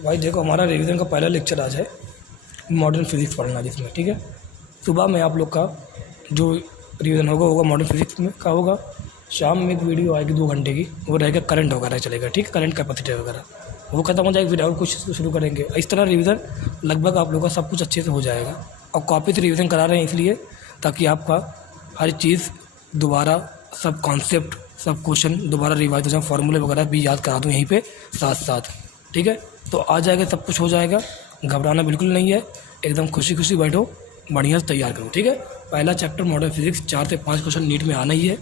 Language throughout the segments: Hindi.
भाई देखो, हमारा रिवीजन का पहला लेक्चर आज है मॉडर्न फिजिक्स पढ़ना जिसमें, ठीक है। सुबह में आप लोग का जो रिवीजन होगा मॉडर्न फिजिक्स में का होगा। शाम में एक वीडियो आएगी 2 घंटे की, वो रहेगा करंट वगैरह चलेगा, ठीक है, करंट कैपेसिटी वगैरह, वो खत्म हो जाएगी, फिर और कुछ शुरू करेंगे। इस तरह रिवीजन लगभग आप लोग का सब कुछ अच्छे से हो जाएगा। और कॉपी से रिवीजन करा रहे हैं इसलिए ताकि आपका हर चीज़ दोबारा, सब कॉन्सेप्ट, सब क्वेश्चन दोबारा रिवाइज हो जाए, फार्मूले वगैरह भी याद करा दूँ यहीं पे साथ साथ, ठीक है। तो आ जाएगा, सब कुछ हो जाएगा, घबराना बिल्कुल नहीं है, एकदम खुशी खुशी बैठो, बढ़िया से तैयार करो, ठीक है। पहला चैप्टर मॉडर्न फिजिक्स 4 से 5 क्वेश्चन नीट में आना ही है,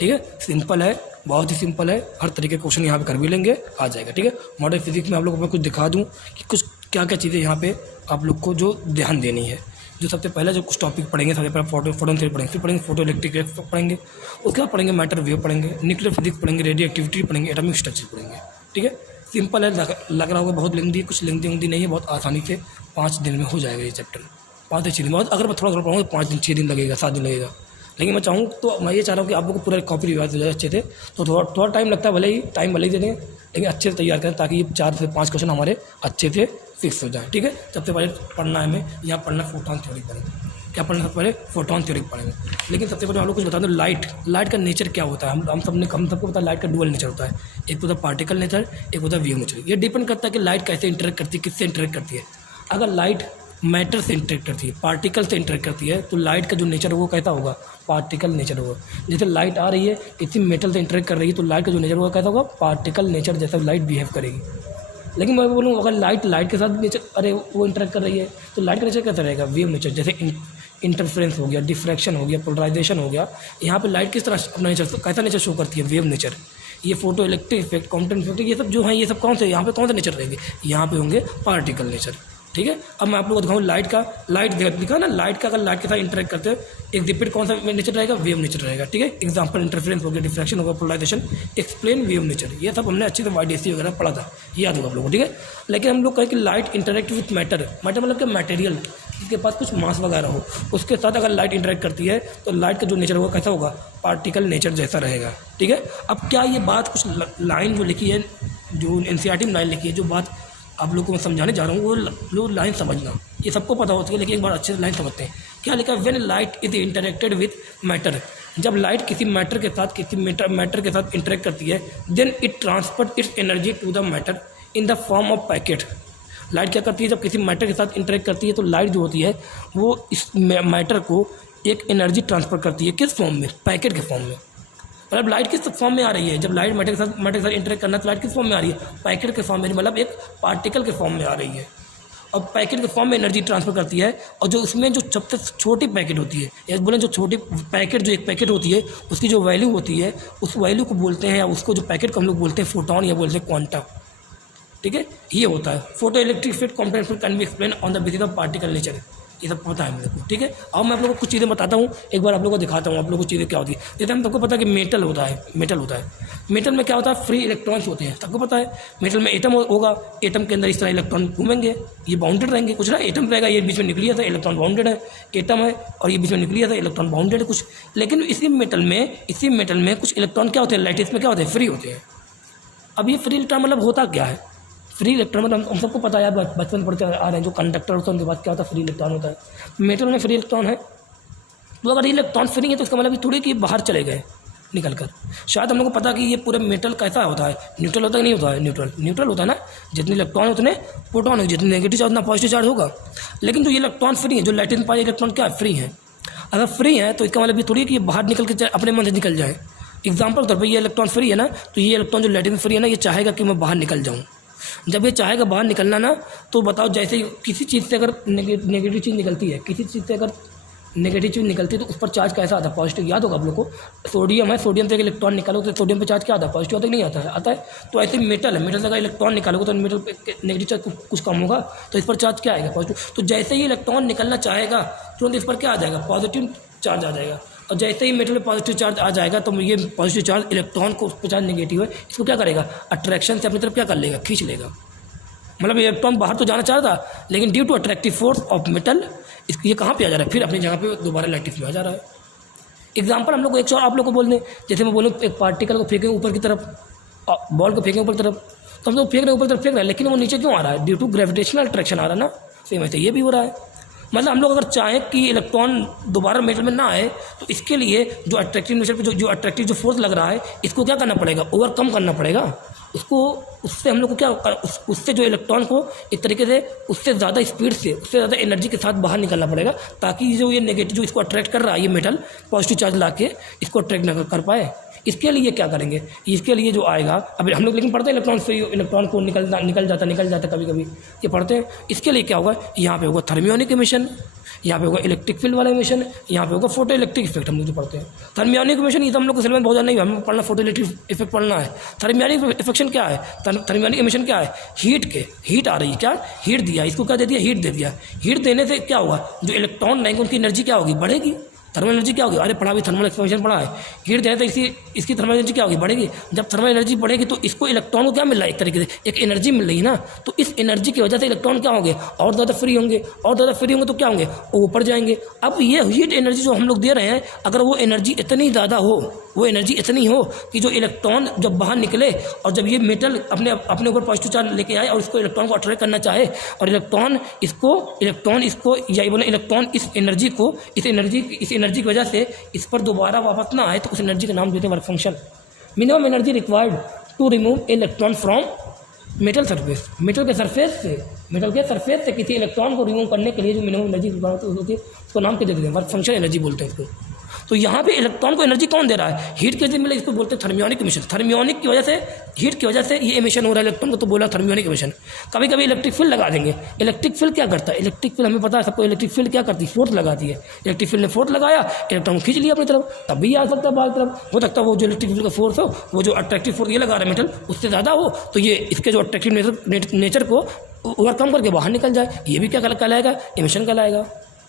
ठीक है। सिंपल है, बहुत ही सिंपल है, हर तरीके के क्वेश्चन यहाँ पे कर भी लेंगे, आ जाएगा, ठीक है। मॉडर्न फिजिक्स में आप लोगों को मैं कुछ दिखा दूँ कि कुछ क्या क्या चीज़ें यहाँ पे आप लोग को जो ध्यान देनी है। जो सबसे पहले जो कुछ टॉपिक पढ़ेंगे, सबसे पहले फोटोन थ्योरी पढ़ेंगे, फिर पढ़ेंगे फोटो इलेक्ट्रिक पढ़ेंगे, उसके बाद पढ़ेंगे मैटर वेव पढ़ेंगे, न्यूक्लियर फिजिक्स पढ़ेंगे, रेडियो एक्टिविटी पढ़ेंगे, एटॉमिक स्ट्रक्चर पढ़ेंगे, ठीक है। सिंपल है, लग रहा होगा बहुत लेंदी, कुछ लेंदी नहीं है, बहुत आसानी से 5 दिन में हो जाएगा ये चैप्टर, 5 से 6 दिन। बहुत अगर मैं थोड़ा पढ़ूँगा तो 5 दिन 6 दिन लगेगा, 7 दिन लगेगा। लेकिन मैं चाहूँ तो मैं ये चाह रहा हूँ कि आप लोग को पूरा कॉपी रिवाइज हो जाए अच्छे से। तो थोड़ा टाइम लगता है, भले ही दे दें, लेकिन अच्छे से तैयार करें ताकि ये 4 से 5 क्वेश्चन हमारे अच्छे से फिक्स हो जाए, ठीक है। सबसे पहले पढ़ना है, हमें यहाँ पढ़ना फोटोन थ्योरी पढ़ेंगे। क्या पढ़ना है? पहले फोटोन थ्योरी पढ़ेंगे। लेकिन सबसे पहले हम लोग कुछ बता दो, लाइट का नेचर क्या होता है। हम सबको पता है लाइट का डुअल नेचर होता है, एक होता है पार्टिकल नेचर, एक होता है वेव नेचर। ये डिपेंड करता है कि लाइट कैसे इंटरेक्ट करती है, किससे इंटरेक्ट करती है। अगर लाइट मैटर से इंटरेक्ट करती है, पार्टिकल से इंटरेक्ट करती है, तो लाइट का जो नेचर है वो कैसा होगा, पार्टिकल नेचर होगा। जैसे लाइट आ रही है, किसी मेटल से इंटरेक्ट कर रही है, तो लाइट का जो नेचर होगा कैसा होगा, पार्टिकल नेचर जैसा लाइट बिहेव करेगी। लेकिन मैं बोलूँ अगर लाइट के साथ नेचर वो इंटरेक्ट कर रही है, तो लाइट का नेचर कैसा रहेगा, वेव नेचर। जैसे इंटरफेरेंस हो गया, डिफ्रैक्शन हो गया, पोलराइजेशन हो गया। यहाँ पे लाइट किस तरह अपना नेचर, कैसा नेचर शो करती है, वेव नेचर। ये photo electric effect, quantum effect, ये सब जो है, ये सब कौन से, यहाँ पे कौन से नेचर रहेंगे, यहाँ पे होंगे पार्टिकल नेचर, ठीक है। अब मैं आप लोगों को दिखाऊँ लाइट दिखा ना, लाइट का अगर लाइट के साथ इंटरेक्ट करते हैं, एक रिपीट कौन सा नेचर रहेगा, वेव नेचर रहेगा, ठीक है। एग्जांपल इंटरफेरेंस हो गया, डिफ्रैक्शन होगा, पोलराइजेशन, एक्सप्लेन वेव नेचर। ये सब हमने अच्छे से YDC वगैरह पढ़ा था, याद होगा आप लोगों को, ठीक है। लेकिन हम लोग कहें कि लाइट इंटरेक्ट विथ मैटर मतलब क्या, मटेरियल जिसके पास कुछ मास वगैरह हो, उसके साथ अगर लाइट इंटरेक्ट करती है तो लाइट का जो नेचर होगा कैसा होगा, पार्टिकल नेचर जैसा रहेगा, ठीक है। अब क्या ये बात कुछ लाइन जो लिखी है, जो NCERT में लाइन लिखी है, जो बात आप लोग को मैं समझाने जा रहा हूँ, वो लो लाइन समझना। ये सबको पता होती है, लेकिन एक बार अच्छे से लाइन समझते हैं। क्या लिखा है, when light is interacted with matter, जब लाइट किसी मैटर के साथ इंटरेक्ट करती है, then it transfer its energy to the matter in the form of packet. Light क्या करती है, जब किसी मैटर के साथ इंटरेक्ट करती है, तो लाइट जो होती है वो इस मैटर को एक एनर्जी ट्रांसफ़र करती है, किस फॉर्म में, पैकेट के फॉर्म में। मतलब लाइट किस फॉर्म में आ रही है, जब लाइट मैटर के साथ इंटरेक्ट करना, तो लाइट किस फॉर्म में आ रही है, पैकेट के फॉर्म में, मतलब एक पार्टिकल के फॉर्म में आ रही है। और पैकेट के फॉर्म में एनर्जी ट्रांसफ़र करती है। और जो उसमें जो सबसे छोटी पैकेट होती है, या बोलें जो छोटी पैकेट, जो एक पैकेट होती है, उसकी जो वैल्यू होती है, उस वैल्यू को बोलते हैं, या उसको जो पैकेट को हम लोग बोलते हैं फोटोन, या बोलते हैं क्वांटा, ठीक है। ये होता है photo electric effect, quantum effect can be explain on the basis of particle nature. ये सब पता है हम लोग को, ठीक है। अब मैं आप लोगों को कुछ चीज़ें बताता हूँ, एक बार आप लोगों को दिखाता हूँ आप लोगों को चीज़ें क्या होती है। जैसे हम सबको पता है कि मेटल होता है, मेटल में क्या होता है, फ्री इलेक्ट्रॉन्स होते हैं, सबको पता है। मेटल में एटम होगा, एटम के अंदर इस तरह इलेक्ट्रॉन घूमेंगे, ये बाउंडेड रहेंगे, कुछ ना एटम रहेगा, ये बीच में न्यूक्लियस है, इलेक्ट्रॉन बाउंडेड है, एटम है, और ये बीच में न्यूक्लियस है, इलेक्ट्रॉन बाउंडेड है कुछ। लेकिन इसी मेटल में कुछ इलेक्ट्रॉन क्या होते हैं, लैटिस में क्या होते हैं, फ्री होते हैं। अब ये फ्री इलेक्ट्रॉन मतलब होता क्या है, फ्री इलेक्ट्रॉन मतलब हम सबको पता है यार, बचपन पढ़ते आ रहे हैं, जो कंडक्टर होता है उनके बाद क्या होता है, फ्री इलेक्ट्रॉन होता है। मेटल में फ्री इलेक्ट्रॉन है, तो अगर इलेक्ट्रॉन फ्री है तो इसका मतलब थोड़ी कि बाहर चले गए निकल कर। शायद हम लोग को पता कि ये पूरे मेटल कैसा होता है, न्यूट्रल होता है कि नहीं होता है, न्यूट्रल होता है ना। जितने इलेक्ट्रॉन उतने प्रोटॉन है, जितने नेगेटिव चार्ज उतना पॉजिटिव चार्ज होगा। लेकिन जो इलेक्ट्रॉन फ्री है, जो लैटिन पाई इलेक्ट्रॉन क्या फ्री है, अगर फ्री है तो इसका मतलब ये थोड़ी कि ये बाहर निकल के अपने मन से निकल जाए। एग्जाम्पल के तौर पर ये इलेक्ट्रॉन फ्री है ना, तो ये इलेक्ट्रॉन जो लैटिन फ्री है ना, ये चाहेगा कि मैं बाहर निकल जाऊँ। जब ये चाहेगा बाहर निकलना ना, तो बताओ, जैसे किसी चीज़ से अगर नेगेटिव चीज़ निकलती है, किसी चीज़ से अगर नेगेटिव चीज़ निकलती है, तो उस पर चार्ज कैसा आता है, पॉजिटिव। याद होगा आप लोग को, सोडियम है, सोडियम से एक इलेक्ट्रॉन निकालो तो सोडियम पे चार्ज क्या आता है, पॉजिटिव आता है, नहीं आता है। तो ऐसे मेटल है, मेटल से अगर इलेक्ट्रॉन निकालोगे तो मेटल पे नेगेटिव चार्ज कुछ कम होगा, तो इस पर चार्ज क्या आएगा, पॉजिटिव। तो जैसे ही इलेक्ट्रॉन निकलना चाहेगा, तुरंत इस पर क्या आ जाएगा, पॉजिटिव चार्ज आ जाएगा। और जैसे ही मेटल में पॉजिटिव चार्ज आ जाएगा, तो ये पॉजिटिव चार्ज इलेक्ट्रॉन को, उस पर चार्ज नेगेटिव है, इसको क्या करेगा, अट्रैक्शन से अपनी तरफ क्या कर लेगा, खींच लेगा। मतलब इलेक्ट्रॉन बाहर तो जाना चाह रहा था, लेकिन due to attractive force of metal ये कहाँ पे आ जा रहा है, फिर अपनी जगह पे दोबारा लैटिस में आ जा रहा है। एग्जांपल हम लोग को एक और आप लोग को बोल दें, जैसे मैं बोलूँ एक पार्टिकल को फेंकें ऊपर की तरफ, बॉल को फेंकें ऊपर की तरफ, तो हम लोग फेंक रहे हैं, ऊपर तरफ फेंक रहे हैं, लेकिन वो नीचे क्यों आ रहा है? ड्यू टू ग्रेविटेशनल अट्रैक्शन आ रहा है ना। सेम ऐसे ये भी हो रहा है। मतलब हम लोग अगर चाहें कि इलेक्ट्रॉन दोबारा मेटल में ना आए, तो इसके लिए जो अट्रैक्टिव नेचर पे जो अट्रैक्टिव जो फोर्स लग रहा है, इसको क्या करना पड़ेगा? ओवरकम करना पड़ेगा उसको। उससे हम लोग को क्या उससे जो इलेक्ट्रॉन को एक तरीके से उससे ज़्यादा स्पीड से, उससे ज़्यादा एनर्जी के साथ बाहर निकलना पड़ेगा, ताकि जो ये नेगेटिव जो इसको अट्रैक्ट कर रहा है ये मेटल, पॉजिटिव चार्ज ला के इसको अट्रैक्ट न कर पाए। इसके लिए क्या करेंगे? इसके लिए जो आएगा, अभी हम लोग लेकिन पढ़ते हैं इलेक्ट्रॉन से इलेक्ट्रॉन को निकल जाता कभी कभी, ये पढ़ते हैं। इसके लिए क्या होगा? यहाँ पे होगा थर्मियोनिक एमिशन, यहाँ पे होगा इलेक्ट्रिक फील्ड वाला एमिशन, यहाँ पे होगा फोटो इलेक्ट्रिक इफेक्ट। हम लोग जो पढ़ते हैं थर्मियोनिक एमिशन, ये तो हम लोग को सिलेबस में बहुत ज़्यादा नहीं है, हमें पढ़ना फोटो इलेक्ट्रिक इफेक्ट पढ़ना है। थर्मियोनिक इफेक्शन क्या है? थर्मियोनिक एमिशन क्या है? हीट आ रही है, क्या हीट दिया, इसको क्या दे दिया? हीट दे दिया। हीट देने से क्या होगा? जो इलेक्ट्रॉन रहेंगे उनकी एनर्जी क्या होगी? बढ़ेगी। थर्मल एनर्जी क्या होगी? अरे पढ़ा भी, थर्मल एक्सपेंशन पढ़ा है। हीट देने तो इसकी थर्मल एनर्जी क्या होगी? बढ़ेगी। जब थर्मल एनर्जी बढ़ेगी तो इसको इलेक्ट्रॉन को क्या मिल रहा है? एक तरीके से एक एनर्जी मिल रही है ना। तो इस एनर्जी की वजह से इलेक्ट्रॉन क्या होंगे? और ज़्यादा फ्री होंगे, और ज़्यादा फ्री होंगे तो क्या होंगे? वो ऊपर जाएंगे। अब ये हीट एनर्जी जो हम लोग दे रहे हैं, अगर वो एनर्जी इतनी ज़्यादा हो, वो एनर्जी इतनी हो कि जो इलेक्ट्रॉन जब बाहर निकले और जब ये मेटल अपने ऊपर पॉजिटिव चार्ज लेके आए और इसको इलेक्ट्रॉन को अट्रैक्ट करना चाहे, और इलेक्ट्रॉन इसको यही बोले, इलेक्ट्रॉन इस एनर्जी की वजह से इस पर दोबारा वापस ना आए, तो उस एनर्जी का नाम देते हैं work function. Minimum energy required to remove electron from metal surface. Metal के सरफेस से किसी इलेक्ट्रॉन को रिमूव करने के लिए जो मिनिमम एनर्जी रिक्वायर्ड होती है, उसको नाम क्या देते हैं? वर्क फंक्शन एनर्जी बोलते हैं इसको। तो यहाँ पे इलेक्ट्रॉन को एनर्जी कौन दे रहा है? हीट कैसे मिले? इसको बोलते हैं थर्मियोनिक एमिशन। थर्मियोनिक की वजह से, हीट की वजह से ये एमिशन हो रहा है इलेक्ट्रॉन को, तो बोला थर्मियोनिक एमिशन। कभी कभी इलेक्ट्रिक फील्ड लगा देंगे। इलेक्ट्रिक फील्ड क्या करता है? इलेक्ट्रिक फील्ड हमें पता है सबको, इलेक्ट्रिक फील्ड क्या करती है? फोर्स लगाती है। इलेक्ट्रिक फील्ड ने फोर्स लगाया, इलेक्ट्रॉन को खींच लिया अपनी तरफ, तब भी आ सकता है बाहर तरफ। हो सकता है वो जो इलेक्ट्रिक फील्ड का फोर्स हो, वो जो अट्रैक्टिव फोर्स ये लगा रहा है मेटल, उससे ज़्यादा हो, तो ये इसके जो अट्रैक्टिव नेचर को ओवरकम करके बाहर निकल जाए। ये भी क्या कहलाएगा? एमिशन कहलाएगा।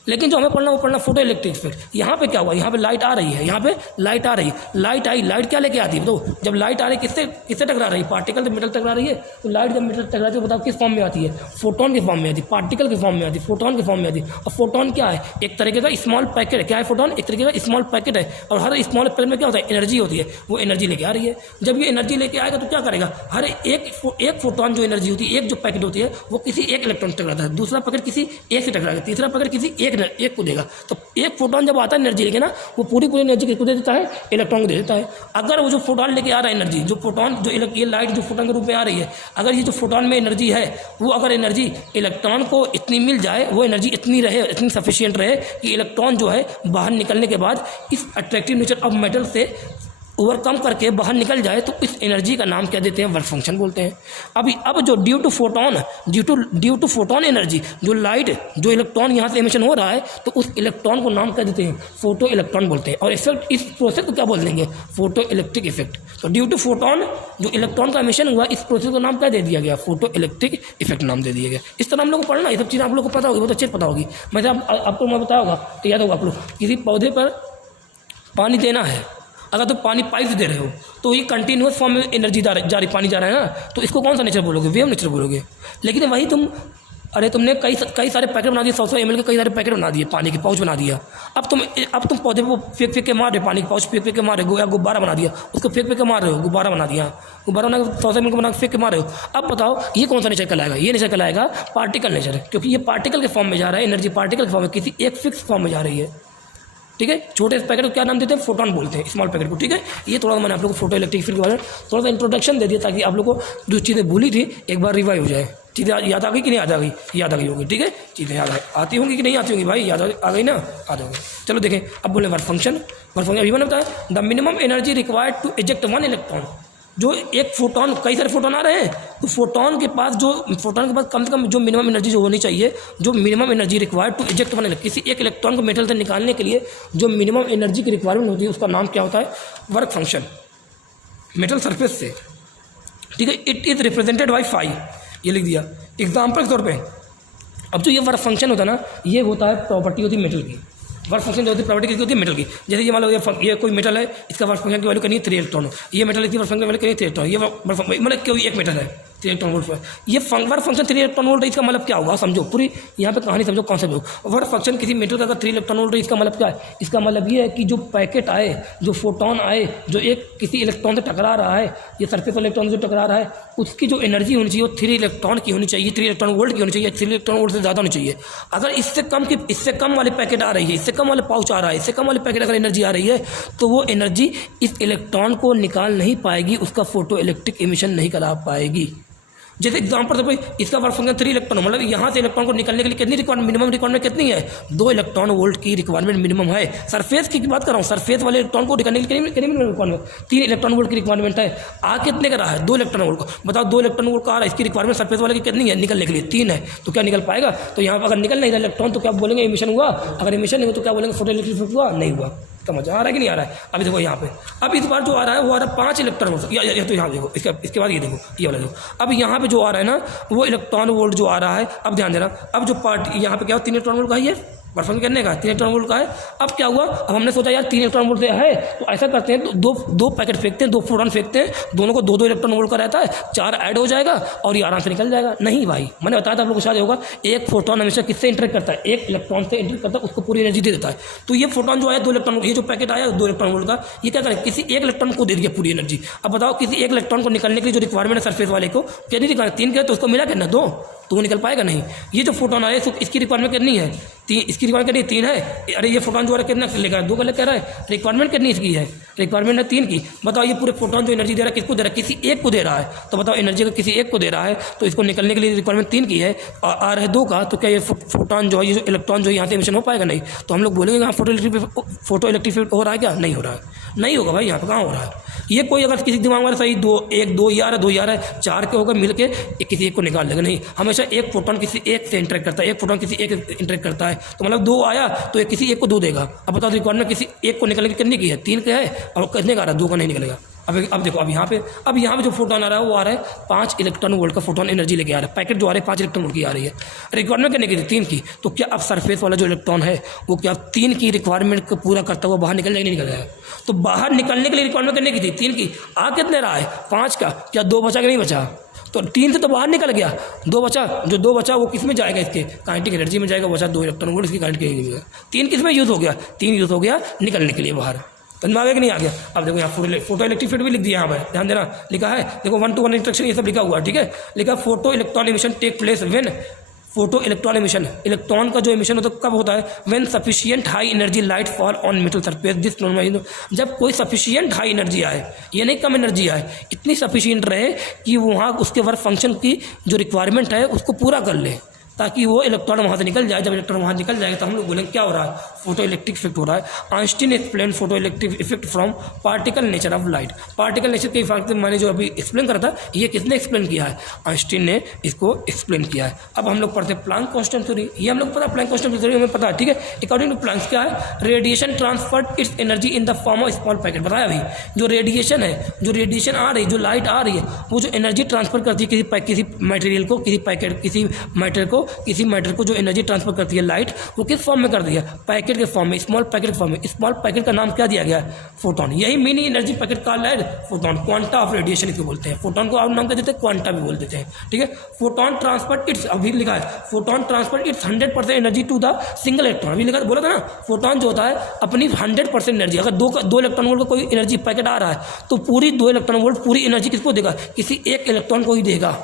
लेकिन जो हमें पढ़ना वो पढ़ना फोटो इलेक्ट्रिक इफेक्ट। यहाँ पे क्या हुआ? यहाँ पे लाइट आ रही है, यहाँ पे लाइट आ रही है, लाइट आई, लाइट क्या लेके आती है? तो जब लाइट आ रही है किससे टकरा रही है? पार्टिकल से मेटल टकरा रही है। तो लाइट जब मेटल टकराती है, बताओ किस फॉर्म में आती है? फोटोन के फॉर्म में आती है, पार्टिकल के फॉर्म में आती है, फोटोन के फॉर्म में आती है। और फोटोन क्या है? एक तरीके का स्मॉल पैकेट है। क्या है फोटोन? एक तरीके का स्मॉल पैकेट है, और हर स्मॉल पैकेट में क्या होता है? एनर्जी होती है। वो एनर्जी लेके आ रही है। जब ये एनर्जी लेके आएगा तो क्या करेगा? हर एक फोटोन जो एनर्जी होती है, एक जो पैकेट होती है, वो किसी एक इलेक्ट्रॉन से टकराता है, दूसरा पैकेट किसी एक से टकराएगा, तीसरा पैकेट किसी एक को देगा। तो एक फोटोन जब आता है एनर्जी लेके ना, वो पूरी एनर्जी किसको दे देता है? इलेक्ट्रॉन को दे देता है। अगर वो जो फोटोन लेके आ रहा है एनर्जी, जो फोटोन जो ये लाइट जो फोटोन के रूप में आ रही है, अगर ये जो फोटोन में एनर्जी है, वो अगर एनर्जी इलेक्ट्रॉन को इतनी मिल जाए, वो एनर्जी इतनी रहे, इतनी सफिशिएंट रहे कि इलेक्ट्रॉन जो है बाहर निकलने के बाद इस अट्रैक्टिव नेचर ऑफ मेटल से ओवरकम करके बाहर निकल जाए, तो इस एनर्जी का नाम क्या देते हैं? वर्क फंक्शन बोलते हैं। अब जो ड्यू टू फोटोन एनर्जी, जो लाइट जो इलेक्ट्रॉन यहाँ से एमिशन हो रहा है, तो उस इलेक्ट्रॉन को नाम क्या देते हैं? फोटो इलेक्ट्रॉन बोलते हैं। और इफेक्ट, इस प्रोसेस को क्या बोल देंगे? Photo electric effect. तो ड्यू टू फोटोन जो इलेक्ट्रॉन का एमिशन हुआ, इस प्रोसेस को नाम क्या दे दिया गया? फोटो इलेक्ट्रिक इफेक्ट नाम दे दिया गया। इस तरह हम लोग को पढ़ना, ये सब चीज़ें आप लोग को पता होगी, बहुत अच्छे से पता होगी। मतलब आपको मैं बताया होगा तो याद होगा आप लोग, किसी पौधे पर पानी देना है, अगर तुम पानी पाइप से दे रहे हो, तो ये कंटिन्यूस फॉर्म में एनर्जी जा रही पानी जा रहा है ना, तो इसको कौन सा नेचर बोलोगे? वेव नेचर बोलोगे। लेकिन वही तुमने कई सारे पैकेट बना दिए, 100 ml के कई सारे पैकेट बना दिए, पानी के पाउच बना दिया। अब तुम पौधे को फेंक के मार रहे हो, पानी के पाउच फेंक के मार रहे हो, या गुब्बारा बना दिया, उसको फेंक के मार रहे हो, गुब्बारा बना दिया, गुब्बारा बना के 100 ml को बना के फेंक के मार रहे हो। अब बताओ ये कौन सा नेचर कहलाएगा? ये नेचर कहलाएगा पार्टिकल नेचर, क्योंकि ये पार्टिकल के फॉर्म में जा रहा है, एनर्जी पार्टिकल के फॉर्म में, किसी एक फिक्स फॉर्म में जा रही है। ठीक है, छोटे पैकेट को क्या नाम देते हैं? फोटोन बोलते हैं, स्मॉल पैकेट को। ठीक है, ये थोड़ा मैंने आप लोग को फोटो इलेक्ट्रिक फील्ड के बारे में थोड़ा सा इंट्रोडक्शन दे दिया, ताकि आप लोग को जो चीज़ें भूली थी एक बार रिवाइव हो जाए। चीज़ें याद आ गई कि नहीं याद आ गई? याद आ गई होगी। ठीक है, चीज़ें याद आती होंगी कि नहीं आती होंगी भाई? याद आ गई ना? आ जाओगे। चलो देखें, अब बोले वर्क फंक्शन। अभी मैंने बताया the minimum energy required to eject one electron. जो एक फोटोन, कई सारे फोटोन आ रहे हैं, तो फोटोन के पास कम से कम जो मिनिमम एनर्जी जो होनी चाहिए, जो minimum energy required to eject one electron, किसी एक इलेक्ट्रॉन को मेटल से निकालने के लिए जो मिनिमम एनर्जी की रिक्वायरमेंट होती है, उसका नाम क्या होता है? Work function. मेटल सरफेस से, ठीक है, it is represented by phi, ये लिख दिया एग्जाम्पल के तौर पर। अब जो ये वर्क फंक्शन होता है ना, ये होता है प्रॉपर्टी होती है मेटल की। वर्क फंक्शन जो होती है प्रॉपर्टी किसकी होती है? मेटल की। जैसे ये मान लो ये कोई मेटल है, इसका वर्क फंक्शन की वैल्यू करनी है 3 इलेक्ट्रॉन, ये मेटल इसकी वर्क फंक्शन की वैल्यू करनी है 3 इलेक्ट्रॉन, ये मतलब कोई एक मेटल है, 3 इलेक्ट्रॉन वोल्ट पर। ये वर्क फंक्शन 3 इलेक्ट्रॉन वोल्ट है, इसका मतलब क्या होगा समझो, पूरी यहाँ पे कहानी समझो, कॉन्सेप्ट हो। वर्क फंक्शन किसी मेटल का अगर 3 इलेक्ट्रॉन वोल्ट है, इसका मतलब क्या है? इसका मतलब ये है कि जो पैकेट आए, जो फोटोन आए, जो एक किसी इलेक्ट्रॉन से टकरा रहा है, ये सरफेस वाले इलेक्ट्रॉन से टकरा रहा है, उसकी जो एनर्जी होनी चाहिए वो 3 इलेक्ट्रॉन की होनी चाहिए, 3 इलेक्ट्रॉन वोल्ट की होनी चाहिए, 3 इलेक्ट्रॉन वोल्ट से ज़्यादा होनी चाहिए। अगर इससे कम वाले पैकेट आ रही है, इससे कम वाले पाउच आ रहा है, इससे कम वाले पैकेट अगर एनर्जी आ रही है, तो वो एनर्जी इस इलेक्ट्रॉन को निकाल नहीं पाएगी, उसका फोटो इलेक्ट्रिक इमिशन नहीं करा पाएगी। जैसे एग्जाम्पल भाई, इसका वर्क फंक्शन 3 इलेक्ट्रॉन, मतलब यहाँ से इलेक्ट्रॉन को निकलने के लिए कितनी रिक्वायरमेंट, मिनिमम रिक्वायरमेंट कितनी है? 2 इलेक्ट्रॉन वोल्ट की रिक्वायरमेंट मिनिमम है। सरफेस की बात कर रहा हूँ, सरफेस वाले इलेक्ट्रॉन को निकलने के लिए कितनी मिनिमम रिक्वायरमेंट? 3 इलेक्ट्रॉन वोल्ट की रिक्वायरमेंट है। आ कितने का रहा है? 2 इलेक्ट्रॉन वोल्ट का। बताओ 2 इलेक्ट्रॉन वोल्ट का आ रहा है, इसकी रिक्वायरमेंट सरफेस वाले की कितनी है निकलने के लिए? 3 है। तो क्या निकल पाएगा? तो यहाँ पर अगर निकल नहीं रहा इलेक्ट्रॉन तो क्या बोलेंगे? इमिशन हुआ। अगर इमिशन नहीं हुआ तो क्या बोलेंगे? फोटो इलेक्ट्रिक इफेक्ट हुआ। नहीं हुआ। समझ आ रहा है कि नहीं आ रहा है? अभी देखो यहाँ पे, अब इस बार जो आ रहा है वो आ रहा है 5 इलेक्ट्रॉन वोल्ट। या तो यहाँ देखो, इसके बाद ये देखो, ये वाला देखो। अब यहाँ पे जो आ रहा है ना, वो इलेक्ट्रॉन वोल्ट जो आ रहा है, अब ध्यान देना, अब जो पार्ट यहाँ पे क्या हो, 3 इलेक्ट्रॉन वोल्ट का ही है, परफॉर्म करने का 3 इलेक्ट्रॉन वोल्ट का है। अब क्या हुआ, अब हमने सोचा यार 3 इलेक्ट्रॉन वोल्ट है, तो ऐसा करते हैं, तो दो पैकेट फेंकते हैं, 2 फोटोन फेंकते हैं, दोनों को 2 इलेक्ट्रॉन वोल्ट का रहता है, 4 ऐड हो जाएगा और ये आराम से निकल जाएगा। नहीं भाई, मैंने बताया था आप लोगों को शायद होगा, एक फोटोन हमेशा किससे इंटरेक्ट करता है? एक इलेक्ट्रॉन से इंटरेक्ट करता है, उसको पूरी एनर्जी दे देता है। तो ये फोटोन जो आया 2 इलेक्ट्रॉन, ये जो पैकेट आया 2 इलेक्ट्रॉन वोल्ट का, ये क्या करें? किसी एक इलेक्ट्रॉन को दे दिया पूरी एनर्जी। अब बताओ, किसी एक इलेक्ट्रॉन को निकलने के लिए जो रिक्वायरमेंट है सरफेस वाले को, कितनी रिक्वायरमेंट? 3 के, तो उसको मिला कितना? 2, तो वो निकल पाएगा नहीं। ये जो फोटोन आया इसकी रिक्वायरमेंट कितनी है? 3, इसकी रिक्वायरमेंट कितनी? 3 है। अरे ये फोटोन जो है कितना लेगा? 2 का कह रहा है। रिक्वायरमेंट कितनी इसकी है? रिक्वायरमेंट है 3 की। बताओ, ये पूरे फोटोन जो एनर्जी दे रहा है किसको दे रहा है? किसी एक को दे रहा है। तो बताओ, एनर्जी अगर किसी एक को दे रहा है तो इसको निकलने के लिए रिक्वायरमेंट 3 की है और आ रहा है 2 का, तो क्या ये फोटोन जो है, ये जो इलेक्ट्रॉन जो यहाँ से इमिशन हो पाएगा? नहीं। तो हम लोग बोलेंगे यहाँ फोटो इलेक्ट्रिक हो रहा है क्या? नहीं हो रहा है। नहीं होगा भाई, यहाँ पर कहाँ हो रहा है? ये कोई अगर किसी दिमाग वाला सही 2 ही आ रहा है, 4 के होगा मिल के किसी एक को निकाल लेगा। नहीं, हमेशा एक फोटोन किसी एक से इंटरेक्ट करता है, एक फोटोन किसी एक इंटरेक्ट करता है, तो मतलब 2 आया तो किसी एक को 2 देगा। अब बताओ, रिक्वायरमेंट किसी एक को निकलने की कितने की है? 3 का है, और कितने का आ रहा है? 2 का नहीं निकलेगा। अब देखो, अब यहाँ पे जो फोटोन आ रहा है वो आ रहा है 5 इलेक्ट्रॉन वोल्ट का फोटोन एनर्जी लेके आ रहा है। पैकेट जो आ रहा है 5 इलेक्ट्रॉन वोल्ट की आ रही है। रिक्वायरमेंट करने की थी 3 की, तो क्या अब सरफेस वाला जो इलेक्ट्रॉन है वो क्या 3 की रिक्वायरमेंट को पूरा करता हुआ बाहर निकल जाएगा? नहीं निकल जाएगा। तो बाहर निकलने के लिए रिक्वायरमेंट करने की थी 3 की, आ कितने रहा है? 5 का। क्या 2 बचा कि नहीं बचा? तो 3 से तो बाहर निकल गया, 2 बचा। जो 2 बचा वो किस में जाएगा? इसके काइनेटिक एनर्जी में जाएगा। बचा 2 इलेक्ट्रॉन वोल्ट, इसकी काइनेटिक एनर्जी में। 3 किस में यूज़ हो गया? 3 यूज़ हो गया निकलने के लिए बाहर। समझ में आ गया कि नहीं आ गया? अब देखो यहाँ फोटो इलेक्ट्रिक फील्ड भी लिख दिया, यहाँ पर ध्यान देना, लिखा है देखो 1-to-1 इंटरेक्शन, ये सब लिखा हुआ है, ठीक है। लिखा photo electron emission take place when photo electron emission, electron का जो इमिशन होता है कब होता है? When sufficient high energy light fall on metal surface this non, जब कोई सफिशिएंट हाई एनर्जी आए, ये नहीं कम एनर्जी आए, इतनी सफिशिएंट रहे कि वहाँ उसके वर्क फंक्शन की जो रिक्वायरमेंट है उसको पूरा कर ले, ताकि वो इलेक्ट्रॉन वहाँ से निकल जाए। जब इलेक्ट्रॉन वहाँ निकल जाएगा तो हम लोग बोलेंगे क्या हो रहा है? फोटो इलेक्ट्रिक इफेक्ट हो रहा है। Einstein explain photo electric effect from particle nature of light. Particle nature के इफेक्ट मैंने जो अभी एक्सप्लेन करा था, ये किसने एक्सप्लेन किया है? आइंस्टीन ने इसको एक्सप्लेन किया है। अब हम लोग पढ़ते हैं प्लैंक कांस्टेंट थ्योरी। ये हम लोग पता, प्लैंक कांस्टेंट थ्योरी हमें पता है, ठीक है। अकॉर्डिंग टू प्लैंक क्या है? Radiation transferred it's energy in the form of small packet. बताया अभी, जो रेडिएशन है, जो रेडिएशन आ रही, जो लाइट आ रही है, वो जो एनर्जी ट्रांसफर करती है किसी मटेरियल को, किसी पैकेट, किसी मैटर को जो एनर्जी ट्रांसफर करती है लाइट, वो किस फॉर्म में कर दिया? पैकेट के फॉर्म में, स्मॉल पैकेट के फॉर्म में। स्मॉल पैकेट का नाम क्या दिया गया? फोटोन। यही मिनी एनर्जी पैकेट का है फोटोन। क्वांटा ऑफ रेडिएशन इसको बोलते हैं। फोटोन को आप नाम क्या देते हैं? क्वांटा भी बोल देते हैं, ठीक है। फोटोन ट्रांसफर इट्स, अभी लिखा है photon transfer its 100% energy to the single electron. अभी लिखा, बोला था ना, फोटोन जो होता है अपनी 100% एनर्जी, अगर 2 इलेक्ट्रॉन वोल्ट का कोई एनर्जी पैकेट आ रहा है तो पूरी 2 इलेक्ट्रॉन वोल्ट पूरी एनर्जी किसको देगा? किसी एक इलेक्ट्रॉन को ही देगा।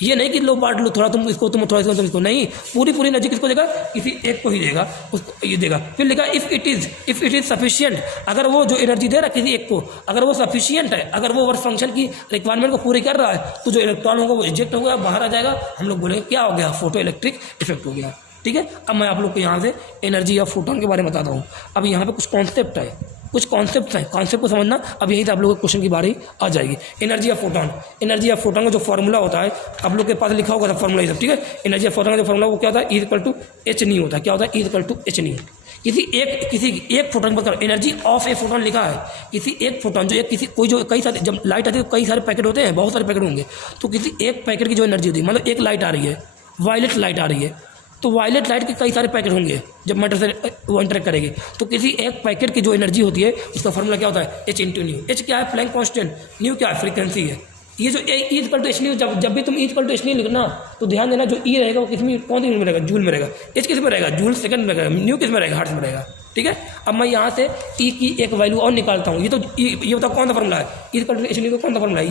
ये नहीं कि लो बांट लो, थोड़ा तुम इसको, तुम थोड़ा तुम इसको, नहीं, पूरी एनर्जी किसको देगा? किसी एक को ही देगा, उसको ये देगा। फिर लिखा इफ इट इज सफिशिएंट, अगर वो जो एनर्जी दे रहा है किसी एक को, अगर वो सफिशिएंट है, अगर वो वर्क फंक्शन की रिक्वायरमेंट को पूरी कर रहा है, तो जो इलेक्ट्रॉन होगा वो इजेक्ट होगा, बाहर आ जाएगा। हम लोग बोलेंगे क्या हो गया? फोटो इलेक्ट्रिक इफेक्ट हो गया, ठीक है। अब मैं आप लोग को यहाँ से एनर्जी या फोटोन के बारे में बताता हूँ। अब यहाँ पे कुछ कॉन्सेप्ट है, कुछ कॉन्सेप्ट हैं, कॉन्सेप्ट को समझना। अब यहीं से आप लोगों के क्वेश्चन की बारी आ जाएगी। Energy of photon, energy of photon का जो फॉर्मूला होता है, आप लोग के पास लिखा होगा था फॉर्मूला, ये सब, ठीक है। एनर्जी ऑफ फोटोन का जो फॉर्मूला वो क्या होता है? E=h होता है। क्या होता है? E=h। किसी एक फोटोन पर एनर्जी ऑफ ए फोटोन लिखा है। किसी एक फोटोन जो जो कई सारे, जब लाइट आती है तो कई सारे पैकेट होते हैं, बहुत सारे पैकेट होंगे, तो किसी एक पैकेट की जो एनर्जी होती है, मतलब एक लाइट आ रही है, वायलेट लाइट आ रही है, तो वायलेट लाइट के कई सारे पैकेट होंगे जब मैटर से वो इंटरेक्ट करेगी, तो किसी एक पैकेट की जो एनर्जी होती है उसका फॉर्मूला क्या होता है? H × new. H क्या है? Planck constant. न्यू क्या है? फ्रीक्वेंसी है। ये जो E equal to H nu, जब भी तुम E equal to H nu लिखना तो ध्यान देना, जो ई रहेगा वो किस में, कौन सी यूनिट में रहेगा, जूल में रहेगा। एच किस में रहेगा, जूल सेकंड में रहेगा। न्यू किस में रहेगा, हर्ट्ज में रहेगा। ठीक है, अब मैं यहाँ से ई की एक वैल्यू और निकालता हूँ। ये तो ये बताओ कौन सा फॉर्मूला है, E equal to H nu का कौन सा फॉर्मूला है,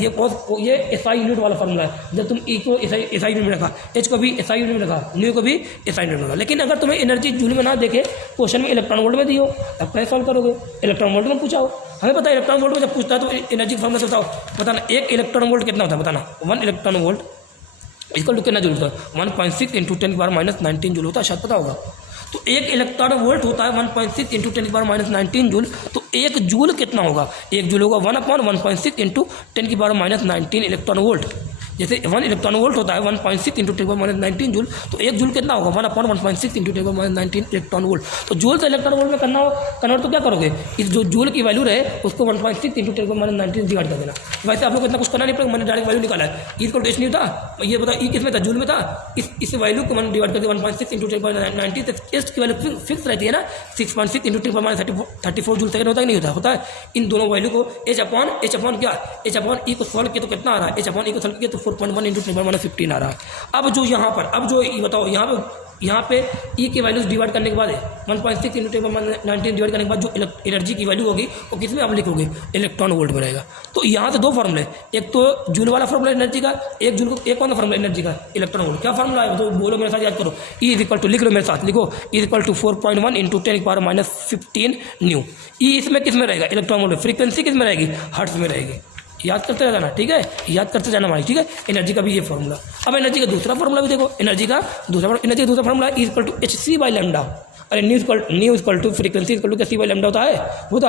ये एसआई यूनिट वाला फॉर्मूला है। जब तुम ई को एसआई यूनिट में रखा, एच को भी एसआई यूनिट में रखा, न्यू को भी एसआई यूनिट में रखा। लेकिन अगर तुम्हें एनर्जी जूल में ना देखे, क्वेश्चन में इलेक्ट्रॉन वोल्ट में दी हो, तब कैसे सॉल्व करोगे, इलेक्ट्रॉन वोल्ट में पूछा हो। हमें पता है इलेक्ट्रॉन वोल्ट में जब पूछता है तो एनर्जी का फॉर्मूला बताओ, बताना। एक इलेक्ट्रॉन वोल्ट कितना होता है, बताना। 1 इलेक्ट्रॉन वोल्ट इक्वल टू कितना जूल होता है, 1.6 × 10⁻⁻19 जूल होता है, शायद पता होगा। तो एक इलेक्ट्रॉन वोल्ट होता है 1.6 × 10⁻⁻19 जूल। तो एक जूल कितना होगा, एक जूल होगा 1/1.6 × 10⁻⁻19 इलेक्ट्रॉन वोल्ट। जैसे 1 इलेक्ट्रॉन वोल्ट होता है 1.6 × 10⁻⁻19 जूल, तो एक जूल कितना होगा 1/1.6 × 10⁻⁻19 इलेक्ट्रॉन वोल्ट। तो जूल से इलेक्ट्रॉन वोल्ट में करना हो कन्वर्ट, तो क्या करोगे, इस जो जूल की वैल्यू रहे उसको 1.6 × 10⁻⁻19 डिवाइड कर देना। वैसे आप लोग को इतना कुछ करना नहीं पड़ेगा, मैंने डायरेक्ट वैल्यू निकाला है। E equal to H nu था, ये बता ई किस में था, जूल में था। इस वैल्यू को मैंने डिवाइड कर दिया 1.6 × 10⁻⁻19। एच की वैल्यू फिक्स रहती है ना, 6.6 × 10⁻34 जूल सेकंड होता है कि नहीं होता है। इन दोनों वैल्यू को एच अपॉन क्या, एच अपॉन ई को सॉल्व किया तो कितना आ रहा है, एच अपॉन ई को सॉल्व किया तो 4.1 × 10⁻15 आ रहा है। अब जो यहाँ पर, अब जो बताओ यहाँ पे ई की वैल्यूज डिवाइड करने के बाद 1.6 × 10⁻19 डिवाइड करने के बाद जो एनर्जी की वैल्यू होगी वो किस में आप लिखोगे, इलेक्ट्रॉन वोल्ट में रहेगा। तो यहाँ से दो फॉर्मूले, एक तो जूल वाला फॉर्मूला एनर्जी का, एक कौन सा फॉर्मूला एनर्जी का, इलेक्ट्रॉन वोल्ट। क्या फॉर्मूला है तो बोलो मेरे साथ, याद करो। ई इज इक्वल टू, लिख लो मेरे साथ, लिखो ई इक्वल टू 4.1 × 10⁻⁻15 न्यू। ई इसमें किस में रहेगा, इलेक्ट्रॉन वोल्ट। फ्रीक्वेंसी किस में रहेगी, हर्ट्ज में रहेगी। याद करते जाना, ठीक है, याद करते जाना भाई, ठीक है। एनर्जी का भी ये फॉर्मूला। अब एनर्जी का दूसरा फॉर्मूला भी देखो, एनर्जी का दूसरा formula E equal to hc/λ। अरे nu equal to frequency equal to c/λ होता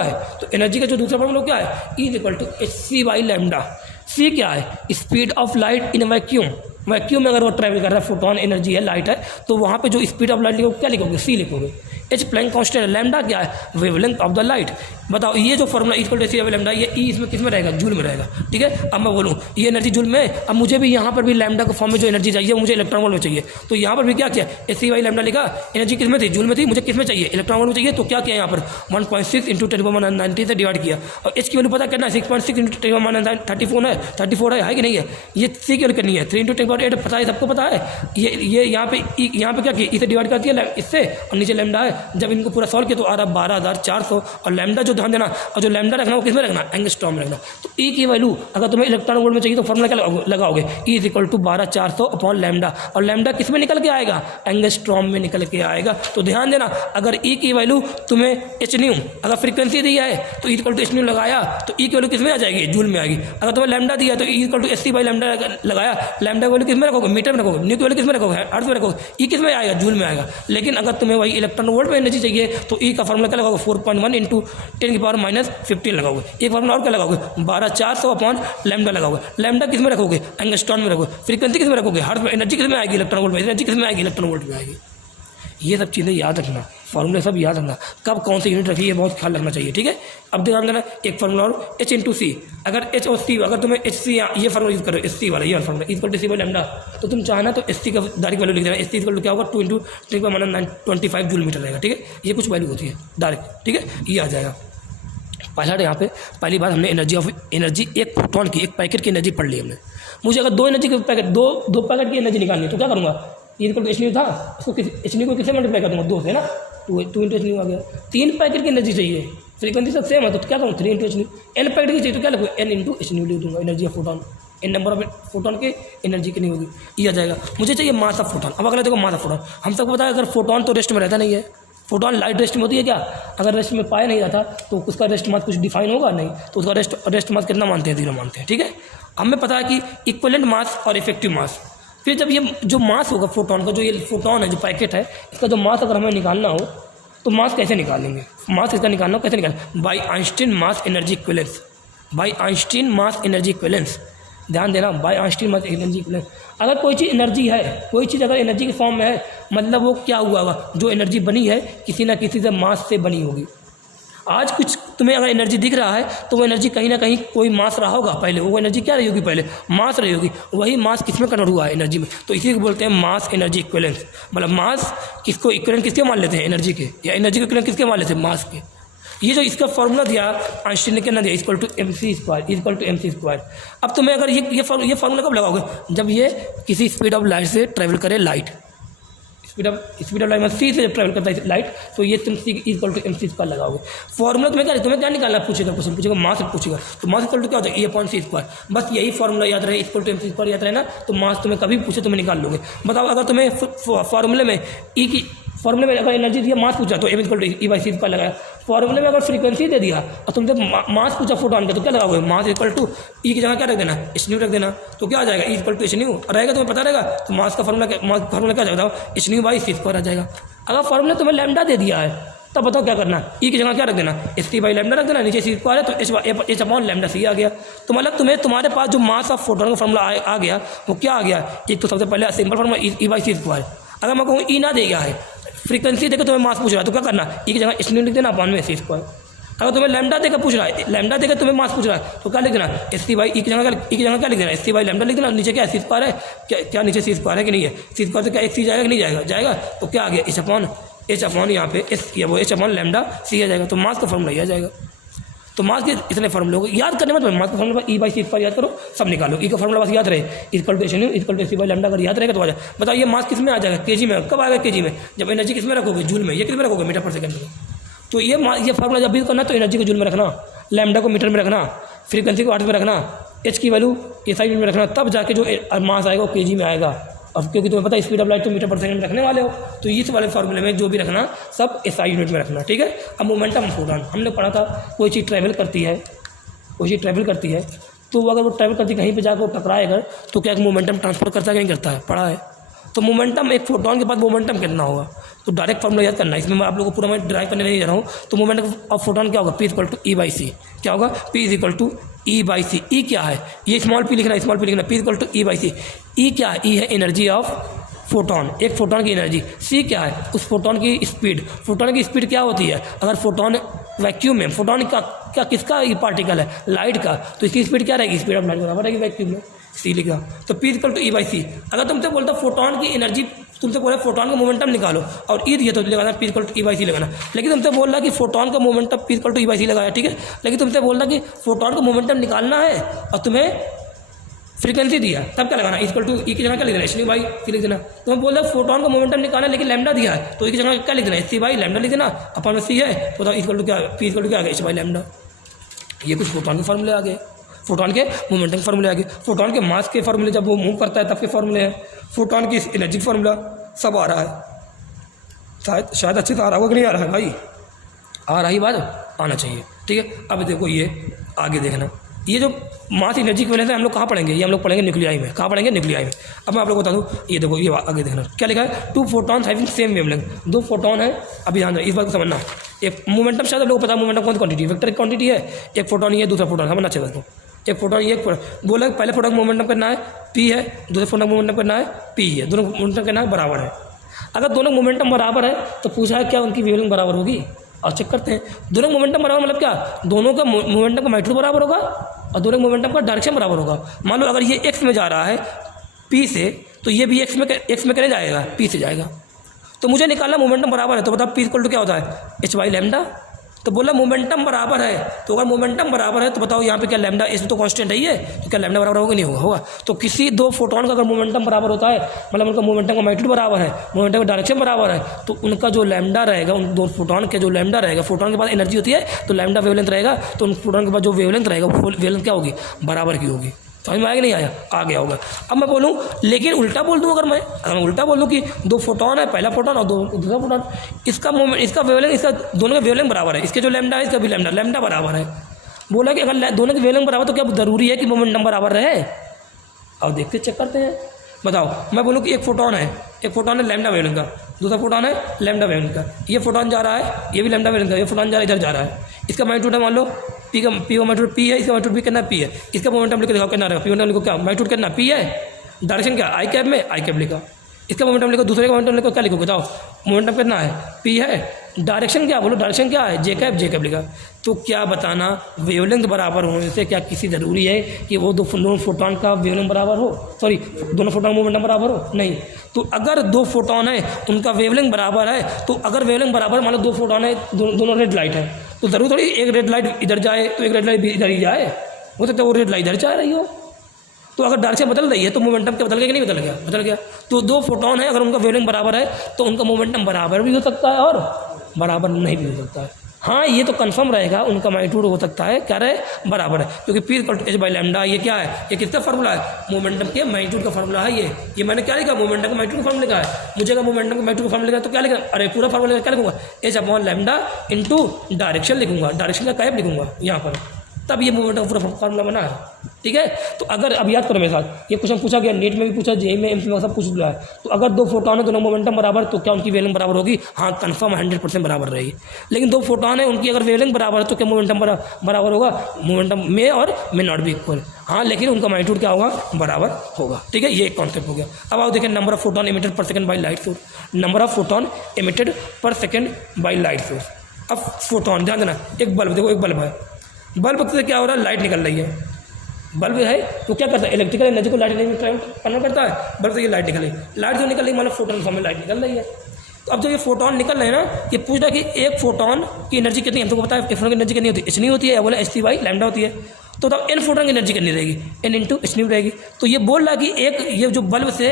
है। तो एनर्जी का जो दूसरा फॉर्मूला क्या है, ई इक्वल टू hc/λ। सी क्या है, speed of light in vacuum में अगर वो ट्रैवल कर रहा है, फोटोन एनर्जी है, लाइट है, तो वहाँ पे जो स्पीड ऑफ लाइट लिखोगे क्या लिखोगे, सी लिखोगे। एच प्लैंक कांस्टेंट, लैम्डा क्या है, वेवलेंथ ऑफ द लाइट। बताओ ये जो formula equal to C lambda, ये ई इसमें किस में रहेगा, जूल में रहेगा। ठीक है, अब मैं बोलूँ ये एनर्जी जूल में, अब मुझे भी यहाँ पर भी लैम्डा के फॉर्म में जो एनर्जी चाहिए मुझे इलेक्ट्रॉन वोल्ट में चाहिए। तो यहाँ पर भी क्या किया, SC/λ लिखा, एनर्जी किस में थी, जूल में थी, मुझे किस में चाहिए, इलेक्ट्रॉन वोल्ट में चाहिए। तो क्या किया यहाँ पर 1.6 × 10⁻19 से डिवाइड किया। और एच की वैल्यू पता करना है, 6.6 × 10⁻34 है कि नहीं है। ये सी की वैल्यू करनी है, 3 × 10⁸ पता है, सबको पता है। ये यहाँ पे क्या किया, इसे डिवाइड कर दिया इससे, और नीचे लैम्डा है। जब इनको पूरा सॉल्व किया तो आ रहा 12,400। और लैम्डा जो ध्यान देना, और जो लैम्डा रखना वो किस में रखना, एंगस्ट्रॉम में रखना। तो ई की वैल्यू अगर तुम्हें इलेक्ट्रॉन वोल्ट में चाहिए तो फॉर्मूला क्या लगाओगे, E is equal to 12,400 upon lambda. और लैम्डा किस में निकल के आएगा, एंगस्ट्रॉम में निकल के आएगा। तो ध्यान देना, अगर ई की वैल्यू तुम्हें एच न्यू, अगर फ्रीक्वेंसी दी है तो E equal to H nu लगाया तो ई की वैल्यू किस में आ जाएगी, जूल में आएगी। अगर तुम्हें लैम्डा दिया तो ई इक्वल टू SC/λ लगाया, लैम्डा की वैल्यू किस में रखोगे, मीटर में रखोगे। न्यू की वैल्यू किस में रखोगे, हर्ट्ज में रखोगे। ई किस में आएगा, जूल में आएगा। लेकिन अगर तुम्हें वही इलेक्ट्रॉन वोल्ट में एनर्जी चाहिए तो ई का फॉर्मूला क्या लगाओगे, 4.1 × 10⁻⁻15 लगाओगे। एक फॉर्मूला और क्या लगाओगे, 12,400 अपॉन लैम्डा लगाओगे। लैम्डा किस में रखोगे, एंगस्ट्रॉन में रखोगे। फ्रीक्वेंसी किस में रखोगे, हर्ट्ज में। एनर्जी किस में आएगी, इलेक्ट्रॉन वोल्ट में। एनर्जी किस में आएगी, इलेक्ट्रॉन वोल्ट में आएगी। ये सब चीज़ें याद रखना, फॉर्मूले सब याद रखना, कब कौन सी यूनिट रखी है बहुत ख्याल रखना चाहिए। ठीक है, अब ध्यान देना एक फॉर्मूला और, H × C। अगर H और C, अगर तुम्हें HC ये फॉर्मूला यूज करो, SC वाला ये फॉर्मूला इक्वल टू C/λ, तो तुम चाहना तो SC का डायरेक्ट वैल्यू लिख देना। SC इक्वल टू क्या होगा, 2 × 10⁻25 जूल मीटर रहेगा। ठीक है, ये कुछ वैल्यू होती है डायरेक्ट। ठीक है, ये आ जाएगा। यहाँ पे पहली बार हमने एनर्जी एक प्रोटॉन की, एक पैकेट की एनर्जी पढ़ ली हमने। मुझे अगर दो एनर्जी के पैकेट, दो पैकेट की एनर्जी निकालनी है तो क्या करूँगा, ये इक्वल टू एच न्यू था, उसको एच न्यू को किससे मल्टीप्लाई कर दूँगा, 2 से ना, 2 × एच न्यू आ गया। 3 पैकेट की एनर्जी चाहिए, फ्रीक्वेंसी सब सेम है, तो क्या करूँ 3 × एच न्यू। n पैकेट की चाहिए तो क्या लिखूँ, n × एच न्यू लिख दूँगा, energy of photon. n number of photon की एनर्जी कितनी होगी, ये आ जाएगा। मुझे चाहिए मास ऑफ फोटोन। अब अगला देखो मास ऑफ फोटोन, हम सबको पता है अगर फोटोन तो रेस्ट में रहता नहीं है, फोटोन लाइट रेस्ट में होती है क्या, अगर रेस्ट में पाया नहीं जाता तो उसका रेस्ट मास कुछ डिफाइन होगा नहीं, तो उसका रेस्ट मास कितना मानते हैं, 0 मानते हैं। ठीक है, हमें पता है कि इक्विवेलेंट मास और इफेक्टिव मास। फिर जब ये जो मास होगा फोटोन का, जो ये फोटोन है जो पैकेट है, इसका जो मास अगर हमें निकालना हो तो मास कैसे निकालेंगे, मास इसका निकालना हो कैसे निकालें, by Einstein mass energy equivalence. By Einstein mass energy equivalence, ध्यान देना, by Einstein mass energy equivalence. अगर कोई चीज़ एनर्जी है, कोई चीज़ अगर एनर्जी के फॉर्म में है, मतलब वो क्या हुआ होगा, जो एनर्जी बनी है किसी ना किसी से मास से बनी होगी। आज कुछ तुम्हें अगर एनर्जी दिख रहा है तो वो एनर्जी कहीं ना कहीं कोई मास रहा होगा पहले, वो एनर्जी क्या रही होगी, पहले मास रही होगी। वही मास किस में कन्वर्ट हुआ है, एनर्जी में। तो इसी को बोलते हैं मास एनर्जी इक्विवेलेंस। मतलब मास किसको इक्विवेलेंट किसके मान लेते हैं, एनर्जी के, या एनर्जी को इक्विवेलेंट किसके मान लेते हैं, मास के। ये जो इसका फॉर्मूला दिया आइंस्टीन ने क्या दिया, इक्वल टू mc²। अब तुम्हें अगर ये फार्मूला कब लगाओगे, जब ये किसी स्पीड ऑफ लाइट से ट्रैवल करे, लाइट स्पीड ऑफ लाइट मतलब सी से जब ट्रैवल करता है लाइट, तो ये तुम सी इक्वल टू mc² लगाओगे। फॉर्मूला तुम्हें क्या निकालना पूछेगा, क्वेश्चन पूछेगा मास पूछेगा, तो मास इक्वल टू क्या होता है E/c²। बस यही फॉर्मूला याद रहे, इक्वल टू mc² याद रहे ना, तो मास तुम्हें कभी पूछे तुम्हें निकाल लोगे। बताओ अगर तुम्हें फॉर्मूले में फॉर्मूले में अगर एनर्जी दिया मास पूछा तो m इक्वल टू E/c² लगाया। फॉर्मूले में अगर फ्रीक्वेंसी दे दिया और तुमसे मास पूछा फोटोन का, तो क्या लगाओगे, मास इक्वल टू ई की जगह क्या रख देना, h रख देना, तो क्या आ जाएगा E इक्वल टू h रहेगा, तुम्हें पता रहेगा। तो मास का फॉर्मूला क्या जाएगा, h/c² आ जाएगा। अगर फॉर्मूला तुम्हें लैम्डा दे दिया है तब बताओ क्या करना, ई की जगह क्या रख देना, h/λ रख देना, नीचे c² है तो h/λc आ गया। तो मतलब तुम्हारे पास जो मास ऑफ फोटोन का फॉर्मूला आ गया वो क्या आ गया, एक तो सबसे पहले सिंपल फॉर्मूला E/c²। अगर मैं कहूँ ई ना दे गया है, फ्रीक्वेंसी देकर तुम्हें मास पूछ रहा है, तो क्या करना, ई की जगह h लिख देना अपॉन में c²। अगर तुम्हें लैम्डा देकर पूछ रहा है, लैम्डा देकर तुम्हें मास पूछ रहा है, तो क्या लिख देना, h/e की जगह क्या लिख देना, h/λ लिख देना, नीचे क्या है c² है, क्या नीचे c² है कि नहीं है, c² तो क्या h जाएगा कि नहीं जाएगा, तो क्या आ गया h अपॉन यहाँ पे वो h/λc आ जाएगा। तो मास का फॉर्मूला यह आ जाएगा। तो मास के इतने फॉर्मूले हो गए, याद करने में मास का फॉर्मूला E/c² याद करो, सब निकालो। ई का फॉर्मूला बस याद रहे, इक्वल टू h/λ अगर याद रहेगा तो आ जाए। बताओ ये मास किस में आ जाएगा, केजी में। कब आएगा केजी में, जब एनर्जी किस में रखोगे, जूल में। ये किस में रखोगे, मीटर पर सेकंड में। तो ये फॉर्मूला जब भी करना तो एनर्जी को जूल में रखना, लैम्डा को मीटर में रखना, फ्रीक्वेंसी को वाट में रखना, एच की वैल्यू SI यूनिट में रखना, तब जाके जो मास आएगा वो केजी में आएगा। अब क्योंकि तुम्हें पता है स्पीड ऑफ लाइट तो मीटर पर सेकंड में रखने वाले हो, तो इस वाले फॉर्मूले में जो भी रखना सब SI यूनिट में रखना, ठीक है। अब मोमेंटम फोटोन हमने पढ़ा था, कोई चीज़ ट्रैवल करती है, तो अगर वो ट्रैवल करती कहीं पे जाकर वो टकराए अगर, तो क्या मोमेंटम ट्रांसफर करता है कि नहीं करता है, पढ़ा है। तो मोमेंटम, एक फोटोन के पास मोमेंटम कितना होगा, तो डायरेक्ट फॉर्मूला याद करना है। इसमें मैं आप लोगों को पूरा मैं ड्राइव करने नहीं जा रहा हूँ। तो मोमेंटम ऑफ फोटोन क्या होगा, P इक्वल टू E/c। क्या होगा, P इक्वल टू E/c। ई क्या है, ये स्मॉल p लिखना, P इक्वल टू E/c। ई क्या है, ई है एनर्जी ऑफ फोटोन, एक फोटोन की एनर्जी। सी क्या है, उस फोटोन की स्पीड। फोटोन की स्पीड क्या होती है, अगर फोटोन वैक्यूम में, फोटोन का क्या किसका ये पार्टिकल है, लाइट का, तो इसकी स्पीड क्या रहेगी, स्पीड ऑफ लाइट बराबर रहेगी वैक्यूम में, सी लिखा। तो P इक्वल टू E/c। अगर तुमसे बोलता फोटोन की एनर्जी, तुमसे बोला फोटोन का मोमेंटम निकालो और ई दिया तो लगाना P इक्वल टू E/c लगाना। लेकिन तुमसे बोल रहा कि फोटोन का momentum P equal to E/c लगाया, ठीक है। लेकिन तुमसे बोल रहा कि फोटोन का मोमेंटम निकालना है और तुम्हें फ्रीक्वेंसी दिया, तब क्या लगाना, इक्वल टू ई की जगह क्या लिख देना, h/c लिख देना। तो मैं बोल रहा फोटोन का मोमेंटम निकालना है लेकिन लैम्डा दिया है, तो ई की जगह क्या लिख देना, h/λ लिख देना, अपन में c है तो इक्वल टू क्या, P इक्वल टू क्या आ गया, h/λ। ये कुछ फोटोन के फॉर्मूले आ गए, फोटोन के मोमेंटम फार्मूले आ गए, फोटोन के मास के फार्मूले जब वो मूव करता है तब के फार्मूले हैं, फोटोन की एनर्जी फार्मूला सब आ रहा है। शायद अच्छे से आ रहा होगा कि नहीं आ रहा है भाई, आ रही बात आना चाहिए, ठीक है। अब देखो ये आगे देखना, ये जो मास एनर्जी की वजह से हम लोग कहाँ पढ़ेंगे, ये हम लोग पढ़ेंगे न्यूक्लियाई में। कहाँ पढ़ेंगे, न्यूक्लियाई में। अब मैं आप लोग को बता दूँ, ये देखो ये आगे देखना क्या लिखा है, 2 photons having same wavelength. 2 photon है, अभी ध्यान इस बात को समझना। एक मोमेंटम, शायद आप लोगों को पता है मोमेंटम कौन सी क्वांटिटी, वेक्टर क्वांटिटी है। एक फोटोन ये, दूसरा फोटोन, समझना चाहिए इसको। एक फोटोन ये बोला पहले फोटोन का मोमेंटम करना है P है, दूसरे फोटोन का मोमेंटम करना है P है, दोनों मोमेंटम करना है बराबर है। अगर दोनों मोमेंटम बराबर है तो पूछा है क्या उनकी वेवलेंथ बराबर होगी, और चेक करते हैं। दोनों मोमेंटम बराबर मतलब क्या, दोनों का मोमेंटम का मैग्नीट्यूड बराबर होगा और दोनों मोमेंटम का डायरेक्शन बराबर होगा। मान लो अगर ये x में जा रहा है P से, तो ये भी x में कहने जाएगा, P से जाएगा। तो मुझे निकालना मोमेंटम बराबर है, तो बताओ P इक्वल टू क्या होता है, h/λ। तो बोला मोमेंटम बराबर है, तो अगर मोमेंटम बराबर है तो बताओ यहाँ पे क्या लैम्डा, इसमें तो कांस्टेंट है ये, तो क्या लैम्डा बराबर होगा नहीं होगा, होगा। तो किसी 2 फोटोन का अगर मोमेंटम बराबर होता है, मतलब उनका मोमेंटम का मैग्नीट्यूड बराबर है, मोमेंटम का डायरेक्शन बराबर है, तो उनका जो लैम्डा रहेगा, उन 2 फोटोन के जो लैम्डा रहेगा, फोटोन के पास एनर्जी होती है तो लैम्डा वेवलेंथ रहेगा, तो उन फोटोन के पास जो वेवलेंथ रहेगा वो वेवलेंथ क्या होगी, बराबर की होगी। समझ में आया कि नहीं आया, आ गया होगा। अब मैं बोलूँ, लेकिन उल्टा बोल दूँ, अगर मैं उल्टा बोल दूँ कि 2 फोटोन है, पहला फोटोन और दूसरा फोटोन, इसका मोमेंट, इसका वेवलेंथ, इसका दोनों का वेवलेंथ बराबर है, इसके जो लैम्डा है इसका भी लैम्डा बराबर है। बोला कि अगर दोनों की वेवलेंथ बराबर तो क्या ज़रूरी है कि मोमेंटम बराबर रहे। अब देखते चेक करते हैं, बताओ। मैं बोलूँ कि एक फोटोन है लैम्डा वेवलेंथ का, दूसरा फोटोन है लैम्डा वेवलेंथ का। ये फोटोन जा रहा है, ये भी लैम्डा वेवलेंथ का, ये फोटोन जा रहा है, इधर जा रहा है। इसका मैग्नीट्यूड है मान लो P का मैग्नीट्यूड P है, इसका मैग्नीट्यूड भी कितना P है। इसका मोमेंटम लिखो, दिखाओ कितना रहेगा, P मोमेंटम लिखो, क्या मैग्नीट्यूड कितना P है, डायरेक्शन क्या आई कैप में, आई कैप लिखा। इसका मोमेंटम लिखो, दूसरे का मोमेंटम लिखो, क्या लिखो बताओ, मोमेंटम कितना है P है, डायरेक्शन क्या, बोलो डायरेक्शन क्या है, जे कैप लिखा। तो क्या बताना, वेवलेंथ बराबर होने से क्या किसी ज़रूरी है कि वो दोनों फोटोन का वेवलेंथ बराबर हो, सॉरी दोनों फोटोन का मोमेंटम बराबर हो, नहीं। तो अगर 2 फोटोन है उनका वेवलेंथ बराबर है, तो अगर वेवलेंथ बराबर, मान लो 2 फोटोन है, दोनों रेड लाइट है, तो ज़रूर थोड़ी एक रेड लाइट इधर जाए तो एक रेड लाइट इधर ही जाए, हो सकता है वो रेड लाइट इधर जा रही हो। तो अगर डायरेक्शन बदल रही है तो मोमेंटम क्या बदल गया कि नहीं बदल गया? बदल गया। तो दो फोटोन है, अगर उनका वेवलेंथ बराबर है तो उनका मोमेंटम बराबर भी हो सकता है और बराबर नहीं भी हो सकता है। हाँ, ये तो कंफर्म रहेगा उनका मैग्नीट्यूड हो सकता है क्या रहे, बराबर है, क्योंकि P equal to H by lambda ये क्या है, ये किसका फार्मूला है, मोमेंटम के मैग्नीट्यूड का फार्मूला है। ये मैंने क्या लिखा, मोमेंटम का मैग्नीट्यूड का फार्मूला लिखा है। मुझे अगर मोमेंटम का मैग्नीट्यूड का फार्मूला लिखा तो क्या लिखा, अरे पूरा फार्मूला क्या लिखूंगा, H upon lambda into direction लिखूंगा, डायरेक्शन का कैप लिखूंगा यहाँ पर, तब ये मोमेंटम पूरा फार्मूला बना है। ठीक है, तो अगर अब याद करो मेरे साथ, ये क्वेश्चन पूछा गया, नीट में भी पूछा, जेईई में, एमसीक्यू में सब पूछ लिया है। तो अगर दो फोटोन है, दोनों मोमेंटम बराबर, तो क्या उनकी वेवलेंथ बराबर होगी? हाँ, कंफर्म 100% बराबर रहेगी। लेकिन दो फोटोन है, उनकी अगर वेवलेंथ बराबर है तो क्या मोमेंटम बराबर होगा? मोमेंटम में और में नॉट भी इक्वल, हाँ, लेकिन उनका मैग्नीट्यूड क्या होगा, बराबर होगा। ठीक है, ये एक कॉन्सेप्ट हो गया। अब आप देखें नंबर ऑफ फोटोन इमिटेड पर second by light source, number of photon emitted पर सेकंड बाई लाइट सोर्स। अब फोटोन ध्यान देना, एक बल्ब देखो, एक बल्ब है, बल्ब से क्या हो रहा है, लाइट निकल रही है। बल्ब है तो क्या करता है, इलेक्ट्रिकल एनर्जी को लाइट एनर्जी में कन्वर्ट करता है। बल्ब से ये लाइट निकल रही है, लाइट जो निकल रही है मतलब फोटोन फॉर्म में लाइट निकल रही है। तो अब जब ये फोटोन निकल रहे हैं ना, ये पूछ रहा है कि एक फोटोन की एनर्जी कितनी है, हमको पता है एक फोटोन की एनर्जी कितनी होती है, एच न्यू होती है, या बोले एच सी बाई लैम्डा होती है। तो तब एन फोटोन की एनर्जी कितनी रहेगी, एन इंटू एच न्यू रहेगी। तो ये बोल रहा है कि एक ये जो बल्ब से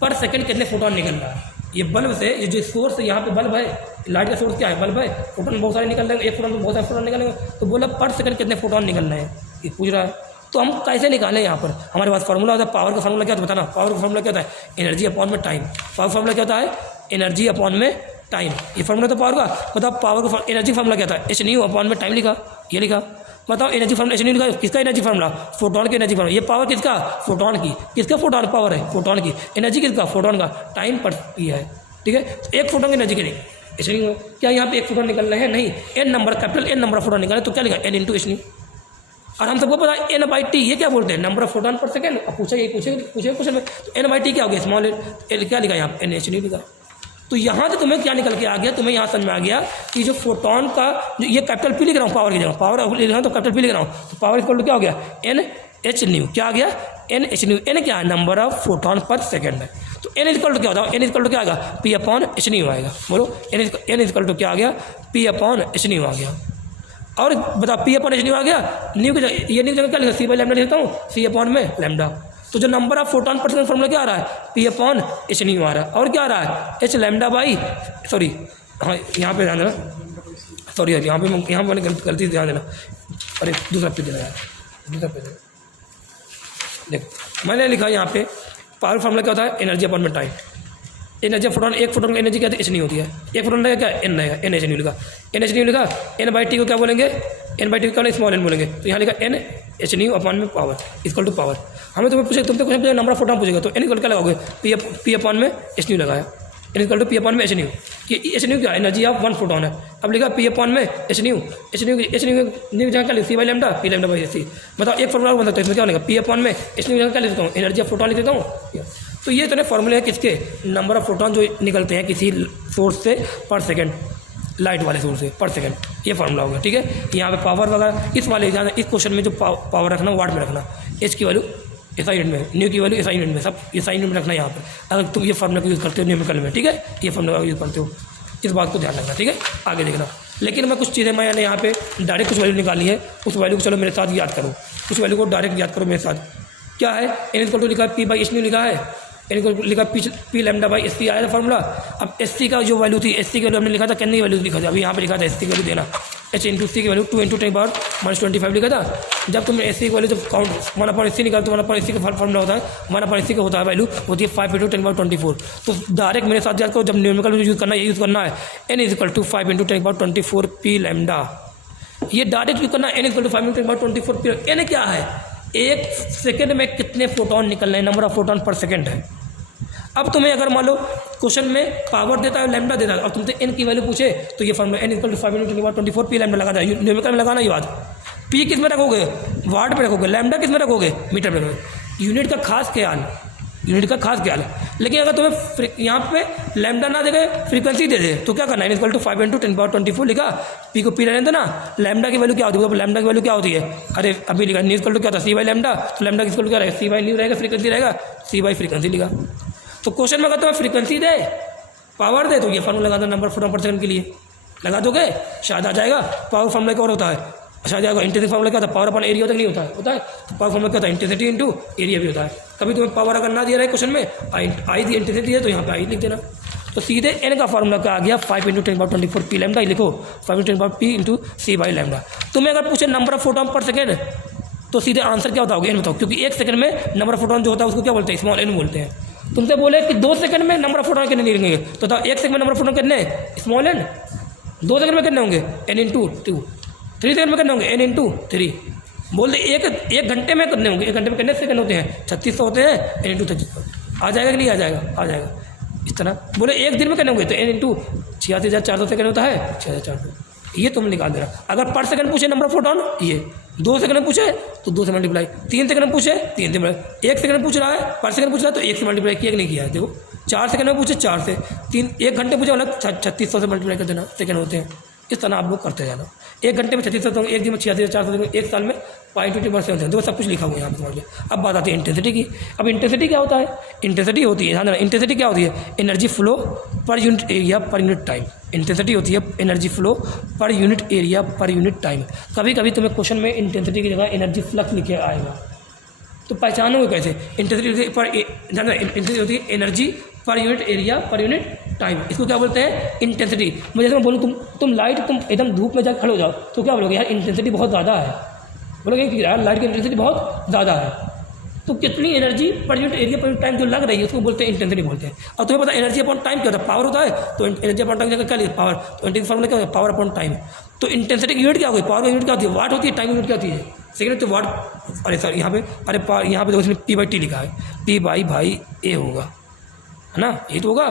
पर सेकंड कितने फोटोन निकल रहा है, ये बल्ब से, ये जो सोर्स यहाँ पे बल्ब है, लाइट का सोर्स क्या है, बल्ब है, फोटोन बहुत सारे निकल रहे हैं, एक फोटोन तो बहुत सारे फोटोन निकलेंगे। तो बोला पर सेकंड कितने फोटोन निकल रहे हैं, ये पूछ रहा है। तो हम कैसे निकालें, यहाँ पर हमारे पास फार्मूला होता है, पावर का फार्मूला क्या होता है बताना, पावर का फार्मूला क्या होता है, एनर्जी अपॉन में टाइम। पावर फार्मूला क्या होता है, एनर्जी अपॉन में टाइम, ये फार्मूला तो पावर का। बताओ पावर का एनर्जी फार्मूला क्या था, एच न्यू अपॉन में टाइम लिखा, ये लिखा। बताओ एनर्जी फार्मूला एच न्यू लिखा, किसका एनर्जी फार्मूला, फोटोन की एनर्जी फार्मूला। ये पावर किसका, फोटोन की, किसका फोटोन पावर है, फोटोन की। एनर्जी किसका, फोटोन का, टाइम पर ये है। ठीक है, तो एक फोटोन की एनर्जी कितनी, एच न्यू। क्या यहाँ पे एक फोटोन निकल रहे हैं, नहीं, N number, capital N number photon निकाले, तो क्या लिखा, एन इंटू एच न्यू। और हम सबको पता है एन बाई टी, ये क्या बोलते हैं, number of photon per second. अब पूछे क्वेश्चन में, तो एन बाई टी क्या हो गया, स्मॉल एन, क्या लिखा यहाँ, एन एच न्यू लिखा। तो यहाँ से तुम्हें क्या निकल के आ गया, तुम्हें यहाँ समझ में आ गया कि जो फोटोन का जो ये कैपिटल पी लिख रहा हूँ, पावर की जगह पावर लिख रहा हूँ तो कैपिटल पी लिख रहा हूँ, तो पावर इक्वल टू क्या हो गया, एन एच न्यू। क्या आ गया, एन एच न्यू। एन क्या है, number of photon per second है। तो एन इक्वल टू क्या होता है, एन इक्वल टू क्या आएगा, पी अपॉन एच न्यू आएगा। बोलो एन इक्वल टू क्या आ गया, पी अपॉन एच न्यू आ गया। और बताओ पी अपॉन एच न्यू आ गया, न्यू की जगह, ये न्यू की जगह क्या लिखा, सी बाई लैम्डा लिखता हूँ, सी अपॉन में लैम्डा। तो जो number of photon per second formula क्या आ रहा है, पी अपॉन एच न्यू आ रहा है। और क्या आ रहा है, एच लैम्डा बाई, सॉरी हाँ यहाँ पे ध्यान देना, सॉरी यार यहाँ पे मैंने गलती ध्यान देना, अरे दूसरा पेज देना यार, दूसरा पेज देखो मैंने लिखा यहाँ पे पावर फॉर्मूला क्या होता है, एनर्जी अपॉन में टाइम। एनर्जी फोटोन, एक फोटोन की एनर्जी क्या है, एच नहीं होती है, एक फोटोन रहेगा क्या, एन रहेगा, एन एच नहीं लिखा, एन एच नहीं लिखा। एन बाई टी को क्या बोलेंगे, एन बाई टी को स्मॉल एन बोलेंगे। तो यहाँ लिखा एन एच न्यू अपॉन में पावर इक्वल टू पावर। हमें तुम्हें पूछे, तुमसे क्वेश्चन पूछे नंबर ऑफ फोटोन पूछेगा, तो एन इक्वल क्या लगाओगे, पी अपॉन में एच न्यू लगाया, N equal to P upon में एच न्यू। कि एच न्यू क्या, एनर्जी ऑफ वन फोटोन है। अब लिखा पी अपॉन में एच न्यू जगह क्या लिखा, C by lambda, P lambda by C. बताओ एक फॉर्मूला बन सकता है, इसमें क्या होगा, पी अपॉन में एच न्यू जगह क्या लिखता हूँ, एनर्जी ऑफ फोटोन लिख देता हूँ। तो ये इतने फॉर्मूले हैं किसके, नंबर ऑफ फोटोन जो निकलते हैं किसी सोर्स से पर सेकंड, लाइट वाले सोर्स से पर सेकंड, ये फार्मूला होगा। ठीक है, यहाँ पे पावर वगैरह इस वाले ध्यान, इस क्वेश्चन में जो पावर रखना वाट में रखना, एच की वैल्यू एसआई यूनिट में, न्यू की वैल्यू एसआई यूनिट में, सब एसआई यूनिट में रखना यहाँ पर। अगर तुम ये फार्मूला का यूज़ करते हो न्यूमेरिकल में, ठीक है, ये फार्मूला का यूज़ करते हो, इस बात को ध्यान रखना। ठीक है, आगे देखना। लेकिन मैं कुछ चीज़ें मैंने यहाँ पे डायरेक्ट कुछ वैल्यू निकाली है, उस वैल्यू को चलो मेरे साथ याद करो, उस वैल्यू को डायरेक्ट याद करो मेरे साथ। क्या है, एन इक्वल टू लिखा है पी बाई एच न्यू लिखा है, एन इक्वल टू लिखा P lambda by S C आया था फॉर्मूला। अब एस सी का जो वैल्यू थी, एस सी की वैल्यू हमने लिखा था, कितनी वैल्यू लिखा था, अभी यहाँ पे लिखा था एस सी की वैल्यू देना, एच इंटू सी की वैल्यू 2 इंटू 10⁻25 लिखा था। जब तुमने एस सी की वैल्यू जब काउंट 1 अपॉन एस सी निकालते हो, 1 अपॉन एस सी का फॉर्मूला होता है, 1 अपॉन एस सी का होता है वैल्यू होती है 5 इंटू 10⁻24। तो डायरेक्ट मेरे साथ याद करो, जब न्यूमेरिकल यूज़ करना है, ये यूज़ करना है, N is equal to 5 into 10⁻24 P lambda, ये डायरेक्ट यूज़ करना है, N equal to 5 into 10⁻24 P. N क्या है, एक सेकेंड में कितने फोटोन निकल रहे हैं, number of photon per second है। अब तुम्हें अगर मान लो क्वेश्चन में पावर देता है, लैम्डा देता है, और तुमसे एन की वैल्यू पूछे, तो ये formula N equal to 5 into 10⁻24 P lambda लगाना है, न्यूमेरिकल में लगाना ये बात। पी किस में रखोगे, वाट में रखोगे, लैम्डा किस में रखोगे, मीटर में रखोगे। यूनिट का खास ख्याल, यूनिट का खास ख्याल है। लेकिन अगर तुम्हें यहाँ पे लैम्डा ना देखे, फ्रीक्वेंसी दे दे, तो क्या करना है, इक्वल टू 5 इंटू 10⁻24 लिखा, पी को पी रहने देना, लैम्डा की वैल्यू क्या होती है, लैम्डा की वैल्यू क्या होती है, अरे अभी लिखा न्यू इक्वल टू क्या था, सी बाई लैम्डा, तो लैम्डा की इक्वल क्या रहेगा, सी बाई न्यू रहेगा, फ्रीक्वेंसी रहेगा सी बाई फ्रीक्वेंसी लिखा। तो क्वेश्चन में अगर तुम्हें फ्रीक्वेंसी दे, पावर दे, तो ये फार्मूला लगा दो नंबर फोटोन पर सेकंड के लिए। लगा दोगे शायद आ जाएगा। पावर फॉर्मूला क्या और होता है, शायद आएगा। इंटेंसिटी फॉर्मूला क्या होता है, पावर अपॉन एरिया होता है कि नहीं होता है, होता है। तो पावर फॉर्मूला क्या होता है, इंटेंसिटी इंटू एरिया भी होता है। कभी तुम्हें पावर अगर ना दिया रहे क्वेश्चन में, आई दी इंटेंसिटी है तो यहाँ पे आई लिख देना। तो सीधे एन का फॉर्मूला क्या आ गया, 5 × 10⁻24 पी लैम्डा। लिखो 5 × 10⁻p into C by lambda. तुम्हें अगर पूछे number of photon per second तो सीधे आंसर क्या होता होगा, एन बताओ, क्योंकि 1 सेकंड में नंबर ऑफ फोटोन जो होता है उसको क्या बोलते हैं, स्मॉल एन बोलते हैं। तुमसे बोले कि 2 सेकंड में नंबर ऑफ फोटोन कितने निकलेंगे, तो 1 सेकंड में नंबर ऑफ फोटोन कितने, स्मॉल एन। 2 सेकंड में कितने होंगे, एन इंटू 2। 3 सेकंड में कितने होंगे, एन इंटू 3। बोल दे एक घंटे में कितने होंगे, 1 घंटे में कितने सेकंड होते हैं, 3600 होते हैं, एन इंटू 3600। आ जाएगा कि नहीं आ जाएगा, आ जाएगा। इस तरह बोले 1 दिन में कितने होंगे, तो एन इंटू 86,400 सेकंड होता है, 6,400। ये तुम निकाल दे रहा। अगर पर सेकंड पूछे नंबर ऑफ फोटोन, ये 2 सेकंड में पूछे तो 2 से मल्टीप्लाई, 3 सेकंड में पूछे 3 से मल्टीप्लाई, 1 सेकंड में पूछ रहा है, पर सेकंड पूछ रहा है तो 1 से मल्टीप्लाई किया नहीं किया है। देखो 4 सेकंड में पूछे 4 से, 1 घंटे पूछे मतलब 3600 से मल्टीप्लाई कर देना, सेकंड होते हैं। इस तरह आप लोग करते जाना। 1 घंटे में 3600, 1 दिन में 86,400, 1 साल में 0.20% होते हैं। देखो सब कुछ लिखा हुआ है यहाँ पे समझ। अब बात आती है इंटेंसिटी की। अब इंटेंसिटी क्या होता है, इंटेंसिटी होती है, ध्यान रखना, इंटेंसिटी क्या होती है, energy flow per unit area पर यूनिट टाइम। इंटेंसिटी होती है energy flow per unit area पर यूनिट टाइम। कभी कभी तुम्हें क्वेश्चन में इंटेंसिटी की जगह एनर्जी फ्लक्स लिखे आएगा, तो पहचानोगे कैसे। इंटेंसिटी पर ध्यान रखना, इंटेंसिटी होती है एनर्जी पर यूनिट एरिया पर यूनिट टाइम। इसको क्या बोलते हैं, इंटेंसिटी। मुझे जैसे मैं बोलूँ तुम लाइट, तुम एकदम धूप में जाकर खड़े हो जाओ तो क्या बोलोगे, यार इंटेंसिटी बहुत ज़्यादा है। बोलोगे कि यार लाइट की इंटेंसिटी बहुत ज़्यादा है। तो कितनी एनर्जी पर यूनिट एरिया पर यूनिट टाइम जो लग रही है उसको बोलते हैं इंटेंसिटी बोलते हैं। और तुम्हें पता है एनर्जी अपॉन टाइम क्या होता है, पावर होता है। तो एनर्जी अपॉन टाइम क्या लिखा, पावर। तो इंटेंसिटी फॉर्मूला क्या होता है, पावर अपॉन टाइम। तो इंटेंसिटी की यूनिट क्या होगी, पावर की यूनिट क्या होती है, वाट होती है, टाइम यूनिट क्या होती है, सेकंड। तो वाट, अरे सर यहाँ पे, अरे यहाँ पे देखो इसमें P/T लिखा है, P भाई A होगा, है ना, ये तो होगा।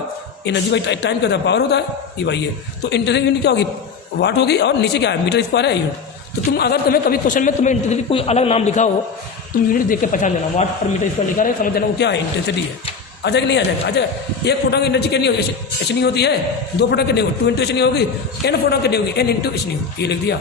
एनर्जी बाई टाइम क्या होता है, पावर होता है, P/A। तो इंटेंसिटी यूनिट क्या होगी, वाट होगी, और नीचे क्या है, मीटर स्क्वायर है यूनिट। तो तुम अगर कभी क्वेश्चन में तुम्हें इंटेंसिटी कोई अलग नाम लिखा हो, तुम यूनिट देख के पहचान लेना, वाट पर मीटर स्क्वायर लिखा है, समझ लेना वो क्या है, इंटेंसिटी है। आ जाएगा नहीं आ जाएगा, आ जाएगा। 1 फोटोन की एनर्जी कितनी होगी, एच नहीं होती है। 2 फोटोन कितनी होगी, 2 इंटू एच नहीं होगी। n फोटोन कितनी होगी, n इंटू एच नहीं होगी। ये लिख दिया।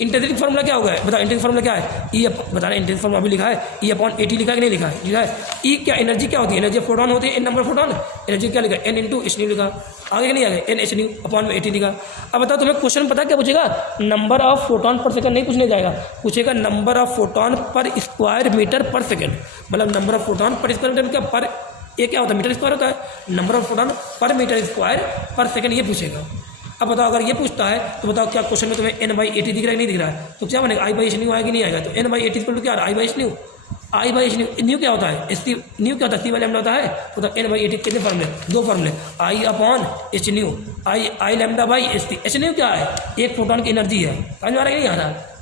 इंटेंसिटी फार्मूला क्या होगा, बताओ इंटेंसिटी फार्मूला क्या है, ई बताना। इंटेंसिटी फार्मूला अभी लिखा है, E/AT लिखा है कि नहीं लिखा है, लिखा है। ई क्या, एनर्जी क्या होती है, एनर्जी फोटोन होती है, n नंबर फोटोन। एनर्जी क्या लिखा है, n इंटू एच नहीं लिखा, आगे नहीं आगे, n एच नहीं अपॉन में 80 लिखा। अब बताओ तुम्हें क्वेश्चन पता क्या पूछेगा, number of photon per second नहीं पूछने जाएगा, पूछेगा नंबर ऑफ फोटोन पर स्क्वायर मीटर पर सेकंड। मतलब नंबर ऑफ फोटोन पर स्क्वायर मीटर क्या, पर ये क्या होता है, मीटर स्क्वायर होता है। नंबर ऑफ फोटोन पर मीटर स्क्वायर पर सेकंड ये पूछेगा। अब बताओ अगर ये पूछता है तो बताओ क्या क्वेश्चन में तुम्हें n/80 दिख रहा है नहीं दिख रहा है, तो क्या बनेगा, I/h न्यू आएगा नहीं आएगा। तो n/80 क्या आ रहा है, I/h न्यू। I/h न्यू क्या होता है, न्यू क्या होता है, C/λ होता है। तो n/80 कितने फॉर्मूले, 2 फॉर्मूले, I/h new, I λ/h। h new क्या है, 1 फोटोन की एनर्जी है, समझ में आ रहा है नहीं आ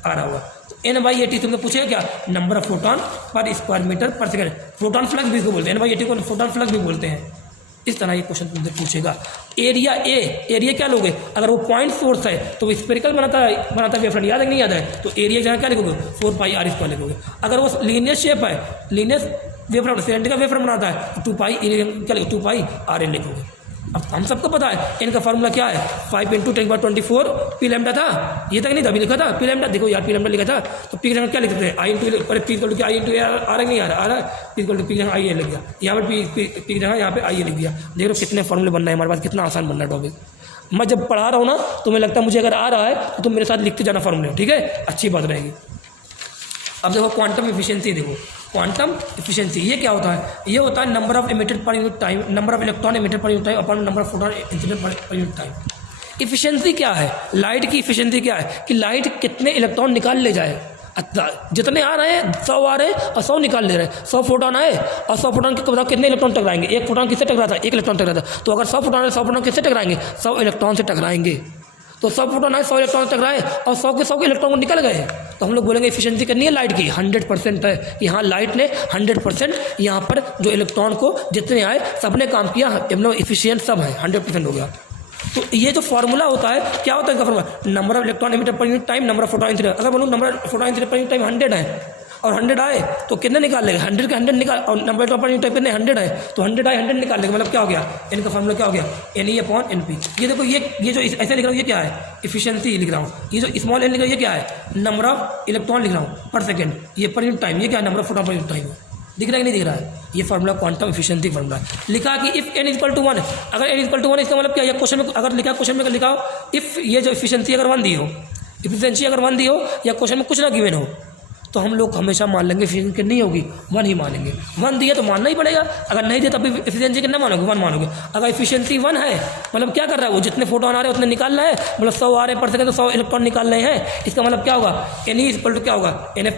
रहा होगा। तो n/80 तुमने पूछेगा क्या, नंबर ऑफ फोटोन पर स्क्वायर मीटर पर सेकंड। फोटोन फ्लक्स भी इसको बोलते हैं, n/80 को फोटोन फ्लक्स भी बोलते हैं। इस तरह ये क्वेश्चन तुमसे पूछेगा। एरिया ए, एरिया क्या लोगे, अगर वो पॉइंट सोर्स है तो वो स्पेरिकल बनाता है वेवफ्रंट, याद है नहीं याद है। तो एरिया जहाँ क्या लिखोगे, 4πr² लिखोगे। अगर वो लीनियर शेप है, लीनियर वेवफ्रंट, सिलेंडर का वेवफ्रंट बनाता है, तो 2π क्या लिखोगे, 2πrl लिखोगे। अब हम सबको पता है इनका फार्मूला क्या है, 5 × 10⁻24 पी लैम्डा था, ये तक नहीं था, अभी लिखा था पी लैम्डा। देखो यार पी लैम्डा लिखा था, तो पी क्या लिखते हैं, आई इंटू, अरे P equal to I into आ रहा नहीं आ रहा, P equal to P I लिख दिया, यहाँ पर पी यहाँ पे आई लिख दिया। देख लो कितने फॉर्मूले बन रहे हैं हमारे पास, कितना आसान बन रहा है टॉपिक। मैं जब पढ़ा रहा हूँ ना तो मुझे लगता है मुझे अगर आ रहा है तो तुम मेरे साथ लिखते जाना फॉर्मूले, ठीक है, अच्छी बात रहेगी। अब देखो क्वांटम एफिशिएंसी, देखो क्वांटम एफिशिएंसी ये क्या होता है, ये होता है नंबर ऑफ एमिटेड पर unit time, number of electron emitted पर unit time upon number of photon incident पर यूनिट टाइम। एफिशिएंसी क्या है, लाइट की एफिशिएंसी क्या है, कि लाइट कितने इलेक्ट्रॉन निकाल ले जाए। जितने आ रहे हैं 100 आ रहे हैं और 100 निकाल ले रहे हैं। 100 फोटोन आए और 100 फोटोन के बताओ कितने इलेक्ट्रॉन टकराएंगे, 1 फोटोन किससे टकराता है, 1 इलेक्ट्रॉन टकराता है। तो अगर 100 फोटोन आए, 100 फोटोन किससे टकराएंगे, 100 इलेक्ट्रॉन से टकराएंगे। तो 100 फोटोन आए, 100 इलेक्ट्रॉन टकराए और 100 के इलेक्ट्रॉन को निकल गए, तो हम लोग बोलेंगे एफिशिएंसी करनी है लाइट की 100% है। यहाँ लाइट ने 100% यहाँ पर जो इलेक्ट्रॉन को जितने आए सबने काम किया, एफिशिएंट सब है, 100% हो गया। तो ये जो फार्मूला होता है क्या होता है इसका formula, number of electron emitted पर unit time, number of photon incident. अगर बोलूँ नंबर ऑफ फोटोन इंसिडेंट पर यूनिट टाइम 100 है और 100 आए तो कितने निकाल लेगा, 100 के 100 निकाल, और नंबर ऑफ पर यूनिट टाइम कितने 100 है तो 100 आए 100 निकाल लेगा, मतलब क्या हो गया, इनका फार्मूला क्या हो गया, Ne/NP। ये देखो ये जो ऐसे लिख रहा हूँ ये क्या है, एफिशिएंसी लिख रहा हूँ। ये जो स्मॉल n लिख रहा हूँ ये क्या है, नंबर ऑफ इलेक्ट्रॉन लिख रहा हूँ पर सेकंड, ये पर यूनिट टाइम, ये क्या है, नंबर ऑफ फोटोन पर यूनिट टाइम। दिख रहा है कि नहीं दिख रहा है? ये फार्मूला क्वांटम एफिशिएंसी फार्मूला है। लिखा कि इफ़ n इक्वल टू 1, अगर n इक्वल टू 1 इसका मतलब क्या है? क्वेश्चन में अगर लिखा, क्वेश्चन में लिखा हो इफ़ ये जो एफिशिएंसी अगर 1 दी हो, एफिशिएंसी अगर 1 दी हो या क्वेश्चन में कुछ ना गिवन हो, तो हम लोग हमेशा मान लेंगे एफिशिएंसी कितनी होगी, 1 ही मानेंगे। 1 दिया तो मानना ही पड़ेगा, अगर नहीं दिया तब भी एफिशिएंसी कितना मानोगे, 1 मानोगे। अगर एफिशिएंसी 1 है मतलब क्या कर रहा है वो, जितने फोटोन आ रहे हैं उतने निकाल रहा है, मतलब 100 आ रहे हैं पर सेकंड तो 100 इलेक्ट्रॉन निकाल रहे हैं। इसका मतलब क्या होगा, एन ई इक्वल टू क्या होगा, एन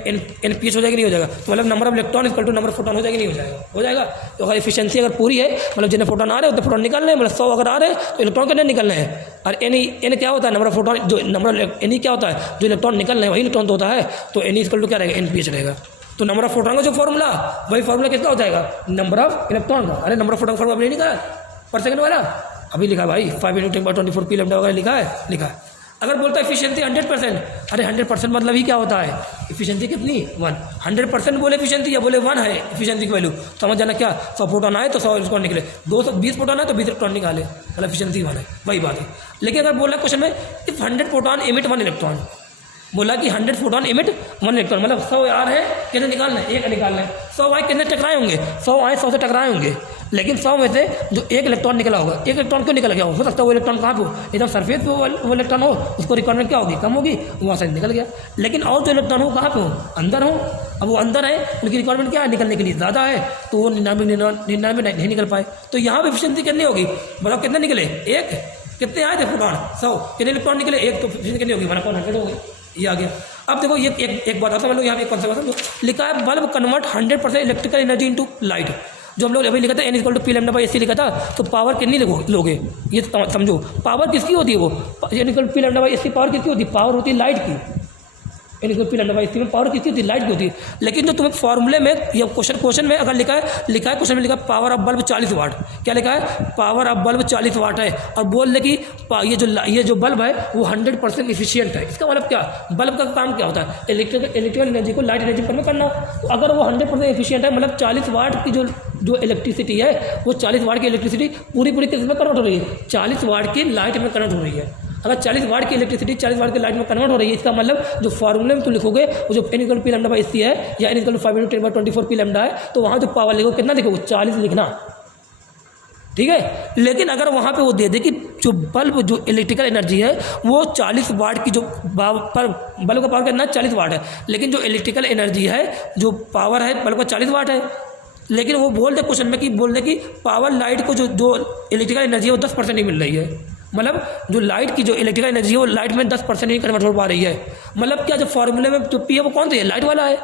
पी एच हो जाएगा नहीं हो जाएगा, तो मतलब number of electron equal to number of photon हो जाएगा नहीं हो जाएगा, हो जाएगा। तो अगर एफिशिएंसी अगर पूरी है मतलब जितने फोटोन आ रहे हैं उतने फोटोन निकाल रहे हैं, मतलब 100 अगर आ रहे हैं तो इलेक्ट्रॉन कितने निकलने हैं। और एन क्या होता है, नंबर ऑफ फोटोन, जो नंबर एन क्या होता है, जो इलेक्ट्रॉन निकल रहे हैं वही इलेक्ट्रॉन तो होता है, तो एन इक्वल टू क्या रहेगा, एन पी एच रहेगा। तो नंबर ऑफ फोटोन का जो फॉर्मूला वही फॉर्मूला किसका हो जाएगा, नंबर ऑफ इलेक्ट्रॉन का। अरे नंबर ऑफ फोटोन फॉर्मूला अभी नहीं लिखा है पर सेकंड वाला, अभी लिखा है भाई 5 × 10⁻24 पी लैम्डा वगैरह लिखा है। अगर बोलता है एफिशिएंसी 100%, अरे 100% मतलब ही क्या होता है, एफिशिएंसी कितनी 1, 100% बोले एफिशिएंसी या बोले 1 है एफिशिएंसी की वैल्यू, समझ जाना क्या 100 फोटोन आए तो 100 इलेक्ट्रॉन निकले, 220 फोटोन आए तो 20 इलेक्ट्रॉन निकाले, मतलब एफिशिएंसी 1 है, वही बात है। लेकिन अगर बोला क्वेश्चन में इफ 100 फोटोन एमिट 1 इलेक्ट्रॉन, बोला कि 100 फोटोन एमिट 1 इलेक्ट्रॉन, मतलब 100 आ रहे हैं कितने निकालना है, 1 निकालना है। 100 आए कितने टकराए होंगे, 100 आए 100 से टकराए होंगे, लेकिन 100 में से जो 1 इलेक्ट्रॉन निकला होगा, 1 इलेक्ट्रॉन क्यों निकल गया हो सकता है वो इलेक्ट्रॉन कहाँ पे हो, एकदम सरफेस पे वो इलेक्ट्रॉन हो, उसको रिक्वायरमेंट क्या होगी, कम होगी, वहाँ से निकल गया। लेकिन और जो इलेक्ट्रॉन हो कहाँ पे हो, अंदर हो, अब वो अंदर है उनकी रिक्वायरमेंट क्या है, निकलने के लिए ज़्यादा है, तो वो 99 नहीं निकल पाए। तो यहाँ पर एफिशिएंसी कितनी होगी, बताओ कितने निकले, 1, कितने आए थे फोटोन 100, कितने इलेक्ट्रॉन निकले 1, तो एफिशिएंसी कितनी होगी 1/100 होगी, ये आ गया। अब देखो ये एक बात आता है, मतलब यहाँ पे एक कॉन्सेप्ट लिखा है, bulb convert 100% electrical energy into light. जो हम लोग अभी लिखा था n equal to P lambda by S लिखा था, तो पावर कितनी लोगे ये समझो, पावर किसकी होती है, वो n equal to P lambda by S power किसकी होती है, पावर होती है लाइट की। n equal to P lambda by S में पावर किसकी होती है, लाइट की होती है। लेकिन जो तुम्हें फॉर्मूले में या क्वेश्चन में अगर लिखा है क्वेश्चन में लिखा है पावर ऑफ बल्ब 40 वाट, क्या लिखा है, पावर ऑफ बल्ब 40 वाट है, और बोल दे कि ये जो बल्ब है वो 100% इफिशियंट है। इसका मतलब क्या, बल्ब का काम क्या होता है, इलेक्ट्रिकल एनर्जी को लाइट एनर्जी में करना। तो अगर वो 100% इफिशियंट है, मतलब 40 वाट की जो इलेक्ट्रिसिटी है, वो 40 वाट की इलेक्ट्रिसिटी पूरी किस में कन्वर्ट हो रही है, 40 वाट की लाइट में कन्वर्ट हो रही है। अगर 40 वाट की इलेक्ट्रिसिटी 40 वाट की लाइट में कन्वर्ट हो रही है, इसका मतलब जो फॉर्मूले में तुम लिखोगे वो जो n equal P lambda by S है या n इक्वल 5 × 10⁻24 पी लैम्डा है, तो वहाँ जो पावर लिखोगे कितना लिखोगे, 40 लिखना, ठीक है। लेकिन अगर वहाँ पे वो दे दे कि जो बल्ब जो इलेक्ट्रिकल एनर्जी है वो 40 वाट की, जो बल्ब का पावर कितना 40 वाट है, लेकिन जो इलेक्ट्रिकल एनर्जी है, जो पावर है बल्ब का 40 वाट है, लेकिन वो बोल दे क्वेश्चन में कि पावर लाइट को जो इलेक्ट्रिकल एनर्जी है वो 10% ही मिल रही है, मतलब जो लाइट की जो इलेक्ट्रिकल एनर्जी है वो लाइट में 10% ही कन्वर्ट हो पा रही है। मतलब क्या, जो फॉर्मूले में जो पी है वो कौन सा है, लाइट वाला है।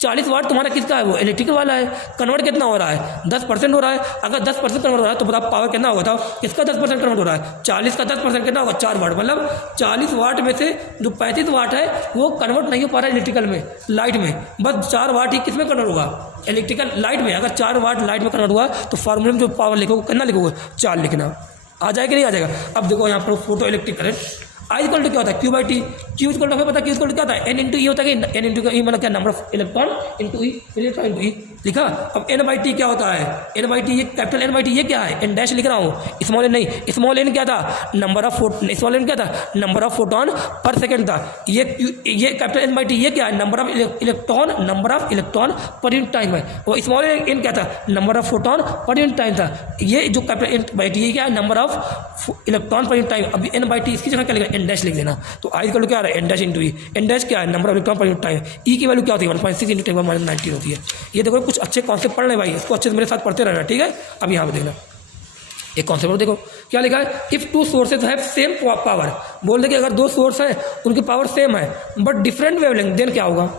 40 वाट तुम्हारा किसका है, वो इलेक्ट्रिकल वाला है। कन्वर्ट कितना हो रहा है, 10% हो रहा है। अगर 10% कन्वर्ट हो रहा है तो बताओ पावर कितना होगा, बताओ किसका 10% कन्वर्ट हो रहा है, 40 का 10% कितना होगा, 4 वाट। मतलब 40 वाट में से जो 35 वाट है वो कन्वर्ट नहीं हो पा रहा है इलेक्ट्रिकल में, लाइट में, बस 4 वाट ही किस में कन्वर्ट होगा, इलेक्ट्रिकल लाइट में। अगर 4 वाट लाइट में कन्वर्ट हुआ तो फार्मूले में जो पावर लिखोगे कितना लिखोगे, 4 लिखना। आ जाएगा नहीं आ जाएगा। अब देखो यहाँ पर photo electric current I equal to क्या होता है, Q by T. Q equal to पता, क्यू इक्वल टू क्या होता है, एन इंटू ई होता है कि एन इंटू ई मतलब क्या, number of electron into E, electron into E लिखा। अब एन बाई टी क्या होता है, एन बाई टी, ये कैपिटल एन बाई टी ये क्या है, एन डैश लिख रहा हूँ, स्मॉल एन नहीं, स्मॉल एन क्या था, नंबर ऑफ स्मॉल एन क्या था, number of photon per second था। ये कैपिटल एन बाई टी ये क्या है, number of electron per unit time है। और स्मॉल एन क्या था, नंबर ऑफ फोटोन पर यूनिट टाइम था। ये जो कैपिटल एन बाई टी ये क्या है, number of electron per unit time. अब एन बाई टी इसकी जगह क्या लिखा, एन डैश लिख देना। तो आई इक्वल टू क्या आ रहा है, N dash into E. N dash क्या है, number of electron per unit time. E की वैल्यू क्या होती है, 1.6 × 10⁻19 होती है। ये देखो कुछ अच्छे कॉन्सेप्ट पढ़ रहे भाई, इसको अच्छे से मेरे साथ पढ़ते रहना, ठीक है। अब यहाँ पे देखना एक कॉन्सेप्ट देखो क्या लिखा है, if 2 sources have same power. बोल दे कि अगर 2 सोर्स हैं उनकी पावर सेम है बट डिफरेंट वेवलेंथ, देन क्या होगा।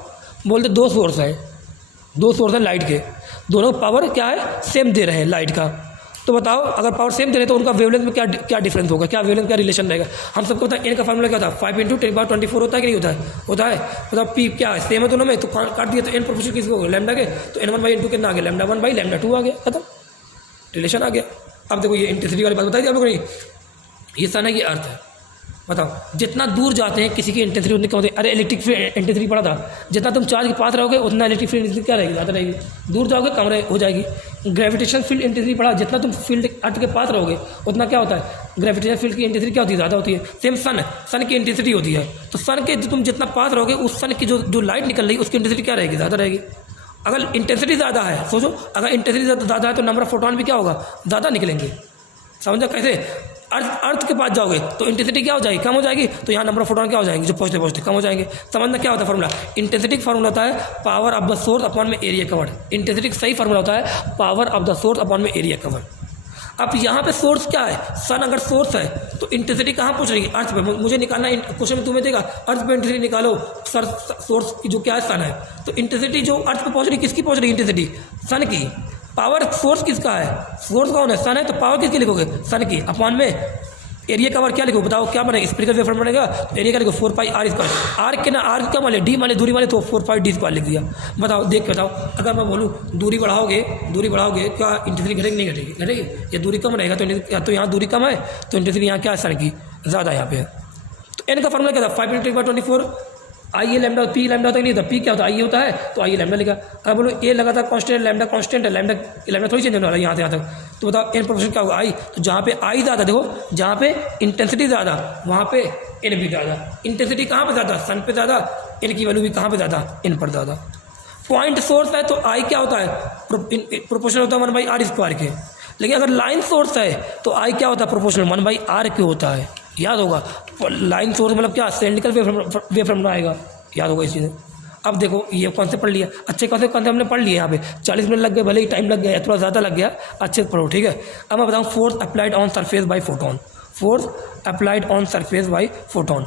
बोल दे 2 सोर्स है लाइट के, दोनों पावर क्या है, सेम दे रहे हैं लाइट का। तो बताओ अगर पावर सेम दे रहे तो उनका वेवलेंथ में क्या डिफरेंस होगा, क्या वेवलेंथ क्या रिलेशन रहेगा। हम सबको पता है एन का फार्मूला क्या था, 5 × 10⁻24 होता है कि नहीं होता है। बताओ पी क्या है, सेम है दोनों में, तो काट दिया तो एन प्रोपोर्शनल किसको होगा, लैम्डा के, तो n1/n2 कितना आ गया, λ1/λ2 आ गया, खत्म, रिलेशन आ गया। अब देखो ये इंटेंसिटी वाली बात बताई थी आप लोगों ने, ये सन है, ये अर्थ है। बताओ जितना दूर जाते हैं किसी की इंटेंसिटी उतनी कम होती है। अरे इलेक्ट्रिक फील्ड इंटेंसिटी पड़ा था, जितना तुम चार्ज के पास रहोगे उतना इलेक्ट्रिक फील्ड इंटेंसिटी क्या रहेगी, ज़्यादा रहेगी। दूर जाओगे कम हो जाएगी। ग्रेविटेशन फील्ड इंटेंसिटी पड़ा, जितना तुम फील्ड अर्थ के पास रहोगे उतना क्या होता है, ग्रेविटेशन फील्ड की इंटेंसिटी क्या होती है, ज़्यादा होती है। सेम सन की इंटेंसिटी होती है, तो सन के तुम जितना पास रहोगे उस सन की जो लाइट निकल रही है उसकी इंटेंसिटी क्या रहेगी, ज़्यादा रहेगी। अगर इंटेंसिटी ज़्यादा है, सोचो अगर इंटेंसिटी ज़्यादा है तो नंबर ऑफ फोटोन भी क्या होगा, ज़्यादा निकलेंगे। समझा कैसे? अर्थ के पास जाओगे तो इंटेंसिटी क्या हो जाएगी, कम हो जाएगी, तो यहाँ नंबर ऑफ फोटोन क्या हो जाएंगे, जो पहुँचते पहुँचते कम हो जाएंगे। समझना क्या होता है फार्मूला, इंटेंसिटी का फार्मूला होता है power of the source upon में एरिया कवर्ड। इंटेंसिटी का सही फार्मूला होता है power of the source upon में एरिया कवर्ड। अब यहाँ पे सोर्स क्या है, सन अगर सोर्स है तो इंटेंसिटी कहाँ पहुँच रही है, अर्थ पे। मुझे निकालना क्वेश्चन में तुम्हें देगा अर्थ पे इंटेंसिटी निकालो, सर सोर्स की जो क्या है सन है, तो इंटेंसिटी जो अर्थ पे पहुँच रही, किसकी पहुँच रही इंटेंसिटी, सन की। पावर सोर्स किसका है, सोर्स कौन है, सन है, तो पावर किसकी लिखोगे, सन की, अपॉन में एरिया कवर क्या लिखो, बताओ क्या बनेगा, स्फीरिकल वेवफ्रंट बनेगा, तो एरिया का लिखो 4πr²। आर के ना, आर क्या माने, डी माने दूरी माने, तो 4πd² लिख दिया। बताओ देख के बताओ, अगर मैं बोलूँ दूरी बढ़ाओगे क्या इंटेंसिटी घटेगी, नहीं घटेगी, घटेगी। ये दूरी कम रहेगा तो यहाँ दूरी कम है तो इंटेंसिटी यहाँ क्या है, सन की ज़्यादा यहाँ पे है। तो एन का फॉर्मूला क्या था, 5×10⁻²⁴ आई ए लैम्डा, पी लैम्डा होता नहीं था, पी क्या होता है, आई होता है, तो आई ए लैम्डा लिखा। अब बोलो ए लगा था कांस्टेंट, लैम्डा कांस्टेंट है, लैम्डा थोड़ी चेंज होने वाला है यहाँ से यहाँ तक। तो बताओ एन प्रोपोर्शन क्या होगा, आई। तो जहाँ पे आई ज़्यादा, देखो जहाँ पे इंटेंसिटी ज़्यादा वहाँ पे एन भी ज़्यादा। इंटेंसिटी कहाँ पे ज़्यादा, सन पे ज़्यादा, एन की वैल्यू भी कहाँ पे ज़्यादा, इन पर ज़्यादा। पॉइंट सोर्स है तो आई क्या होता है, प्रोपोर्शनल होता है 1/r² के। लेकिन अगर लाइन सोर्स है तो आई क्या होता है, प्रोपोर्शनल 1/r क्यों होता है, याद होगा। लाइन सोर्स मतलब क्या, सिलेंड्रिकल वेवफ्रंट आएगा, याद होगा इस चीज़ें। अब देखो ये कॉन्सेप्ट पढ़ लिया, अच्छे कॉन्सेप्ट हमने पढ़ लिया। यहाँ पे 40 मिनट लग गए, भले ही टाइम लग गया, थोड़ा ज़्यादा लग गया, अच्छे से पढ़ो, ठीक है। अब मैं बताऊँ force applied on surface by photon, force applied on surface by photon.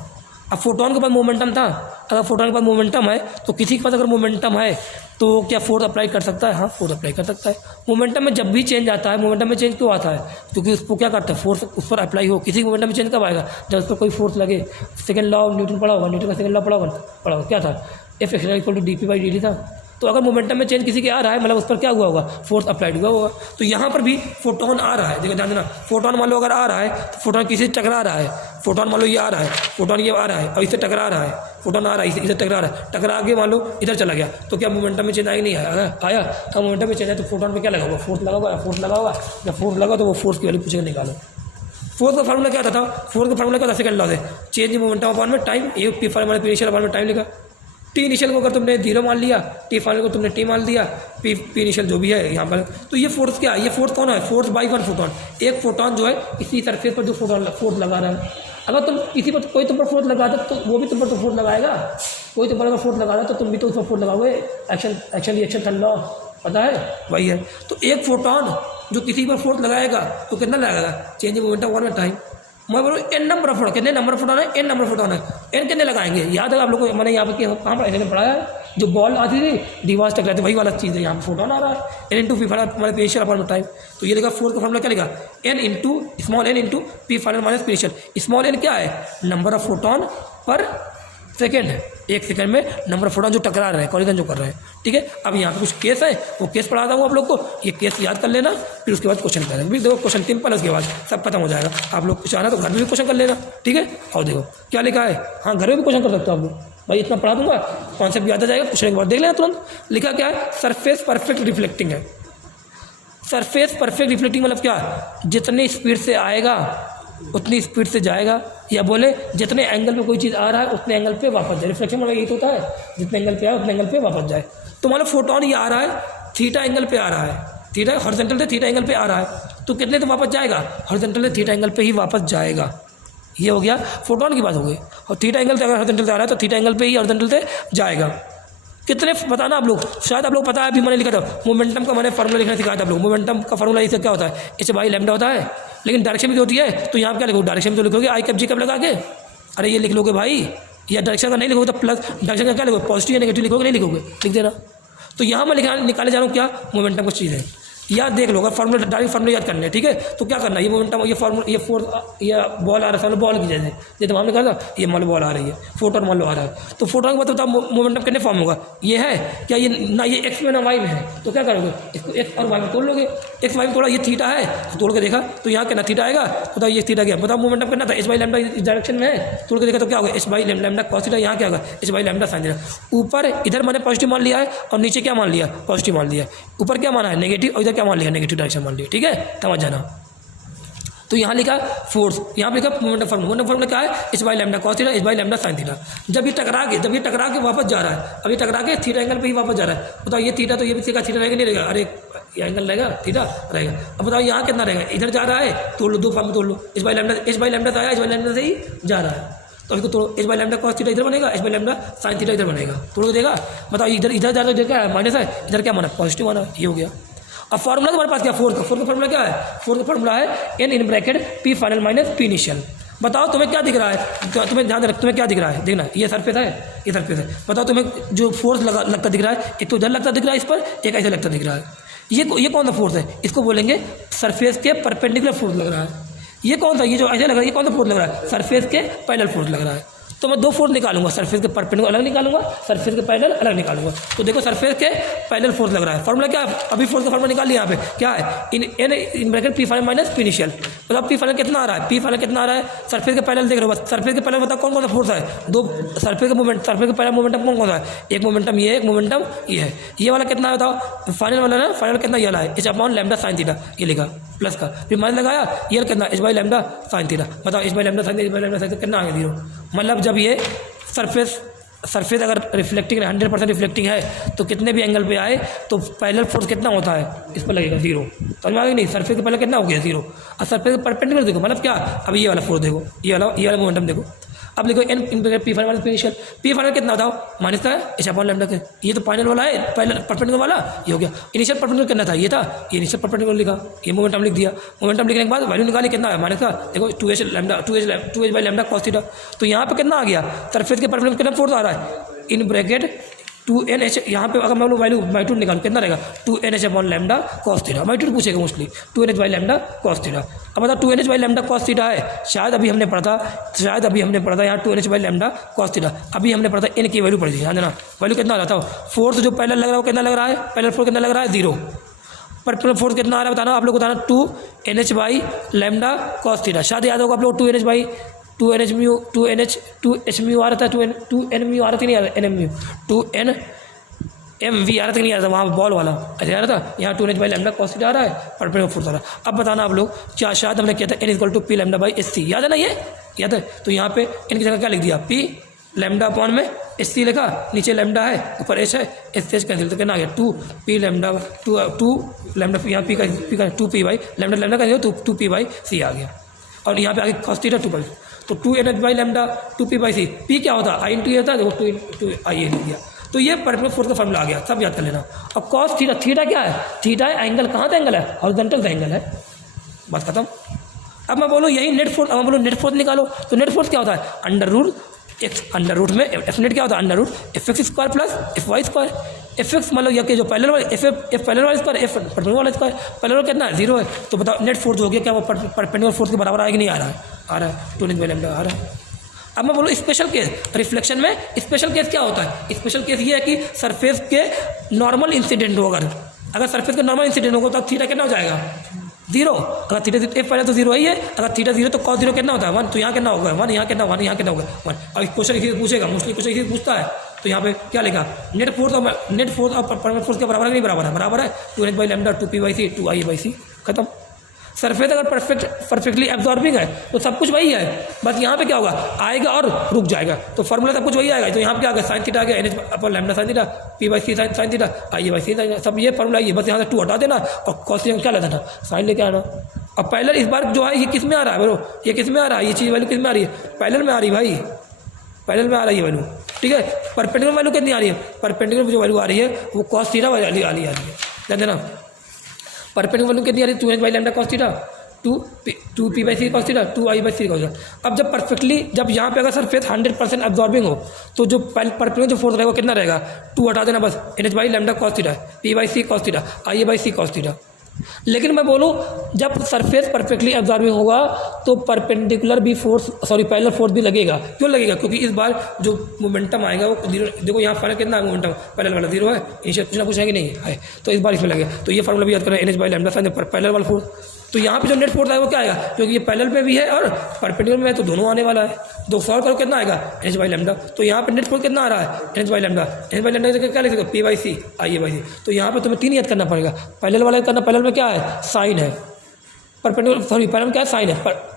अब फोटोन के पास मोमेंटम था, अगर फोटोन के पास मोमेंटम है तो किसी के पास अगर मोमेंटम है तो क्या फोर्स अप्लाई कर सकता है, हाँ फोर्स अप्लाई कर सकता है। मोमेंटम में जब भी चेंज आता है, मोमेंटम में चेंज क्यों आता है, क्योंकि उसको क्या करता है, फोर्स उस पर अप्लाई हो। किसी मोमेंटम में चेंज कब आएगा, जब उस पर कोई फोर्स लगे। सेकंड लॉ ऑफ न्यूटन पढ़ा होगा, न्यूटन का सेकंड लॉ पढ़ा होगा, क्या था, F=dp/dt था। तो अगर मोमेंटम में चेंज किसी के आ रहा है, मतलब उस पर क्या हुआ होगा, फोर्स अप्लाइड हुआ होगा। तो यहाँ पर भी फोटोन आ रहा है, देखो ध्यान देना, फोटोन मान लो अगर आ रहा है तो फोटोन किसी से टकरा रहा है, फोटोन मान लो ये आ रहा है, फोटोन ये आ रहा है और इससे टकरा रहा है, फोटोन आ रहा है इधर टकरा रहा है, टकरा के मान लो इधर चला गया, तो क्या मोमेंटम में चेंज आएगा, नहीं आया। तो मोमेंटम में चेंज है तो फोटोन पे क्या लगा होगा, फोर्स लगा होगा, फोर्स लगा होगा। जब फोर्स लगा तो वो फोर्स की वैल्यू पूछेगा, निकालो। फोर्स का फार्मूला क्या था, फोर्स का फार्मूला क्या था, सेकंड लॉ से, चेंज मोमेंटम अपॉन में टाइम, ये पी फाइनल इनिशियल अपॉन में टाइम लिखा। टी इनिशियल को अगर तुमने 0 मान लिया, टी फाइनल को तुमने टी मान लिया, पी इनिशियल जो भी है यहाँ पर, तो ये फोर्स क्या है, ये फोर्स कौन है, फोर्स बाय वन फोटोन। एक फोटोन जो है इसी सरफेस पर जो फोर्स लगा रहा है, अगर तुम किसी पर कोई तुम पर फोर्स लगा दो तो वो भी तुम पर तो फोर्स लगाएगा, कोई तुम पर अगर फोर्स लगा रहा है तो तुम भी तो उस पर फोर्स लगाओगे। एक्शन रिएक्शन थर्ड लॉ पता है, वही है। तो एक फोटोन जो किसी पर फोर्स लगाएगा तो कितना लगाएगा, चेंज मोमेंटम वन टाइम। मैं बोलूँ एन नंबर ऑफ फोटोन, कितने नंबर फोटोन है, एन नंबर फोटोन है, एन कितने लगाएंगे, याद है आप लोग को, मैंने यहाँ पर कहाँ पर मैंने पढ़ाया है, जो बॉल आती थी दीवार टकराती वही वाला चीज़ है, यहाँ पर फोटोन आ रहा है, N into P final minus P initial upon time. तो ये लिखा फोर्स का फॉर्मूला क्या लिखा, N into small N into P final minus P initial. Small N क्या है, number of photon per second है, एक सेकंड में नंबर ऑफ फोटोन जो टकरा रहे हैं, कॉलिजन जो कर रहे हैं, ठीक है। अब यहाँ पे कुछ केस है, वो केस पढ़ाता हूँ आप लोग को, ये केस याद कर लेना, फिर उसके बाद क्वेश्चन करेंगे। फिर देखो क्वेश्चन सिंपल है, उसके बाद सब खत्म हो जाएगा। आप लोग कुछ आना तो घर में भी क्वेश्चन कर लेना, ठीक है। और देखो क्या लिखा है, हाँ घर में भी क्वेश्चन कर सकते हो आप लोग, भाई इतना पढ़ा दूंगा, कॉन्सेप्ट याद आ जाएगा, पूछने के बाद देख लेना तुरंत। लिखा क्या है, सरफेस परफेक्ट रिफ्लेक्टिंग है। सरफेस परफेक्ट रिफ्लेक्टिंग मतलब क्या, जितनी स्पीड से आएगा उतनी स्पीड से जाएगा, या बोले जितने एंगल पे कोई चीज़ आ रहा है उतने एंगल पे वापस जाए। रिफ्लेक्शन मतलब यही तो होता है, जितने एंगल पे आए उतने एंगल पे वापस जाए। तो मान लो फोटोन ये आ रहा है, थीटा एंगल पे आ रहा है, थीटा हॉरिजॉन्टल से थीटा एंगल पे आ रहा है, तो कितने तो वापस जाएगा, हॉरिजॉन्टल से थीटा एंगल पे ही वापस जाएगा। ये हो गया फोटोन की बात हो गई। और थीटा एंगल से अगर हॉरिजॉन्टल से आ रहा है तो थीटा एंगल पे ही हॉरिजॉन्टल से जाएगा। कितने बताना आप लोग, शायद आप लोग पता है, अभी मैंने लिखा था मोमेंटम का, मैंने फार्मूला लिखना सिखाया था आप लोग। मोमेंटम का फार्मूला इससे क्या होता है, h/λ होता है, लेकिन डायरेक्शन भी होती है। तो यहाँ क्या लिखोगे, डायरेक्शन तो लिखोगे आई कैप जी कैप लगा के, अरे ये लिख लोगे भाई, या डायरेक्शन का नहीं लिखोगे तो प्लस डायरेक्शन का क्या लिखोगे, पॉजिटिव या नेगेटिव लिखोगे, नहीं लिखोगे, लिख देना। तो यहाँ मैं निकाले जा रहा हूँ क्या, मोमेंटम कुछ चीज़ है, याद देख लो, अगर फार्मूला डायरेक्ट फार्मूला याद करना है, ठीक है। तो क्या करना है, ये मोमेंटम, ये फार्मूला, ये फोर्स, ये बॉल आ रहा है, बॉल की जैसे तो हमने कहा था, ये मान लो बॉल आ रही है, फोटोन मान लो आ रहा है, तो फोटोन के बाद बताओ मोमेंटम कितने फॉर्म होगा, ये है क्या, ये ना ये एक्स में ना वाई में है, तो क्या करोगे, इसको एक्स और वाई में तोड़ लोगे। एक्स वाई में तोड़ा, ये थीटा है तो तोड़ के देखा, तो यहाँ कितना थीटा आएगा, बताओ ये थीटा गया, बताओ मोमेंटम कितना था, h/λ इस डायरेक्शन में है, तोड़ के देखा तो क्या होगा, h/λ cos थीटा, यहाँ क्या होगा, h/λ sin थीटा। ऊपर इधर मैंने पॉजिटिव मान लिया है और नीचे क्या मान लिया, पॉजिटिव मान लिया। ऊपर क्या माना है, नेगेटिव, और इधर क्या मान लिया, नेगेटिव डायरेक्शन मान लिया, ठीक है, समझ जाना। तो यहाँ लिखा फोर्स, यहाँ पे लिखा मोमेंटम फार्मूला क्या है, H by lambda cos theta H by lambda sine theta. जब ये टकरा के वापस जा रहा है, अभी टकरा के थीटा एंगल पे ही वापस जा रहा है, बताओ ये थीटा तो ये भी थीटा रहेगा नहीं रहेगा, अरे ये एंगल रहेगा थीटा रहेगा। अब बताओ यहाँ कितना रहेगा, इधर जा रहा है तोड़ लो, दो फॉर्म में तोड़ लो, एच बाई लैम्डा से आया, एच बाई लैम्डा से ही जा रहा है, तो अभी को तोड़ो, H by lambda cos theta इधर बनेगा, H by lambda sine theta इधर बनेगा, तोड़ के देगा। बताओ इधर जा रहा है, क्या है माइनस है, इधर क्या माना पॉजिटिव माना, ये हो गया। अब फार्मूला तुम्हारे पास क्या, फोर्थ का फार्मूला क्या है, फोर्थ का फार्मूला है N in bracket P final minus P initial. बताओ तुम्हें क्या दिख रहा है, तुम्हें ध्यान रख, तुम्हें क्या दिख रहा है, देखना ये सरफेस है, ये सरफेस है। बताओ तुम्हें जो फोर्स लगता दिख रहा है, एक तो इधर लगता दिख रहा है इस पर, एक ऐसे लगता दिख रहा है। ये कौन सा फोर्स है, इसको बोलेंगे सरफेस के परपेंडिकुलर फोर्स लग रहा है। ये कौन सा, ये जो ऐसे लग रहा है, ये कौन सा फोर्स लग रहा है, सरफेस के पैरेलल फोर्स लग रहा है। तो मैं दो फोर्स निकालूंगा, सरफेस के परपेंडिकुलर अलग निकालूंगा, सरफेस के पैरेलल अलग निकालूंगा। तो देखो सरफेस के पैरेलल फोर्स लग रहा है, फार्मूला क्या है, अभी फोर्स का फार्मूला निकाल लिया, यहाँ पे क्या है इन bracket P final minus P initial. तो अब पी फाइनल कितना आ रहा है, पी फाइनल कितना आ रहा है, सरफेस के पैरेलल देख रहे हो, बस सरफेस के पैरेलल बताओ कौन कौन सा फोर्स है, दो सरफेस के मोमेंट, सरफेस के पैरेलल मोमेंटम कौन कौन सा है, एक मोमेंटम ये है, एक मोमेंटम ये है। ये वाला कितना है बताओ, फाइनल वाला ना, फाइनल कितना ये वाला है, H upon lambda sine theta, ये लिखा प्लस का, फिर माइनस लगाया, ये कितना H by lambda sine theta. बताओ H by lambda sine theta, H by lambda sine theta कितना आ गया, 0। मतलब जब ये सरफेस अगर रिफ्लेक्टिंग 100% रिफ्लेक्टिंग है तो कितने भी एंगल पे आए तो पैरेलल फोर्स कितना होता है, इस पर लगेगा 0। समझ में आ गई नहीं, सरफेस के पहले कितना हो गया 0, और सरफेस के परपेंडिकुलर देखो, मतलब क्या, अब ये वाला फोर्स देखो, ये वाला मोमेंटम देखो। अब देखो N in P final minus P initial, P final कितना बताओ, माइनस का है, एच अपॉन लैम्डा का, ये तो फाइनल वाला है, पहले परपेंडिकुलर वाला ये हो गया। इनिशियल परपेंडिकुलर कितना था, ये था, ये इनिशियल परपेंडिकुलर लिखा, ये मोमेंटम लिख दिया। मोमेंटम लिखने के बाद वैल्यू निकाली, कितना है माइनस का, देखो 2h by lambda cos theta. तो यहाँ पे कितना आ गया, सरफेस के परपेंडिकुलर कितना फोर्स आ रहा है, इन ब्रैकेट 2NH, यहाँ पे अगर मैं बोलूँ वैल्यू माइट्यूड निकालूँ कितना रहेगा, 2NH upon lambda cos theta. Magnitude पूछेगा mostly, 2NH by lambda cos theta. अब बता 2NH by lambda cos theta है, शायद अभी हमने पढ़ा था यहाँ 2NH by lambda cos theta. अभी हमने पढ़ा था एन की वैल्यू पड़ी थी, ध्यान देना वैल्यू कितना आ रहा था, फोर्स जो पहले लग रहा है वो कितना लग रहा है, पहले फोर्स कितना लग रहा है 0, पर फोर्स कितना आ रहा है बताना, आप लोग बताना 2NH by lambda cos theta. शायद याद होगा आप लोग 2NH बाई 2NH म्यू आ रहा था, 2N म्यू आ रहा था, नहीं आ रहा NM म्यू, 2N MV आ रहा था, नहीं आ रहा था वहाँ बॉल वाला ऐसे आ रहा था, यहाँ 2NH by lambda cos theta आ रहा है, परपेंडिकुलर फोर्स आ रहा है। अब बताना आप लोग क्या, शायद हमने किया था N equal to P lambda by SC, याद है ना, ये याद है। तो यहाँ पे N की जगह क्या लिख दिया, पी लैम्डा अपॉन में SC लिखा, नीचे लैम्डा है, ऊपर एच है, एच कैंसिल, तो कितना आ गया 2 लैम्डा 2 लैम्डा, यहाँ पी का 2p बाई लैम्डा का 2p बाई सी आ गया, और यहाँ पे आगे कॉस थीटा 2 बाई, तो 2NH by lambda 2p by C, P क्या होता है, आई इंटू होता है, देखो 2 आई लिख दिया। तो ये परपेंडिकुलर फोर्स का फॉर्मूला आ गया, सब याद कर लेना। और कॉस थीटा, थीटा क्या है, थीटा है एंगल, कहाँ का एंगल है, हॉरिजॉन्टल का एंगल है, बस खत्म। अब मैं बोलूँ यही नेट फोर्स, अब मैं बोलूँ नेट फोर्स निकालो, तो नेट फोर्स क्या होता है, अंडर रूट में एफ नेट क्या होता है, under root fx square plus fy square. fx मतलब यह कि जो पैरेलल वाला f पैरेलल वाला स्क्वायर, f परपेंडिकुलर वाला स्क्वायर, पैरेलल कितना है 0 है। तो बताओ नेट फोर्स हो गया क्या, वो परपेंडिकुलर फोर्स के बराबर आएगा, नहीं आ रहा है, आ रहा है 2NH बाई लैम्डा आ रहा है। अब मैं बोलूँ स्पेशल केस, रिफ्लेक्शन में स्पेशल केस क्या होता है, स्पेशल केस ये है कि सरफेस के नॉर्मल इंसिडेंट हो, अगर सरफेस का नॉर्मल इंसिडेंट होगा तो थीटा कितना हो जाएगा 0, अगर थीटा एफ पहले तो 0 ही है, अगर थीटा 0 तो कॉस 0 कितना होता है 1, तो यहाँ कितना होगा 1, यहाँ कितना 1, यहाँ कितना होगा 1। अब क्वेश्चन इसी पूछेगा, मोस्टली क्वेश्चन इसी पूछता है, तो यहाँ पे क्या लिखा, नेट फोर्स और परपेंडिकुलर फोर्स के बराबर है, नहीं बराबर है 2NH by lambda 2p by C 2i by C, खत्म। सरफेस अगर परफेक्टली एब्जॉर्बिंग है तो सब कुछ वही है, बस यहाँ पे क्या होगा, आएगा और रुक जाएगा, तो फॉर्मूला सब कुछ वही आएगा। तो यहाँ पे क्या आ गया, साइन थीटा आ गया, NH upon lambda sine theta, p by C sine theta, I by C, सब ये फॉर्मूला है, बस यहाँ से 2 हटा देना और कॉस क्या लेना था, साइन लेके आना। अब पैरेलल इस बार जो है ये किस में आ रहा है ब्रो, ये किस में आ रहा है, ये चीज़ वैल्यू किस में आ रही है, पैरेलल में आ रही है भाई, पैरेलल में आ रही है वैल्यू, ठीक है। परपेंडिकुलर वैल्यू कितनी आ रही है, परपेंडिकुलर जो वैल्यू आ रही है वो कॉस थीटा वाली आ रही है, ध्यान देना। परपेंडिकुलर वैल्यू कितनी आ रही है, 2NH by lambda cos theta 2p by C cos theta 2i by C cos theta. अब जब परफेक्टली, जब यहाँ पे अगर सरफेस 100% एब्जॉर्बिंग हो तो जो परपेंडिकुलर जो फोर्स रहेगा कितना रहेगा, 2 हटा देना बस, NH by lambda cos theta, p by C cos theta, i by C cos theta. लेकिन मैं बोलूँ जब सरफेस परफेक्टली एब्जॉर्बिंग होगा तो परपेंडिकुलर भी फोर्स, सॉरी पैरेलल फोर्स भी लगेगा। क्यों लगेगा, क्योंकि इस बार जो मोमेंटम आएगा वो 0, देखो यहाँ फाइनल कितना है मोमेंटम, पैरेलल वाला 0 है, इनिशियल कुछ ना कुछ है कि नहीं है, तो इस बार इसमें लगेगा। तो ये फार्मूला भी याद करना, NH by lambda sine parallel वाला फोर्स। तो यहाँ पे जो नेट फोर्स आएगा वो क्या आएगा, क्योंकि ये पैरेलल में भी है और परपेंडिकुलर में है, तो दोनों आने वाला है। तो सॉल्व करो कितना आएगा, NH बाई लैम्डा। तो यहाँ पे नेट फोर्स कितना आ रहा है, NH by lambda, NH by lambda क्या लिख सकते हो, p by C I by C. तो यहाँ पे तुम्हें 3 याद करना पड़ेगा, पैरेलल वाला करना, पैरेलल में क्या है, साइन है, परपेंडिकुलर, सॉरी पहले में क्या है, साइन है,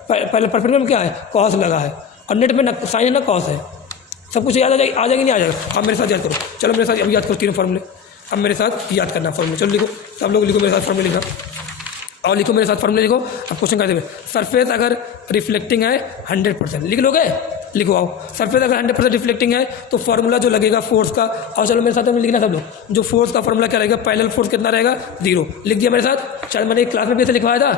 पहले परपेंडिकुलर में क्या है, कॉस लगा है, और नेट में ना साइन है ना कॉस है। सब कुछ याद आ जाएगी नहीं आ जाएगा। आप मेरे साथ याद करो, चलो मेरे साथ अब याद करो तीनों फॉर्मूले। अब मेरे साथ याद करना फॉर्मूले, चलो लिखो, सब लोग लिखो मेरे साथ फॉर्मूले लिखना, और लिखो मेरे साथ फॉर्मूले लिखो। अब क्वेश्चन कर देंगे, सरफेस अगर रिफ्लेक्टिंग है 100%, लिख लोगे, लिखो आओ। सरफेस अगर 100% रिफ्लेक्टिंग है तो फार्मूला जो लगेगा फोर्स का, और चलो मेरे साथ में लिखना सब लोग, जो फोर्स का फार्मूला क्या रहेगा, पैरेलल फोर्स कितना रहेगा, 0, लिख दिया मेरे साथ। शायद मैंने क्लास में भी ऐसे लिखवाया था।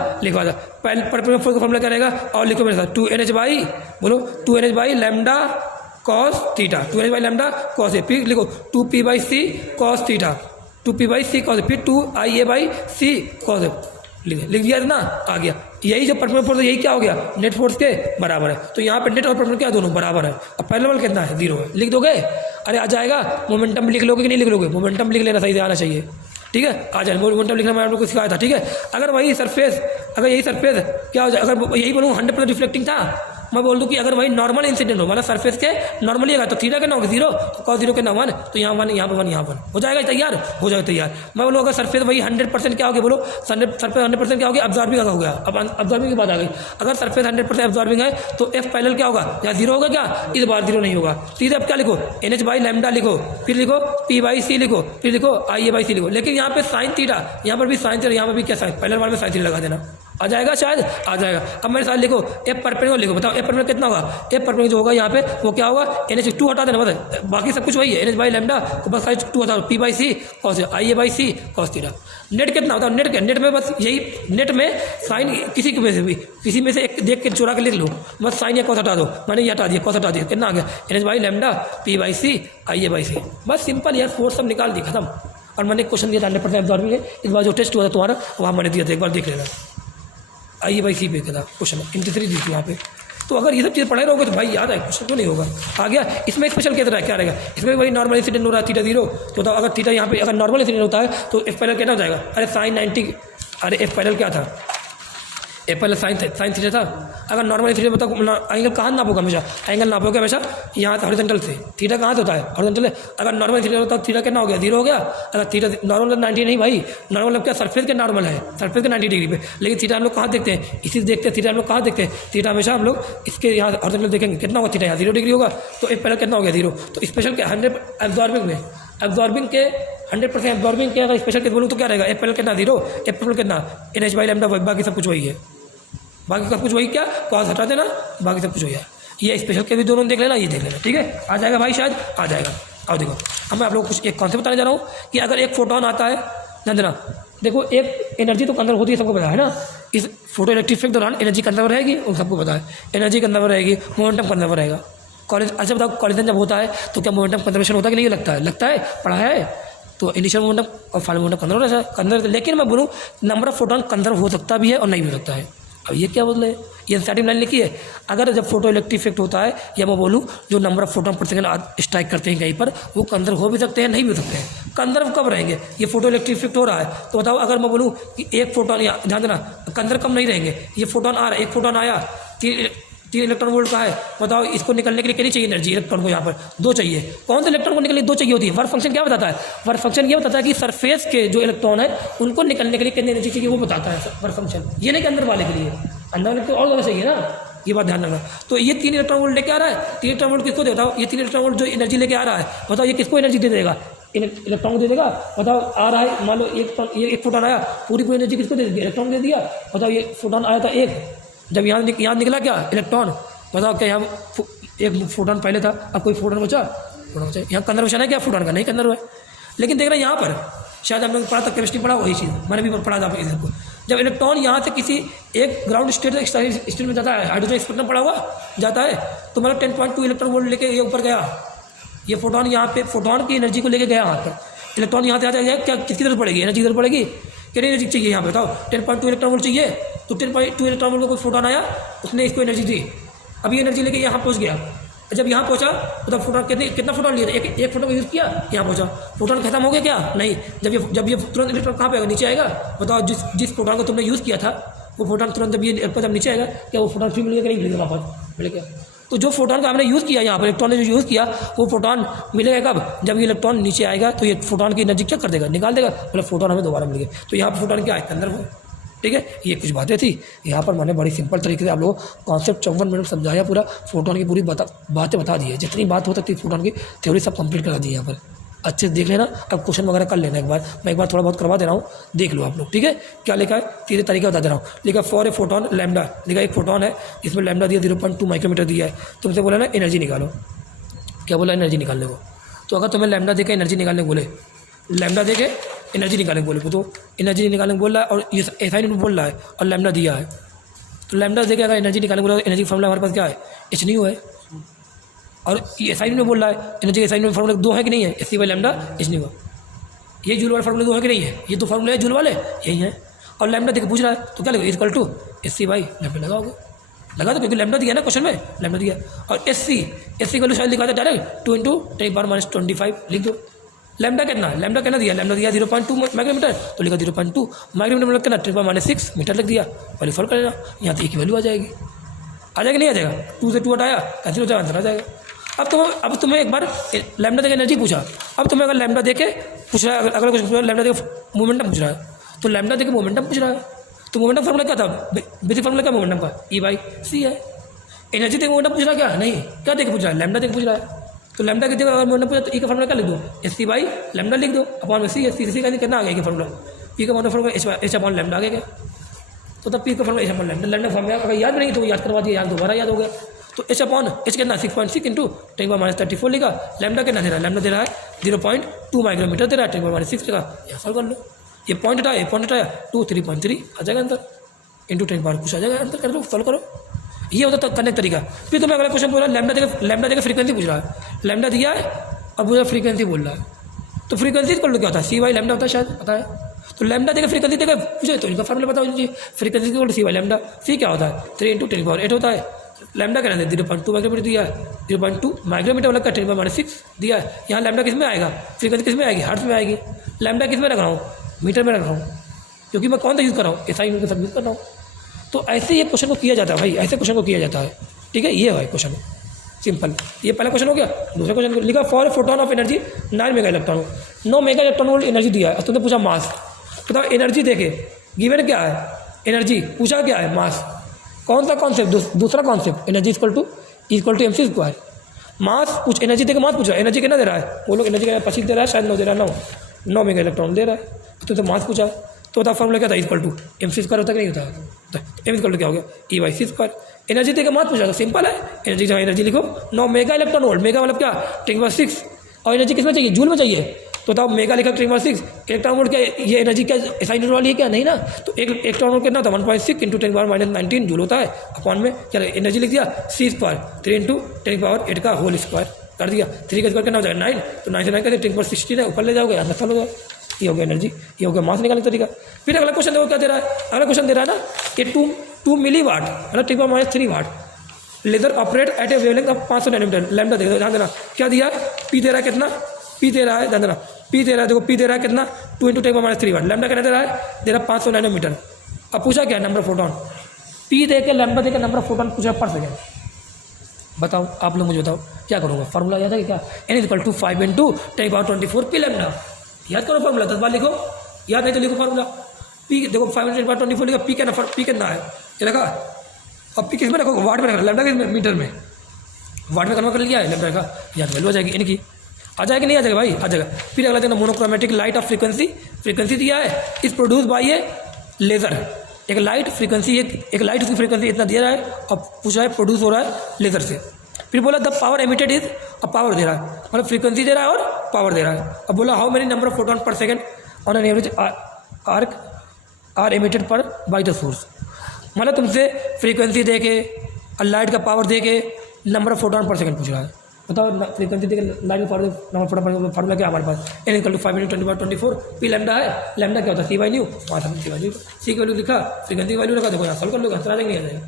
पैरेलल फोर्स का फार्मूला क्या रहेगा, और लिखो मेरे साथ 2NH बाई, बोलो 2NH by lambda cos theta, 2NH by lambda cos A, फिर लिखो 2P by C cos theta, 2P by C cos, फिर 2IA by C cos A, लिख दिया ना, आ गया। यही जो परपेंडिकुलर फोर्स है यही क्या हो गया, नेट फोर्स के बराबर है। तो यहाँ पे नेट और परपेंडिकुलर क्या दोनों बराबर है। अब पैरेलल कितना है, 0 है, लिख दोगे। अरे आ जाएगा। मोमेंटम लिख लोगे कि नहीं लिख लोगे, मोमेंटम लिख लेना, सही से आना चाहिए, ठीक है, आ जाए। मोमेंटम लिखना मैंने आप लोग को सिखाया था, ठीक है। अगर वही सरफेस, अगर यही सरफेस क्या हो जाए, अगर यही बोलूँ 100% रिफ्लेक्टिंग था, मैं बोल दूँ कि अगर वही नॉर्मल इंसिडेंट हो, मतलब सरफेस के नॉर्मली आएगा, तो थीटा के ना होगा 0, कॉस 0 के ना 1, तो यहाँ 1, यहाँ पर 1, यहाँ पर हो जाएगा तैयार, हो जाएगा तैयार। मैं बोलूँ अगर सरफेस वही 100% क्या हो गया, बोलो सरफेस 100% क्या हो गया, अब्जॉर्बिंग हो गया। अब अब्जॉर्बिंग की बात आ गई, अगर सरफेस 100% अब्जॉर्बिंग है तो एफ पैरेलल क्या होगा, यहाँ 0 होगा क्या, इस बार 0 नहीं होगा। सीधे अब क्या लिखो, NH बाई लैम्डा लिखो, फिर लिखो P बाई सी लिखो, फिर लिखो IA बाई सी लिखो। लेकिन यहाँ पे साइन थीटा, यहाँ पर भी साइन थीटा, यहाँ पर भी क्या साइन, पैरेलल वाले में साइन थीटा लगा देना, आ जाएगा, शायद आ जाएगा। अब मेरे साथ लिखो एफ परपेंडिकुलर लिखो, बताओ एफ परपेंडिकुलर कितना होगा, एफ परपेंडिकुलर जो होगा यहाँ पे वो क्या होगा, NH 2 हटा देना, बस बाकी सब कुछ वही है, NH बाई लैम्डा को बस 2 हटाओ, P by C cos IA by C cos theta. Net कितना होता है, नेट में बस यही, नेट में साइन किसी में से भी, किसी में से एक देख के चुरा के लिख लो, बस साइन या कॉस हटा दो, मैंने ये हटा दिया, कॉस हटा दिया, कितना आ गया, NH by lambda P by C IA by C, बस सिंपल यार, फोर्स सब निकाल दी, खत्म। और मैंने क्वेश्चन दिया था 100% अब्जॉर्बिंग है, इस बार जो टेस्ट हुआ था तुम्हारा वहाँ मैंने दिया था, एक बार देख लेना, IA बाई सी पे था क्वेश्चन, 23 दी थी वहाँ पे। तो अगर ये सब चीज़ पढ़े रहोगे तो भाई याद है, क्वेश्चन क्यों नहीं होगा, आ गया। इसमें स्पेशल क्या रहेगा, इसमें वही नॉर्मल इंसिडेंट हो रहा है, थीटा 0, तो बताओ अगर थीटा यहाँ पे अगर नॉर्मल इंसिडेंट होता है तो एफ पैरेलल कितना हो जाएगा, अरे साइन 90, अरे एफ पैरेलल क्या था, एफ पैरेलल साइन थीटा था। अगर नॉर्मल इंसिडेंट बताओ एंगल कहाँ नापोगे, हमेशा एंगल नापोगे हमेशा यहाँ हॉरिजॉन्टल से, थीटा कहाँ से होता है, हॉरिजॉन्टल है। अगर नॉर्मल इंसिडेंट होता है थीटा कितना हो गया, 0 हो गया। अगर थीटा नॉर्मल 90 नहीं भाई, नॉर्मल क्या सरफेस के नॉर्मल है, सरफेस के 90 डिग्री पे, लेकिन थीटा हम लोग कहाँ देखते हैं, इसी देखते हैं, थीटा हम लोग कहाँ देखते हैं, थीटा हमेशा हम लोग इसके यहाँ हॉरिजॉन्टल देखेंगे, कितना होगा थीटा, यहाँ 0 डिग्री होगा, तो एफ पैरेलल कितना हो गया, 0। तो स्पेशल क्या 100 एब्जॉर्बिंग में, एब्जॉर्बिंग के 100% एब्जॉर्बिंग के अगर स्पेशल केस बोलूँ तो क्या रहेगा, एफ पैरेलल कितना 0, एफ पैरेलल कितना NH बाई लैम्डा, बाकी सब कुछ वही है, बाकी सब कुछ वही, क्या कॉस हटा देना, बाकी सब कुछ वही है। ये स्पेशल के भी दोनों देख लेना, ये देख लेना, ठीक है, आ जाएगा भाई, शायद आ जाएगा। और देखो अब मैं आप लोगों को कुछ एक कॉन्सेप्ट बताने जा रहा हूँ कि अगर एक फोटोन आता है, ध्यान देना, देखो एक एनर्जी तो कंजर्व होती है, सबको पता है ना, इस फोटो इलेक्ट्रिक इफेक्ट दौरान एनर्जी कंजर्व रहेगी, उन सबको पता है, एनर्जी कंजर्व रहेगी, मोमेंटम कंजर्व रहेगा। कॉलेज अच्छा बताओ, कॉलिजन जब होता है तो क्या मोमेंटम कंजर्वेशन होता है कि नहीं, लगता है, लगता है, पढ़ा है। तो इनिशियल मोमेंटम और फाइनल मोमेंटम कंजर्व, लेकिन मैं बोलूँ नंबर ऑफ फोटोन कंजर्व हो सकता भी है और नहीं भी हो सकता है। अब ये क्या बोल रहे हैं, ये स्टार्टिंग लाइन लिखी है, अगर जब फोटो इलेक्ट्रिक इफेक्ट होता है, या मैं बोलूँ जो number of photon per second strike करते हैं कहीं पर, वो कंजर्व हो भी सकते हैं, नहीं भी हो सकते हैं। कंजर्व कब रहेंगे, ये फोटो इलेक्ट्रिक इफेक्ट हो रहा है तो बताओ, अगर मैं बोलूँ कि एक फोटोन, ध्यान देना, कंजर्व कम नहीं रहेंगे, ये फोटोन आ रहा है, एक फोटोन आया, 3 इलेक्ट्रॉन वोल्ट का है, बताओ इसको निकलने के लिए कितनी चाहिए एनर्जी, इलेक्ट्रॉन को यहाँ पर 2 चाहिए। कौन से इलेक्ट्रॉन को निकलने 2 चाहिए होती है, वर्क फंक्शन क्या बताता है, वर्क फंक्शन ये बताता है कि सरफेस के जो इलेक्ट्रॉन है उनको निकलने के लिए कितनी एनर्जी चाहिए, वो बताता है वर्क फंक्शन, ये नहीं कि अंदर वाले के लिए, अंदर वाले तो और ज़्यादा चाहिए ना, ये बात ध्यान रखना। तो ये 3 इलेक्ट्रॉन वोल्ट लेके आ रहा है, 3 इलेक्ट्रॉन वोल्ट किसको देता हूँ, ये 3 इलेक्ट्रॉन वोल्ट जो एनर्जी लेके आ रहा है, बताओ ये किसको एनर्जी दे देगा, इलेक्ट्रॉन को दे देगा। बताओ आ रहा है, मान लो एक फोटोन आया, पूरी एनर्जी किसको दे दी, इलेक्ट्रॉन दे दिया। बताओ ये फोटोन आया था एक, जब यहाँ निकला क्या, इलेक्ट्रॉन, बताओ क्या यहाँ एक फोटोन पहले था, अब कोई फोटोन बचा, यहाँ कंजर्वेशन है क्या फोटोन का, नहीं कंजर्व है। लेकिन देख रहे हैं यहाँ पर, शायद हमने पढ़ा था, केमिस्ट्री पढ़ा, वही चीज़ मैंने भी पढ़ा था इधर को, जब इलेक्ट्रॉन यहाँ से किसी एक ग्राउंड स्टेट स्टेट में जाता है, हाइड्रोजन स्पेक्ट्रम पड़ा हुआ जाता है, तो मतलब 10.2 इलेक्ट्रॉन वोल्ट लेके ये ऊपर गया, ये फोटोन यहाँ पे फोटोन की एनर्जी को लेके गया वहाँ पर, इलेक्ट्रॉन यहाँ से आ जाएगा, क्या किसकी जरूरत पड़ेगी, एनर्जी जरूरत पड़ेगी, कितनी एनर्जी चाहिए यहाँ पे बताओ, 10.2 इलेक्ट्रॉन वोल्ट चाहिए, तो 10.2 इलेक्ट्रॉन वोल्ट को कोई फोटोन आया, उसने इसको एनर्जी दी, अभी एनर्जी लेके यहाँ पहुँच गया, जब यहाँ पहुँचा तो फोटोन कितना फोटोन लिया, एक फोटोन यूज़ किया, यहाँ पहुँचा, फोटोन खत्म हो गया क्या, नहीं, जब ये तुरंत इलेक्ट्रॉन कहाँ पे आएगा, नीचे आएगा। बताओ जिस फोटोन को तुमने यूज़ किया था वो फोटोन तुरंत जब नीचे आएगा, क्या वो फोटोन फिर मिलेगा कि नहीं मिलेगा, वापस मिलेगा। तो जो फोटोन का हमने यूज़ किया, यहाँ पर इलेक्ट्रॉन ने जो यूज़ किया, वो फोटोन मिलेगा कब, जब ये इलेक्ट्रॉन नीचे आएगा, तो ये फोटोन की एनर्जी क्या कर देगा, निकाल देगा, मतलब फोटोन हमें दोबारा मिलेगा। तो यहाँ पर फोटोन क्या है, कंजर्व है, ठीक है, ये कुछ बातें थी यहाँ पर मैंने बड़ी सिंपल तरीके से आप लोगों को कॉन्सेप्ट 54 मिनट समझाया, पूरा फोटोन की पूरी बातें बता दी है, जितनी बात हो सकती है फोटोन की थ्योरी सब कंप्लीट करा दी है यहाँ पर। अच्छे से देख लेना, अब क्वेश्चन वगैरह कर लेना एक बार, मैं एक बार थोड़ा बहुत करवा दे रहा हूँ, देख लो आप लोग, ठीक है। क्या लिखा है, सीधे तरीका बता दे रहा हूँ। लिखा फॉर ए फोटोन लैम्डा, लिखा एक फोटोन है, इसमें लैम्डा दिया 0.2 माइक्रोमीटर दिया है, तुमसे बोला ना एनर्जी निकालो, क्या बोला एनर्जी निकालने को। तो अगर तुम्हें लैम्डा देके एनर्जी निकालने को बोले, लैम्डा देके एनर्जी निकालने को बोले, तो एनर्जी निकालने को बोल रहा है और ये एसाइन बोल रहा है और लैम्डा दिया है, तो लैम्डा देके अगर एनर्जी निकालने को बोला, एनर्जी फॉर्मूला हमारे पास क्या है, h है, और ये एसाइन में बोल रहा है एनर्जी एसाइन में फॉर्मूला 2 है कि नहीं है, h by lambda h new. ये जूल वाले फॉर्मूले 2 है कि नहीं है, ये 2 फॉर्मूले है जूल वाले, यही है। और लैम्डा देके पूछ रहा है तो क्या लगेगा, equal to h by lambda लगाओगे, लगा दो, क्योंकि लैम्डा दिया ना क्वेश्चन में, लैम्डा दिया। और एस सी वैल्यू शायद लिखा था डायरेक्ट 2 × 10⁻⁻25 लिख दो। लैम्डा कितना दिया, लैम्डा दिया 0.2 माइक्रोमीटर, तो लिखा 0.2 माइक्रोमीटर मतलब कितना 10⁻6 मीटर लिख दिया, पहले सॉल्व कर लेना, यहाँ तो एक ही वैल्यू आ जाएगी नहीं आ जाएगा, 2 से 2 हटाया कैंसिल हो जाएगा, आंसर आ जाएगा। अब तुम्हें एक बार लैम्डा देके एनर्जी पूछा, अब तुम्हें अगर लैम्डा देके पूछ रहा है, अगर कुछ लैम्डा देके मोमेंटम पूछ रहा है, तो लैम्डा देके मोमेंटम पूछ रहा है, तो मोमेंटम फॉर्मूला क्या था, बेसिक फॉर्मूला क्या मोमेंटम का, E/c है। एनर्जी देके मोमेंटम पूछ रहा है क्या, नहीं, क्या देके पूछ रहा है, लैम्डा देके पूछ रहा है, तो लैम्डा के जगह अगर मोमेंटम पूछा तो ई का फॉर्मूला क्या लिख दो, h बाई लैम्डा लिख दो, अपॉन में सी का कितना आ गया फॉर्मूला, पी का फॉर्मूला h अपॉन लैम्डा आ गया क्या, तो तब पी का formula h upon lambda, lambda formula अगर याद नहीं तो याद करवा दिया, याद दोबारा याद हो गया, तो h अपॉन h कितना 6.6 × 10⁻34 लिखा, लैम्डा कितना दे रहा है, लैम्डा दे रहा है 0.2 माइक्रोमीटर दे रहा है, 10⁻6 लिखा, यहाँ सॉल्व कर लो, ये पॉइंट हटाया 2 3.3 आ जाएगा आंसर, इंटू 10 कुछ आ जाएगा आंसर, कर लो सॉल्व करो, ये होता करने का तरीका। फिर तुम्हें अगला क्वेश्चन बोला लैम्डा देकर फ्रीक्वेंसी पूछ रहा है, लैम्डा दिया है और पूरा फ्रीक्वेंसी बोल रहा है, तो फ्रीक्वेंसी कर लो क्या होता है, c बाई लैम्डा होता है, शायद पता है, तो लैम्डा देकर फ्रीक्वेंसी देकर पूछे तो इनका फॉर्मूला बताओ जी, फ्रीक्वेंसी को c बाई लैम्डा, c क्या होता है 3 × 10⁻8 होता है, लैम्डा क्या है 0.2 माइक्रोमीटर दिया है, 0.2 माइक्रोमीटर वाला का 10⁻6 दिया है, यहाँ लैम्डा किस में आएगा, फ्रीक्वेंसी किस में आएगी, हर्ट्ज में आएगी, लैम्डा किस में रख रहा हूँ, मीटर में रख रहा हूँ, क्योंकि मैं कौन सा यूज़ कर रहा हूँ, एसआई यूनिट का सब यूज़ कर रहा हूँ। तो ऐसे ये क्वेश्चन को किया जाता है भाई, ऐसे क्वेश्चन को किया जाता है, ठीक है। ये है क्वेश्चन सिंपल, ये पहला क्वेश्चन हो गया। दूसरा क्वेश्चन को लिखा for photon of energy 9 mega electron, 9 mega electron volt energy दिया है, और तुमने पूछा मास, बताओ एनर्जी देखे गिवन क्या है, एनर्जी पूछा क्या है, मास, कौन सा कॉन्सेप्ट, दूसरा concept energy equal to M C square, mass पूछ, एनर्जी देकर मास पूछा, एनर्जी कितना दे रहा है, वो लोग एनर्जी का 25 दे रहा है, शायद 9 दे रहा है, 9 मेगा इलेक्ट्रॉन दे रहा है, तो तुमसे मास पूछा, तो बता फॉर्मूला क्या था, equal to M C square होता कि नहीं होता, एम इक्वल टू क्या हो गया, E/c स्क्वायर। एनर्जी देकर मास पूछा, तो सिंपल है, एनर्जी जहाँ एनर्जी लिखो 9 मेगा इलेक्ट्रॉन वोल्ट, मेगा मतलब क्या 10⁻6, और एनर्जी किस में चाहिए, जूल में चाहिए, तो बताओ मेगा लिखा 10⁻6, इलेक्ट्रॉन वोल्ट क्या, ये एनर्जी क्या एसआई यूनिट वाली है क्या, नहीं ना, तो एक इलेक्ट्रॉन वोल्ट कितना होता है 1.6 × 10⁻−19 जूल होता है, अपॉन में क्या एनर्जी लिख दिया c स्क्वायर 3 × 10⁻8 का होल स्क्वायर कर दिया, 3 का स्क्वायर कितना हो जाएगा 9, तो 9 से 9 कहते 10⁻16 है, ऊपर ले जाओगे आंसर सॉल्व हो जाएगा। ये हो गया एनर्जी, ये हो गया मास निकालने का तरीका। फिर अगला क्वेश्चन देखो क्या दे रहा है, अगला क्वेश्चन दे रहा है ना कि 2 मिली वाट मतलब 10⁻³ watt laser operate at a wavelength of 500 nanometre, lambda देखो ध्यान देना, क्या दिया पी दे रहा है, कितना पी दे रहा है, ध्यान देना पी दे रहा है, देखो पी दे रहा है कितना 2 × 10⁻³ वाट, लैम्डा कितना दे रहा है, दे रहा 500 नैनोमीटर। अब पूछा क्या नंबर फोटोन, पी दे के लैम्डा दे के नंबर फोटोन पूछा पर सेकेंड, बताओ आप लोग मुझे बताओ क्या करोगे, फॉर्मूला याद है क्या, n = 5 × 10⁻24 पी लैम्डा, याद करो फॉर्मूला 10 बार लिखो, याद नहीं तो लिखो फॉर्मूला, पी देखो 5 × 10⁻24 लिखा, पी कितना है क्या लगा, अब पी किस में रखो, वाट में रखो, लैम्डा किस में, मीटर में, वाट में कन्वर्ट कर लिया है लैम्डा का, याद वैल्यू आ जाएगी इनकी, आ जाएगा नहीं आ जाएगा भाई, आ जाएगा। फिर अगला देखना मोनोक्रोमेटिक लाइट ऑफ फ्रीक्वेंसी दिया है, इस प्रोड्यूस बाई ए लेज़र, एक लाइट फ्रीक्वेंसी, एक लाइट उसकी फ्रीक्वेंसी इतना दिया है, अब पूछा है प्रोड्यूस हो रहा है लेज़र से। फिर बोला द पावर एमिटेड इज, अब पावर दे रहा है, मतलब फ्रीक्वेंसी दे रहा है और पावर दे रहा है। अब बोला how many number of photon per second on an average are emitted per by the source, मतलब तुमसे फ्रीक्वेंसी दे के और लाइट का पावर दे के number of photon per second पूछ रहा है, बताओ फ्रीक्वेंसी दे के लाइट का पावर नंबर फोटोन फार्मूला क्या हमारे पास, n = 5 × 10⁻24, पी लैम्डा है, लैम्डा क्या होता है c/ν, वहाँ से c/ν, c की वैल्यू लिखा, फ्रीक्वेंसी की वैल्यू रखा, देखो यहाँ सॉल्व कर लो, आंसर आ जाएगा नहीं आ जाएगा,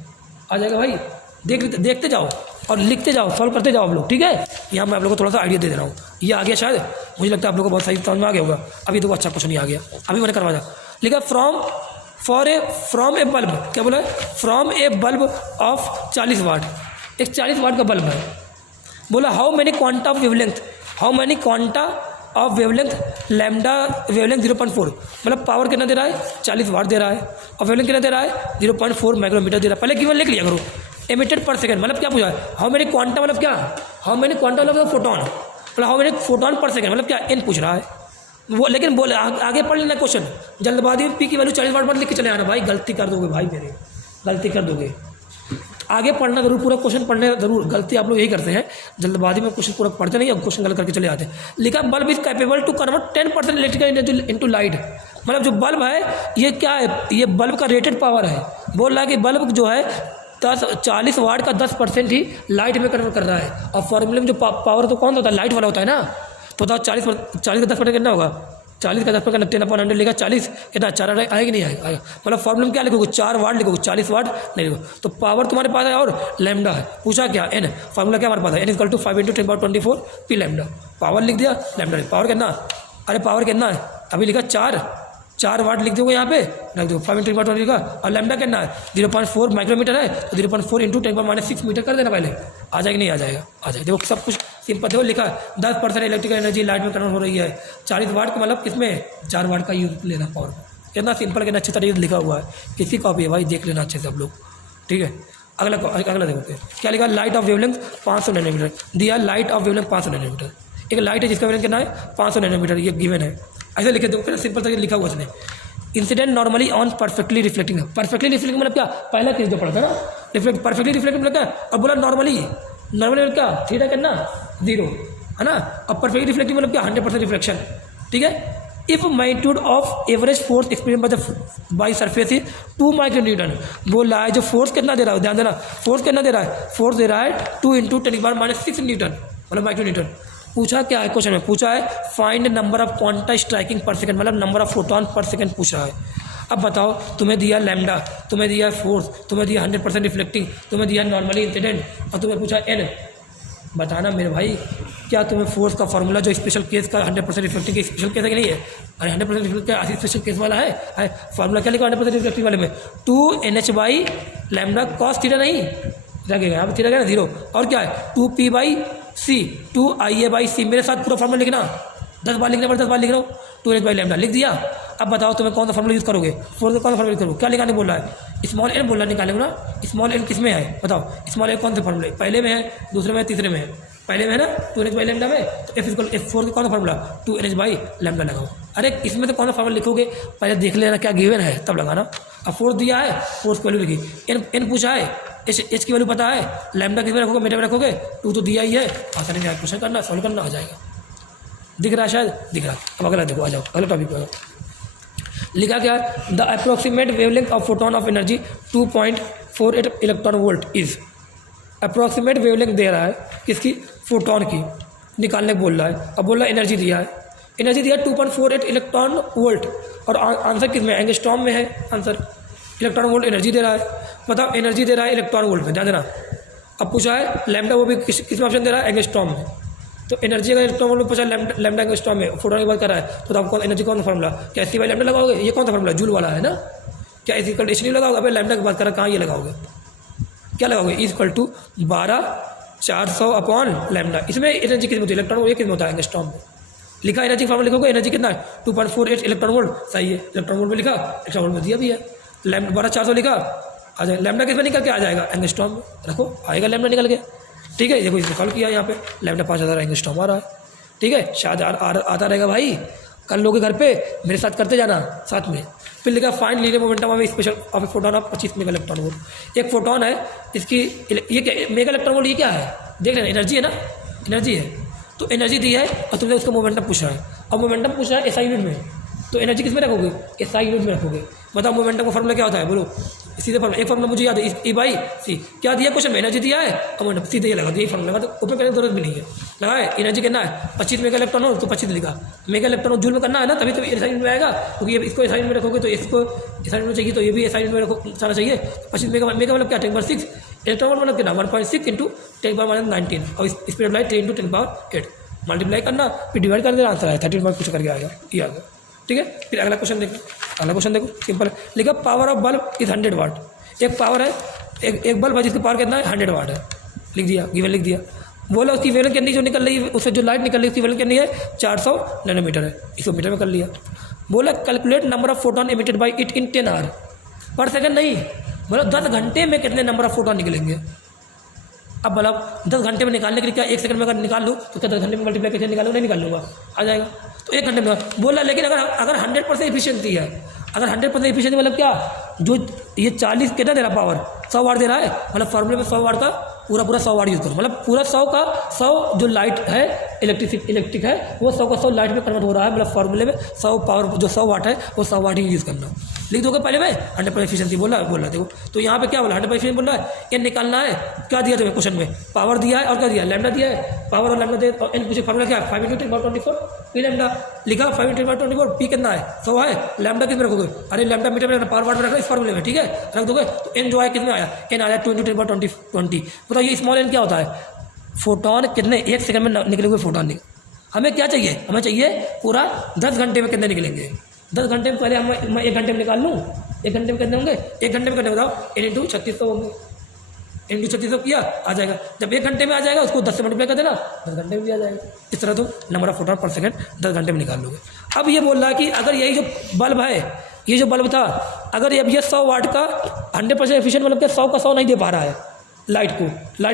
आ जाएगा भाई, देखते जाओ और लिखते जाओ, सॉल्व करते जाओ आप लोग, ठीक है। यहाँ मैं आप लोगों को थोड़ा सा आइडिया दे रहा हूँ, ये आ गया शायद, मुझे लगता है आप लोगों को बहुत सही समझ में आ गया होगा। अभी देखो अच्छा क्वेश्चन ही आ गया, अभी मैंने करवा दिया, लिखा फ्रॉम ए बल्ब, क्या बोला है, फ्रॉम ए बल्ब ऑफ 40 वाट, एक 40 वाट का बल्ब है, बोला how many quanta of wavelength, how many quanta of wavelength lambda wavelength 0.4, मतलब पावर कितना दे रहा है 40 वाट दे रहा है, और वेवलेंथ कितना दे रहा है 0.4 माइक्रोमीटर दे रहा है। पहले गिवन लिख लिया करो, एमिटेड पर सेकंड मतलब क्या पूछा है, हाउ मेनी क्वांटम मतलब क्या, हाउ मेनी क्वांटम मतलब फोटोन, मतलब how many photon per second मतलब क्या एन पूछ रहा है वो। लेकिन बोले आगे पढ़ लेना क्वेश्चन, जल्दबाजी में पी की वैल्यू 40 वाट मत लिख के चले आना भाई, गलती कर दोगे भाई, मेरे गलती कर दोगे। आगे पढ़ना जरूर, पूरा क्वेश्चन पढ़ने जरूर, गलती आप लोग यही करते हैं, जल्दबाजी में क्वेश्चन पूरा पढ़ते नहीं, अब क्वेश्चन गलत करके चले आते हैं। लिखा bulb is capable to convert 10% electrical energy into light, मतलब जो बल्ब है ये क्या है, ये बल्ब का रेटेड पावर है। बोल रहा है कि बल्ब जो है 40 वाट का 10% ही लाइट में कन्वर्ट कर रहा है। और फॉर्मूले में जो पावर तो कौन होता है, लाइट वाला होता है ना। तो बताओ 40 का 10% कितना होगा, 40 का 10% 10/100 लिखा, 40 कितना 4 आएगा कि नहीं आएगा। मतलब फॉर्मूले में क्या लिखोगे 4 वाट लिखोगे, 40 वाट नहीं लिखोगे। तो पावर तुम्हारे पास है और लैम्डा है, पूछा क्या एन, फॉर्मूला क्या हमारे पास है, n = 5 × 10⁻24 पी लैम्डा। पावर लिख दिया, लैम्डा पावर कितना, अरे पावर कितना है अभी लिखा 4 वाट लिख दोगे यहाँ पे, रख दो 5 × 10⁻24 का, और लैम्डा कितना है 0.4 माइक्रोमीटर है, तो 0.4 × 10⁻6 मीटर कर देना पहले, आ जाएगा नहीं आ जाएगा, आ जाएगा। देखो सब कुछ सिंपल, देखो लिखा 10% इलेक्ट्रिकल एनर्जी लाइट में कन्वर्ट हो रही है। 40 वाट का मतलब किसमें 4 वाट का यूज लेना पावर को, कितना सिंपल कितना अच्छी तरीके से लिखा हुआ है, किसी कॉपी है भाई, देख लेना अच्छे से आप लोग, ठीक है। अगला देखो क्या लिखा, लाइट ऑफ वेवलेंथ 500 नैनोमीटर दिया, लाइट ऑफ वेवलेंथ 500 नैनोमीटर, एक लाइट है जिसका वेवलेंथ कितना है 500 नैनोमीटर, ये गिवन है। ऐसे लिखे दो, सिंपल तरीके लिखा हुआ उसने, incident normally on perfectly reflecting, perfectly reflecting मतलब क्या, पहला केस जो पढ़ा था ना, रिफ्लेक्ट परफेक्टली रिफ्लेक्टिंग मतलब क्या, और बोला नॉर्मली मतलब क्या थीटा कितना 0 है ना, अब परफेक्टली रिफ्लेक्टिंग मतलब क्या 100% रिफ्लेक्शन, ठीक है। If magnitude of average force experience by surface is 2 माइक्रोन्यूटन, बोल रहा है जो फोर्स कितना दे रहा है, ध्यान देना फोर्स कितना दे रहा है, फोर्स दे रहा है 2 × 10⁻⁻6 न्यूटन मतलब माइक्रोन्यूटन। पूछा क्या है क्वेश्चन में, पूछा है find number of quanta striking पर सेकंड, मतलब number of photon per second पूछ रहा है। अब बताओ, तुम्हें दिया लैम्डा, तुम्हें दिया फोर्स, तुम्हें दिया 100% रिफ्लेक्टिंग, तुम्हें दिया नॉर्मली इंसिडेंट, और तुम्हें पूछा एन। बताना मेरे भाई, क्या तुम्हें फोर्स का फार्मूला जो स्पेशल केस का 100% रिफ्लेक्टिंग के स्पेशल केस है कि नहीं है, अरे 100% रिफ्लेक्टिंग का स्पेशल केस वाला है फार्मूला क्या लिखा 100% रिफ्लेक्टिंग वाले में 2NH/λ cos थीटा नहीं लगेगा, यहाँ पर थीटा क्या 0, और क्या है 2P/c 2IA/c, मेरे साथ पूरा फार्मूला लिखना, 10 बार लिखना पड़ता, 10 बार लिख रहा हूँ, 2NH/λ लिख दिया। अब बताओ तुम्हें कौन सा फार्मूला यूज़ करोगे, फोर्स का कौन सा फार्मूला यूज़ करोगे, क्या लिखाने बोल रहा है, स्मॉल एन बोल रहा है, निकाले ना, स्मॉल एन किस में है बताओ, स्मॉल एन कौन से फार्मूला पहले में है, दूसरे में है, तीसरे में है, पहले में है ना 2NH/λ में, तो F4 का कौन सा फार्मूला 2NH/λ लगाओ। अरे इसमें तो कौन सा फार्मूला लिखोगे, पहले देख लेना क्या गिवन है तब लगाना। अब फोर्स दिया है, फोर्स की वैल्यू लिखी, एन पूछा है, एच की वैल्यू पता है, लैम्डा किस में रखोगे, मीटर में रखोगे, 2 तो दिया ही है, आसानी से क्वेश्चन करना, सॉल्व करना, आ जाएगा। दिख रहा है शायद, दिख रहा है। अब अगला देखो, आ जाओ अगला टॉपिक पर। लिखा क्या है, the approximate wavelength of photon of energy 2.48 electron volt is, approximate wavelength दे रहा है किसकी, फोटोन की, निकालने बोल रहा है। अब बोल रहा है एनर्जी दिया है, एनर्जी दिया 2.48 इलेक्ट्रॉन वोल्ट, और आंसर किस में, एंगस्ट्रॉम में है आंसर, इलेक्ट्रॉन वोल्ट एनर्जी दे रहा है। बताओ एनर्जी दे रहा है इलेक्ट्रॉन वोल्ट में, ध्यान देना। अब पूछा है लैम्डा, वो भी किस में ऑप्शन दे रहा है, एंगस्ट्रॉम में। तो एनर्जी का इलेक्ट्रॉन वोल्ट में पूछा लैम्डा एंगस्ट्रॉम में, फोटोन की बात कर रहा है, तो आपको एनर्जी कौन सा फार्मूला, क्या SC/λ लगाओगे, ये कौन सा फार्मूला जूल वाला है ना, क्या इज इक्वल टू लगाओगे, अभी लैम्डा की बात कर रहा है, कहाँ ये लगाओगे, क्या लगाओगे, इज इक्वल टू 12/400/λ। इसमें एनर्जी किस में होती है, इलेक्ट्रॉन वोल्ट किस में होता है, एंगस्ट्रॉम में। लिखा एनर्जी फार्मूला लिखोगे, एनर्जी कितना है 2.48 इलेक्ट्रॉन वोल्ट, सही है, इलेक्ट्रॉन वोल्ट में लिखा, इलेक्ट्रॉन वोल्ट में दिया भी है, 12/400 लिखा, आ जाए लैम्डा किस में निकल के आ जाएगा, एंगस्ट्रॉम में रखो, आएगा लैम्डा निकल के, ठीक है। देखो इसने कॉल किया यहाँ पे, लैम्डा 5000 एंगस्ट्रॉम आ रहा है, ठीक है, शायद आता रहेगा भाई, कर लोगे घर पे, मेरे साथ करते जाना साथ में। फिर लिखा find linear momentum of special of photon of 25 mega electron volt. एक फोटोन है, इसकी ये क्या मेगा इलेक्ट्रॉन वोल्ट, ये क्या है देख लेना, एनर्जी है ना, एनर्जी है, तो एनर्जी दी है, और तुमने उसका मोमेंटम पूछा है, और मोमेंटम पूछा है SI यूनिट में, तो एनर्जी किस में रखोगे, SI यूनिट में रखोगे। बताओ मोमेंटम का फॉर्मूला क्या होता है, बोलो सीधे फॉर्मूला, एक फॉर्मूला मुझे याद है, E/c क्या दिया क्वेश्चन में, एनर्जी दिया है, और मोमेंटम सीधे ये लगा दिया, फॉर्मूला, तो ऊपर करने की जरूरत भी नहीं है, लगा है। एनर्जी कितना है 25 मेगा इलेक्ट्रॉन हो, तो 25 लिखा, मेगा इलेक्ट्रॉन जूल में करना है ना, तभी तो SI यूनिट में आएगा, क्योंकि इसको SI यूनिट में रखोगे तो इसको SI यूनिट में चाहिए, तो ये भी SI यूनिट में रखो सारा चाहिए। 25 मेगा मतलब क्या 10/6, इलेक्ट्रॉन वोल्ट मतलब कितना 1.6 × 10⁻19, और स्पीड ऑफ लाइट 10 × 10⁸, मल्टीप्लाई करना, फिर डिवाइड कर देना, आंसर आया 13 कुछ करके आएगा, ये आ गया, ठीक है। फिर अगला क्वेश्चन देखो, अगला क्वेश्चन देखो, सिंपल लिखा, पावर ऑफ बल्ब इज 100 वाट, एक पावर है, एक बल्ब है जिसकी पावर कितना है 100 वाट है, लिख दिया, गिवन लिख दिया। बोला उसकी वेवलेंथ कितनी जो निकल रही है, उससे जो लाइट निकल रही है उसकी वेवलेंथ कितनी है, 400 नैनोमीटर है। इसको मीटर में कर लिया। बोला calculate number of photon emitted by it in 10 hour per second, नहीं बोला 10 घंटे में कितने नंबर ऑफ फोटोन निकलेंगे। अब बोला 10 घंटे में निकालने के लिए क्या 1 सेकंड में अगर निकाल लूँ तो क्या 10 घंटे में मल्टीप्लाई करके निकालूँ, नहीं निकाल लूँगा, आ जाएगा। तो 1 घंटे में बोला, लेकिन अगर 100% एफिशिएंसी है, अगर 100% एफिशिएंसी मतलब क्या, जो ये 40 कितना दे रहा पावर, 100 वाट दे रहा है, मतलब फॉर्मूले में 100 वाट का पूरा 100 वाट यूज़ करो, मतलब पूरा 100 का 100 जो लाइट है इलेक्ट्रिक है वो 100 का 100 लाइट में कन्वर्ट हो रहा है, मतलब फॉर्मूले में 100 पावर जो 100 वाट है वो 100 वाट ही यूज़ करना। लिख दोगे पहले में 100% एफिशिएंसी बोला देखो। तो यहाँ पे क्या बोला 100% एफिशिएंसी बोल रहा है, ये निकालना है। क्या दिया तुम्हें क्वेश्चन में, पावर दिया है और क्या दिया, लैम्डा दिया है, पावर और लैम्डा दे, और इन पूछे फॉर्मूला क्या है 5 × 10⁻24 पी लैम्डा, लिखा 5 × 10⁻24 पी कितना है 100 है, लैम्डा किस में रखोगे, अरे लैम्डा मीटर में पावर वाट में रखना इस फॉर्मूले में, ठीक है रख दोगे। तो एन जो है कितने आया, एन आया 2 × 10⁻20। बताइए स्मॉल एन क्या होता है, फोटोन कितने 1 सेकंड में निकले हुए फोटोन। हमें क्या चाहिए, हमें चाहिए पूरा 10 घंटे में कितने निकलेंगे। 10 घंटे में पहले मैं 1 घंटे में निकाल लूँ, 1 घंटे में कितने होंगे, 1 घंटे में कितने बताओ, n × 3600 होंगे, n × 3600 किया आ जाएगा। जब 1 घंटे में आ जाएगा उसको 10 से मल्टीप्लाई कर देना, 10 घंटे में भी आ जाएगा। इस तरह तो number of photon per second 10 घंटे में निकाल लोगे। अब ये बोल रहा है कि अगर यही जो बल्ब है, ये जो बल्ब था, अगर अब ये 100 वाट का 100% एफिशिएंट, मतलब क्या 100 का 100 नहीं दे पा रहा है, लाइट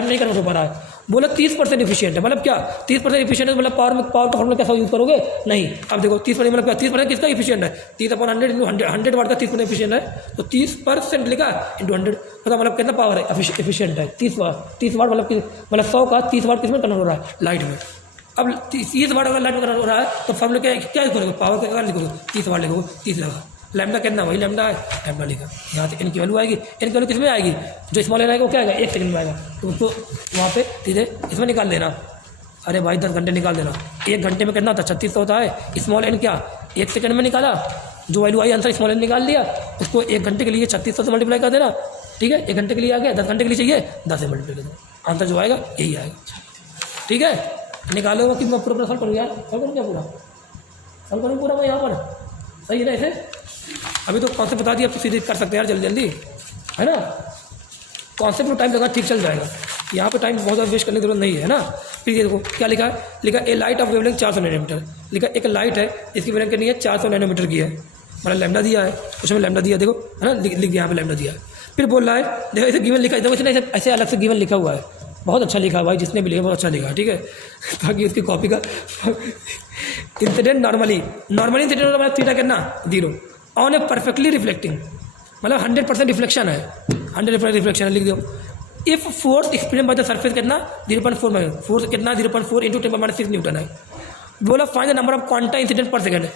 नहीं कन्वर्ट हो पा रहा है, बोला 30% एफिशिएंट है, मतलब क्या 30% एफिशिएंट है, मतलब पावर का फॉर्मूला कैसा यूज़ करोगे, नहीं। अब देखो 30% मतलब क्या, 30% किसका एफिशिएंट है, 30/100 × 100 वाट का 30% एफिशिएंट है, तो 30% लिखा × 100 मतलब कितना पावर है एफिशिएंट है 30 वाट, मतलब 100 का 30 वाट किसमें कन्वर्ट हो रहा है, लाइट में। अब 30 वाट अगर लाइट में कन्वर्ट हो रहा है तो फॉर्मूला क्या लिखोगे, पावर का लिखोगे 30 वाट लिखोगे, 30 लगा, लैम्डा कितना वही लैम्डा है, लैम्डा लिखा। यहाँ से इनकी वैल्यू आएगी, इनकी वैल्यू किस में आएगी, जो स्मॉल एन आएगा वो क्या आएगा 1 सेकंड में आएगा, तो उसको वहाँ पे सीधे इसमें निकाल देना। अरे भाई 10 घंटे निकाल देना, 1 घंटे में कितना होता है 3600 होता है, स्मॉल एन क्या 1 सेकंड में निकाला, जो वैल्यू आई आंसर स्मॉल एन निकाल दिया, उसको 1 घंटे के लिए 3600 से मल्टीप्लाई कर देना, ठीक है। 1 घंटे के लिए आ गया, 10 घंटे के लिए चाहिए 10 से मल्टीप्लाई कर देना, आंसर जो आएगा यही आएगा, ठीक है। निकालो कि मैं पूरा सॉल्व करूँ यार, सॉल्व करूँ क्या पूरा, सॉल्व करूँ पूरा मैं यहाँ पर, सही है ना ऐसे। अभी तो कॉन्सेप्ट बता दिया, अब तो सीधे कर सकते हैं यार जल्दी जल्दी, है ना। कॉन्सेप्ट में टाइम लगा ठीक चल जाएगा, यहाँ पे टाइम बहुत ज़्यादा वेस्ट करने की जरूरत नहीं है ना। फिर ये देखो क्या लिखा है, लिखा ए लाइट ऑफ वेवलेंथ 400 नैनोमीटर, लिखा एक लाइट है इसकी वेवलेंथ कितनी है 400 नैनोमीटर की है, मतलब लैम्डा दिया है, उसमें लैम्डा दिया देखो है ना, लिख दिया यहाँ पे लैम्डा दिया है। फिर बोल रहा है देखो ऐसे गिवन लिखा है, देखो इसने ऐसे अलग से गिवन लिखा हुआ है, बहुत अच्छा लिखा है भाई, जिसने भी लिखा बहुत अच्छा लिखा है, ठीक है। ताकि उसकी कॉपी का इंसिडेंट नॉर्मली इंसिडेंट मतलब थीटा कितना 0 ऑन ए परफेक्टली रिफ्लेक्टिंग, मतलब 100% रिफ्लेक्शन है, 100% रिफ्लेक्शन है, लिख दो। If force experience by the surface कितना 0.4 फोर्स कितना 0.4 × 10⁻6 न्यूटन है। बोला find the number of quanta incident पर सेकंड,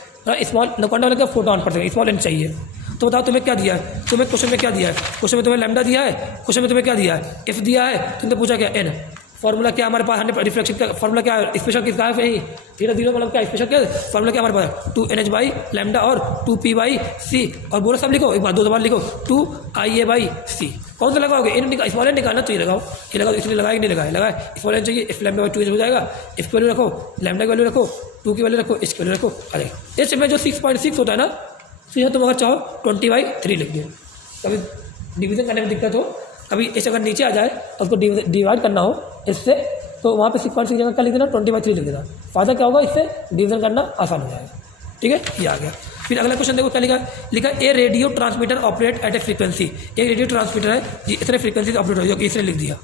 स्मॉल क्वांटा मतलब photon per second, small N चाहिए। तो बताओ तुम्हें क्या दिया है, तुम्हें क्वेश्चन में क्या दिया है, क्वेश्चन में तुम्हें लैम्डा दिया है, क्वेश्चन में तुम्हें क्या दिया है एफ दिया है, तुमने पूछा क्या एन, फॉर्मूला क्या हमारे पास 100 रिफ्लेक्शन का फॉर्मूला क्या है, स्पेशल किसका है नहीं 0 मतलब क्या स्पेशल क्या फॉर्मूला क्या हमारे पास 2NH/λ और 2P/c, और बोलो सब लिखो एक बार 2 बार लिखो 2IA/c। कौन सा लगाओगे, इन स्मॉल एन निकालना तो ये लगाओ, ये लगाओ, इसलिए लगाया कि नहीं लगाया स्मॉल एन चाहिए, इफ λ/2 हो जाएगा, इफ की वैल्यू रखो, लैम्डा की वैल्यू रखो, 2 की वैल्यू रखो, इस की वैल्यू रखो, आ जाएगा। इसमें जो 6.6 होता है ना, तो यह तुम अगर चाहो 20/3 लिख दो, कभी डिवीजन करने में दिक्कत हो, कभी इसे अगर नीचे आ जाए और उसको डिवाइड करना हो इससे, तो वहाँ पे 6.6 जगह क्या लिख देना 20/3 लिख देना, फायदा क्या होगा, इससे डिवीजन करना आसान हो जाएगा, ठीक है। ये आ गया। फिर अगला क्वेश्चन देखो क्या लिखा a radio transmitter operate at a frequency, एक रेडियो ट्रांसमीटर है जी इतने फ्रीक्वेंसी से ऑपरेट हो जाएगा, इसने लिख दिया।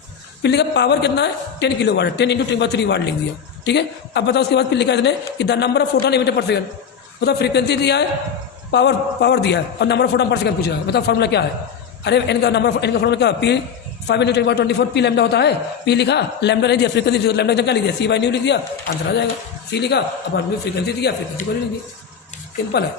फिर लिखा पावर कितना है 10 किलोवाट, 10 × 10⁻³ वाट लिख दिया, ठीक है। अब बताओ उसके बाद फिर लिखा इसने कि the number of photon emitted पर सेकंड, बताओ फ्रीक्वेंसी दिया है, पावर दिया है और number of photon per second पूछ रहा है, बताओ फॉर्मूला क्या है। अरे एन का फॉर्मूला क्या पी 5 × 10⁻24 पी लैम्डा होता है, पी लिखा लैम्डा नहीं दिया, फ्रीक्वेंसी लैम्डा क्या लिख दिया C/ν लिख दिया, आंसर आ जाएगा। सी लिखा अब फ्रीक्वेंसी दिया, फ्रीक्वेंसी को लिख दी, सिंपल है।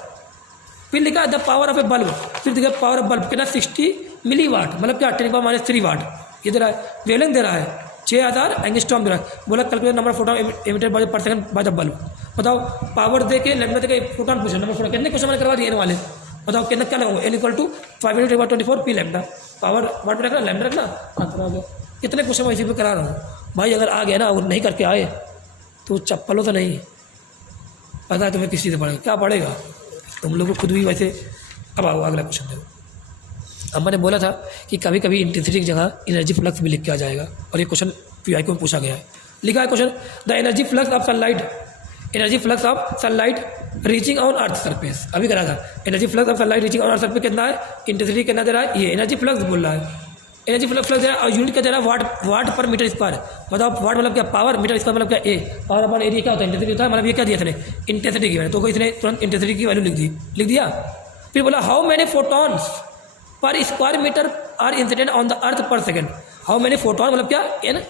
फिर लिखा the power of A bulb, फिर दिखा पावर ऑफ बल्ब कितना 60 मिलीवाट, मतलब क्या 10⁻³ वाट, ये दे रहा है, वेवलेंथ दे रहा है 6000 एंगस्ट्रॉम दे रहा है। बोला calculate number of photon emitted पर सेकंड बाय द बल्ब, बताओ पावर दे के लैम्डा दे के फोटोन पूछा, नंबर फोटोन कितने क्वेश्चन मैंने करवा दिए वाले, बताओ कितना क्या लगाऊंगा n = 5 × 10⁻24 पी लैम्डा, पावर वाट में रखना लैम्डा रखना, आंसर आ गया। कितने क्वेश्चन मैं इसी पे करा रहा हूँ भाई, अगर आ गया ना और नहीं करके आए तो चप्पलों तो नहीं पता है तुम्हें किस चीज़ से पड़ेगा, क्या पड़ेगा तुम लोग को खुद भी वैसे। अब आओ अगला क्वेश्चन देखो, अब मैंने बोला था कि कभी कभी इंटेंसिटी की जगह एनर्जी फ्लक्स भी लिख के आ जाएगा, और ये क्वेश्चन PIQ में पूछा गया है। लिखा है question, the energy flux of sunlight reaching on earth surface, अभी करा था, energy flux of sunlight reaching on earth surface कितना है, इंटेंसिटी कितना दे रहा है, ये एनर्जी फ्लक्स बोल रहा है, एनर्जी फ्लक्स दे रहा है, और यूनिट क्या दे रहा है, वाट पर मीटर स्क्वायर। बताओ वाट मतलब क्या, पावर, मीटर स्क्वायर मतलब क्या, ए, पावर अपन एरिया क्या होता है, इंटेंसिटी होता है, मतलब ये क्या दिया इसने, इंटेंसिटी की, तो इसने तुरंत इंटेंसिटी की वैल्यू लिख दिया। फिर बोला how many photons per square metre are incident on the earth per second. How many photon मतलब क्या, एन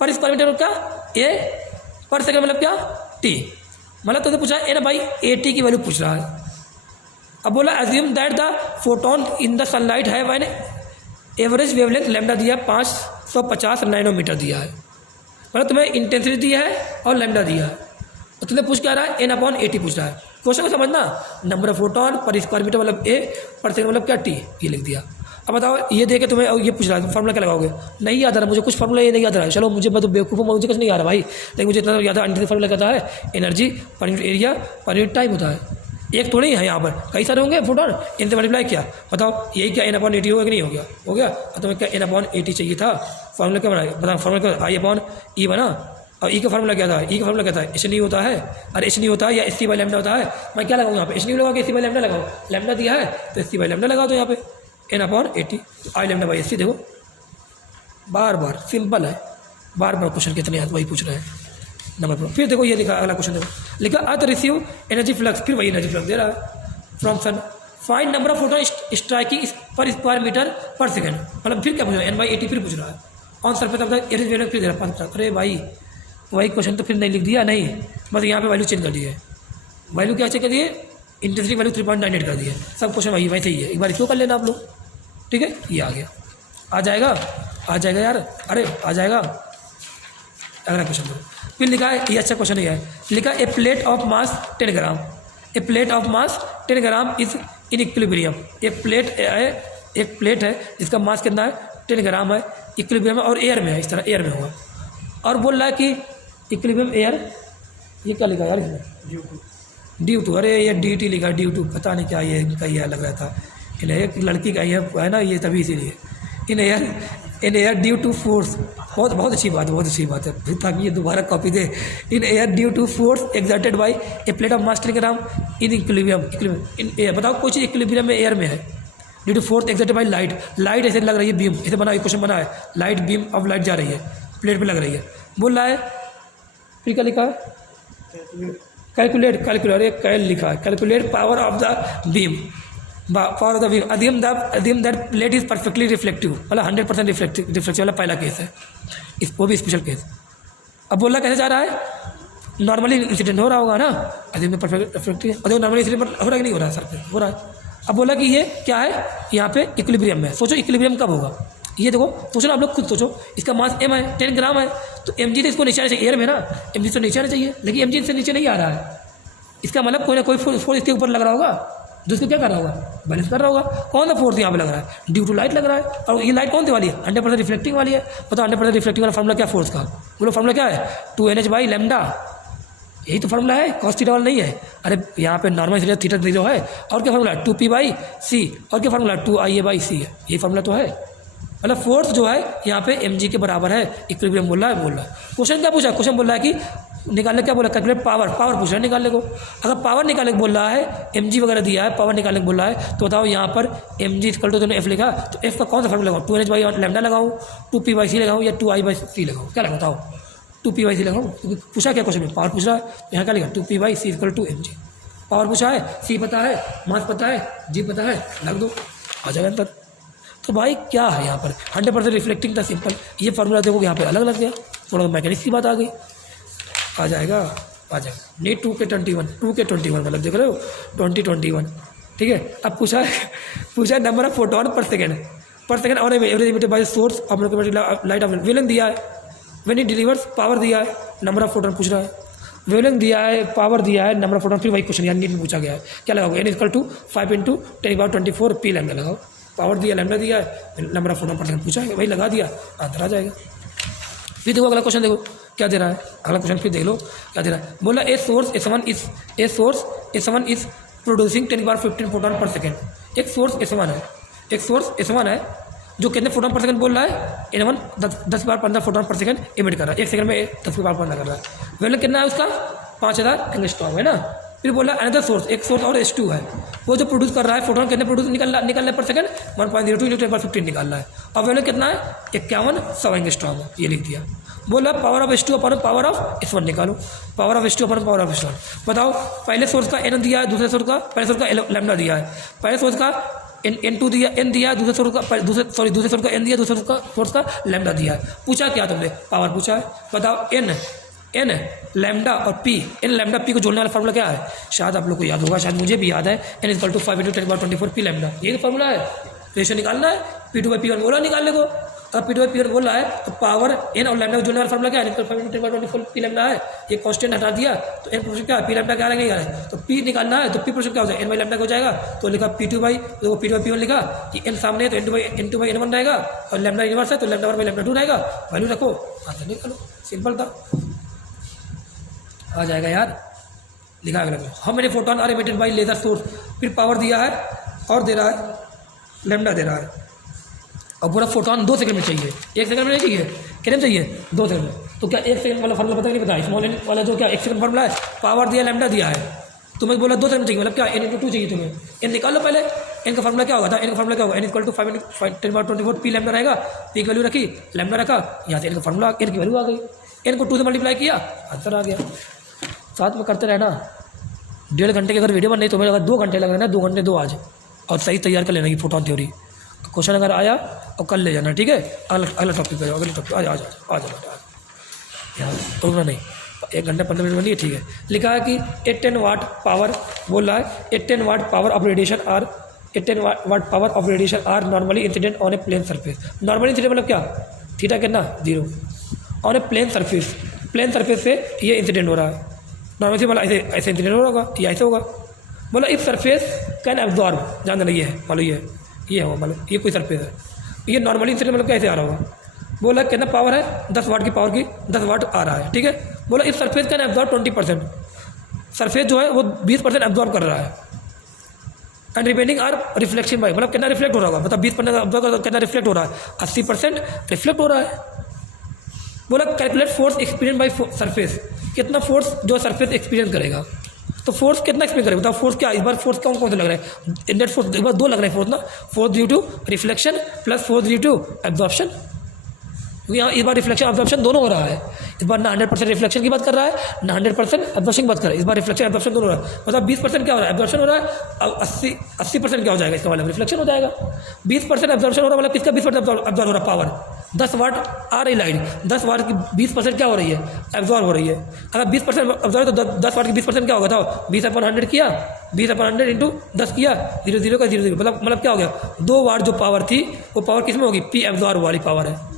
पर स्क्वायर मीटर क्या, ए, पर सेकेंड मतलब क्या, टी, मतलब तो पूछा एन बाई ए टी की वैल्यू पूछ रहा है। अब बोला assume that the photon in the sunlight है एन एवरेज वेवलेंथ लैम्डा दिया 550 नैनोमीटर दिया है, मतलब तुम्हें इंटेंसिटी दिया है और लैम्डा दिया है, तो तुम्हें पूछ क्या रहा है, एन अपॉन ए टी पूछ रहा है। क्वेश्चन को समझना, नंबर ऑफ फोटोन पर स्क्वायर मीटर मतलब ए, पर सेकेंड मतलब क्या, टी, ये लिख दिया। अब बताओ ये देखे तुम्हें ये पूछ रहा है फार्मूला क्या लगाओगे, नहीं याद आ रहा मुझे, कुछ फार्मूला ये नहीं याद आ रहा है, चलो मुझे मैं तो बेवकूफ़ हूँ, मुझे कुछ नहीं आ रहा भाई, लेकिन मुझे इतना याद है, फार्मूला कहता है एनर्जी पर यूनिट एरिया पर यूनिट टाइम होता है, एक थोड़ी है यहाँ पर, कई सारे होंगे फोटोन, इनसे मल्टीप्लाई किया, बताओ यही क्या एन अपॉन ए टी होगा कि नहीं हो गया, हो गया। तो तुम्हें क्या एन अपॉन ए टी चाहिए था, फार्मूला क्या बना, बताओ फार्मूला क्या, आई अपॉन ई बना, और ई का फार्मूला क्या था, ई का फार्मूला क्या था, एच नी होता है, और एच नी होता है या एस सी बाई लैम्डा होता है, मैं क्या लगाऊँ यहाँ पे, एच नी लगा के एस सी बाई लैम्डा लगाओ, लैम्डा दिया है तो एस सी बाई लैम्डा लगा दो यहाँ पे, N upon A T, I lambda by S C, देखो बार बार सिंपल है, बार बार क्वेश्चन कितने हैं वही पूछ रहे हैं नंबर पर। फिर देखो ये लिखा, अगला क्वेश्चन देखो, लिखा अर्थ रिसीव एनर्जी फ्लक्स, फिर वही एनर्जी फ्लक्स दे रहा है from sun, find number of photon striking per square metre per second, मतलब फिर क्या पूछ रहा है, एन बाई ए टी फिर पूछ रहा है, on surface of the area फिर दे रहा है। अरे भाई वही क्वेश्चन तो फिर नहीं लिख दिया, नहीं बस यहाँ पे वैल्यू चेंज कर दी है, वैल्यू क्या चेंज कर दी है, इंटेंसिटी वैल्यू 3.98 कर दी है, सब क्वेश्चन वही वैसे ही है, एक बार इसको कर लेना आप लोग, ठीक है, ये आ गया, आ जाएगा यार, अरे आ जाएगा। अगला क्वेश्चन दो, फिर लिखा है, ये अच्छा क्वेश्चन है, लिखा a plate of mass 10 gram, a plate of mass 10 gram is in equilibrium, एक प्लेट है जिसका मास कितना है, 10 ग्राम है, इक्विलिब्रियम है और एयर में है, इस तरह एयर में होगा, और बोल रहा है कि इक्विलिब्रियम एयर, ये क्या लिखा यार इसमें, ड्यू टू, अरे ये डी टी लिखा, ड्यू टू, पता नहीं क्या ये इनका ये लग रहा था, इन्हें एक लड़की का ये है ना ये, तभी इसीलिए in air due to force, बहुत अच्छी बात है, ताकि ये दोबारा कॉपी दे, in air due to force exerted by a plate of mass 10 gram in equilibrium in air, बताओ कोई चीज़ इक्विलिब्रियम में एयर में है, due to force exerted by light ऐसे लग रही है बीम, ऐसे बना क्वेश्चन बना है, लाइट बीम ऑफ लाइट जा रही है प्लेट पे लग रही है, बोल रहा है, फिर क्या लिखा है, कैलकुलेट कैल लिखा है, calculate power of the beam, power of the beam, अध्यम that plate is perfectly reflective, मतलब 100% रिफ्लेक्टिव वाला पहला केस है, वो भी स्पेशल केस। अब बोलना कैसे जा रहा है, नॉर्मली इंसिडेंट हो रहा होगा ना, अध्यम में परफेक्ट रिफ्लेक्टिव, और नॉर्मली इंसिडेंट हो रहा है कि नहीं हो रहा है, सर हो रहा है। अब बोला कि ये क्या है, यहाँ पे इक्विलिब्रियम में, सोचो इक्विलिब्रियम कब होगा, ये देखो सोचो ना आप लोग खुद सोचो, इसका मास m है, 10 ग्राम है, तो mg तो इसको नीचे आना चाहिए, एयर में ना mg तो नीचे आना चाहिए, लेकिन mg से नीचे नहीं आ रहा है, इसका मतलब कोई ना कोई फोर्स इसके ऊपर लग रहा होगा, जो इसको क्या कर रहा होगा, बैलेंस कर रहा होगा। कौन सा फोर्स यहाँ पे लग रहा है, ड्यू टू लाइट लग रहा है, और ये लाइट कौन सी वाली है, 100% रिफ्लेक्टिंग वाली है। बताओ 100% रिफ्लेक्टिंग वाला फार्मूला क्या फोर्स का, बोलो फार्मूला क्या है, 2NH बाई लैम्डा, यही तो फार्मूला है, कॉस थीटा वाला नहीं है। अरे यहाँ पे नॉर्मल थीटा 0 है, और क्या फार्मूला है, 2P बाई सी, और क्या फार्मूला 2IA बाई सी है, यही फार्मूला तो है। मतलब फोर्स जो है यहाँ पे mg के बराबर है, इक्विलिब्रियम बोल रहा है। क्वेश्चन क्या पूछा, क्वेश्चन बोल रहा है कि निकालने, क्या बोला, कैलकुलेट पावर पूछ रहा है निकालने को। अगर पावर निकालने को बोल रहा है, mg वगैरह दिया है, पावर निकालने को बोल रहा है, तो बताओ यहाँ पर mg इक्वल टू f लिखा, तो f का कौन सा फार्मूला लगाऊँ, 2NH बाई लैम्डा लगाऊँ, 2P बाई सी लगाऊँ, या 2I बाई सी लगाऊँ, क्या लगाऊँ बताओ, 2P बाई सी लगाऊँ, क्योंकि पूछा क्या क्वेश्चन में, पावर पूछ रहा है, यहाँ क्या लिखा 2P by C equal to mg, power पूछा है, सी पता है, मास पता है, जी पता है, लग दो, आ जाएगा अंतर। तो भाई क्या है यहाँ पर 100% रिफ्लेक्टिंग था, सिंपल। ये फार्मूला देखो यहाँ पे अलग लग गया, थोड़ा मैकेनिक्स की बात आ गई, आ जाएगा नीट 2K21 मतलब देख रहे हो 2021, ठीक है। अब पूछा है number of photon per second और average by source of light of wavelength दिया है, व्हेन इट डिलीवर्स पावर दिया है, नंबर ऑफ फोटोन पूछ रहा है, वेवलेंथ दिया है, पावर दिया है, नंबर ऑफ फोटोन, फिर वही क्वेश्चन यार नीट में पूछा गया है, क्या लगाओगे, n equal to 5 × 10⁻24 P lambda लगाओ, पावर दिया, लैम्डा दिया है, number of photon per second पूछा है, वही लगा दिया, आंसर आ जाएगा। फिर देखो अगला क्वेश्चन, देखो क्या दे रहा है, अगला क्वेश्चन फिर देख लो क्या दे रहा है। बोला a source S1 is producing 10⁻15 photon per second. एक सोर्स S1 है जो कितने फोटोन पर सेकंड बोल रहा है, N1 10 बार 15 फोटोन पर सेकंड इमिट कर रहा है, 1 सेकंड में 10 बार 15 कर रहा है। वेवलेंथ कितना है उसका 5000 एंगस्ट्रॉम है ना। फिर बोला अनदर सोर्स, एक सोर्स और H2 है, वो जो प्रोड्यूस कर रहा है फोटोन कितने प्रोड्यूस निकल रहा है पर सेकंड 1.02 × 10⁻15 निकाल रहा है। और वेवलेंथ कितना है 51 एंगस्ट्रॉम है, ये लिख दिया। बोला power of H2 upon power of S1 निकालो, power of H2 upon power of S1। बताओ पहले सोर्स का N दिया है, दूसरे सोर्स का पहले सोर्स का लैम्डा दिया है, पहले सोर्स का N2 दिया, N दिया, दूसरे सोर्स का दूसरे सोर्स का N दिया, दूसरे सोर्स का लैम्डा दिया है। पूछा क्या तुमने, पावर पूछा है। बताओ N लैम्डा और P, N लैम्डा P को जोड़ने वाला फार्मूला क्या है, शायद आप लोग को याद होगा, शायद मुझे भी याद है, N = 5 × 10⁻24 P लैम्डा, यही फार्मूला है। रेशियो निकालना है, P2/P1 बोला निकालने को। अब P2/P1 बोल रहा है तो पावर N और लैम्डा को जोड़ने वाला फार्मूला क्या है, N = 5 × 10⁻24 P लैम्डा है। ये कांस्टेंट हटा दिया तो N प्रोसेंट क्या है, P लैम्डा क्या रहेगा यार, तो P निकालना है तो P प्रोसेंट क्या हो जाएगा, N/लैम्डा हो जाएगा। तो लिखा P2/P1 लिखा कि N सामने है तो N2/N1 रहेगा, और लैम्डा इनवर्स है तो λ1/λ2 रहेगा। वैल्यू रखो, आंसर निकालो, सिंपल था, आ जाएगा यार। लिखा अगला, how many photon are emitted by laser source. फिर पावर दिया है और दे रहा है लैम्डा दे रहा है, और पूरा फोटोन 2 सेकंड में चाहिए, 1 सेकंड में नहीं चाहिए, कितने में चाहिए 2 सेकंड में। तो क्या 1 सेकंड वाला फार्मूला पता नहीं पता, स्मॉल n वाला जो क्या 1 सेकंड फार्मूला है, पावर दिया लैम्डा दिया है, तुम्हें बोला 2 सेकंड में चाहिए, मतलब क्या N × 2 चाहिए तुम्हें। N निकाल लो पहले, N का फार्मूला क्या होगा था, N का फार्मूला क्या होगा, N = 5 × 10⁻24 P लैम्डा रहेगा। P की वैल्यू रखी, लैम्डा रखा, यहाँ से N का फार्मूला, N की वैल्यू आ गई, N को 2 से मल्टीप्लाई किया, आंसर आ गया। साथ में करते रहना, 1.5 घंटे की अगर वीडियो बन नहीं तो मेरे अगर 2 घंटे लग रहे ना, 2 घंटे 2 आज, और सही तैयार कर लेना कि फोटोन थ्योरी क्वेश्चन अगर आया और कल ले जाना, ठीक है। अगला टॉपिक पे जाओ, अगले टॉपिक आ जाओ यार, रुकना नहीं, 1 घंटे 15 मिनट बनिए, ठीक है। लिखा है कि 810 वाट पावर बोल रहा है, 810 watt power of radiation are 810 watt power of radiation are normally incident on a plane surface. Normally incident मतलब क्या, थीटा कितना 0 on a plane surface, plane surface पे ये इंसिडेंट हो रहा है। नॉर्मल से मतलब ऐसे इंसिडेंट हो रहा होगा या ऐसे होगा। बोला इफ सरफेस कैन एब्जॉर्ब, जान ये है, मान लो ये है, मतलब ये कोई सरफेस है, ये नॉर्मली इंसिडेंट मतलब कैसे आ रहा होगा। बोला कितना पावर है, 10 वाट की पावर की 10 वाट आ रहा है, ठीक है। बोला if surface can absorb 20%, surface जो है वो 20% एब्जॉर्ब कर रहा है, and remaining are reflection by, मतलब कितना रिफ्लेक्ट हो रहा होगा, मतलब 20% एब्जॉर्ब कर, कितना रिफ्लेक्ट हो रहा है, 80% रिफ्लेक्ट हो रहा है। बोला calculate force experience by surface, कितना फोर्स जो सरफेस एक्सपीरियंस करेगा, तो फोर्स कितना एक्सपीरियंस करेगा, बताओ फोर्स क्या, इस बार फोर्स कौन से लग रहा है, नेट फोर्स, इस बार 2 लग रहे हैं फोर्स ना, force due to reflection plus force due to absorption, क्योंकि यहाँ इस बार रिफ्लेक्शन एब्जॉर्प्शन दोनों हो रहा है। इस बार ना 100% रिफ्लेक्शन की बात कर रहा है, ना 100% एब्जॉर्प्शन की बात कर रहा है, इस बार रिफ्लेक्शन एब्जॉर्प्शन दोनों हो रहा है। मतलब 20% क्या हो रहा है, एब्जॉर्प्शन हो रहा है, अब 80% क्या हो जाएगा, इसका मतलब रिफ्लेक्शन हो जाएगा। 20% एब्जॉर्प्शन हो रहा है, मतलब किसका 20% एब्जॉर्ब हो रहा है, पावर 10 वाट आ रही लाइट, 10 वाट की 20% क्या हो रही है, एब्जॉर्ब हो रही है। अगर 20% एब्जॉर्ब तो 10 वाट की 20% क्या होगा था, 20/100 किया, 20/100 इंटू 10 किया, 0 का 0 मतलब क्या हो गया, 2 वाट जो पावर थी वो पावर किस में होगी, P एब्जॉर्ब वाली पावर है।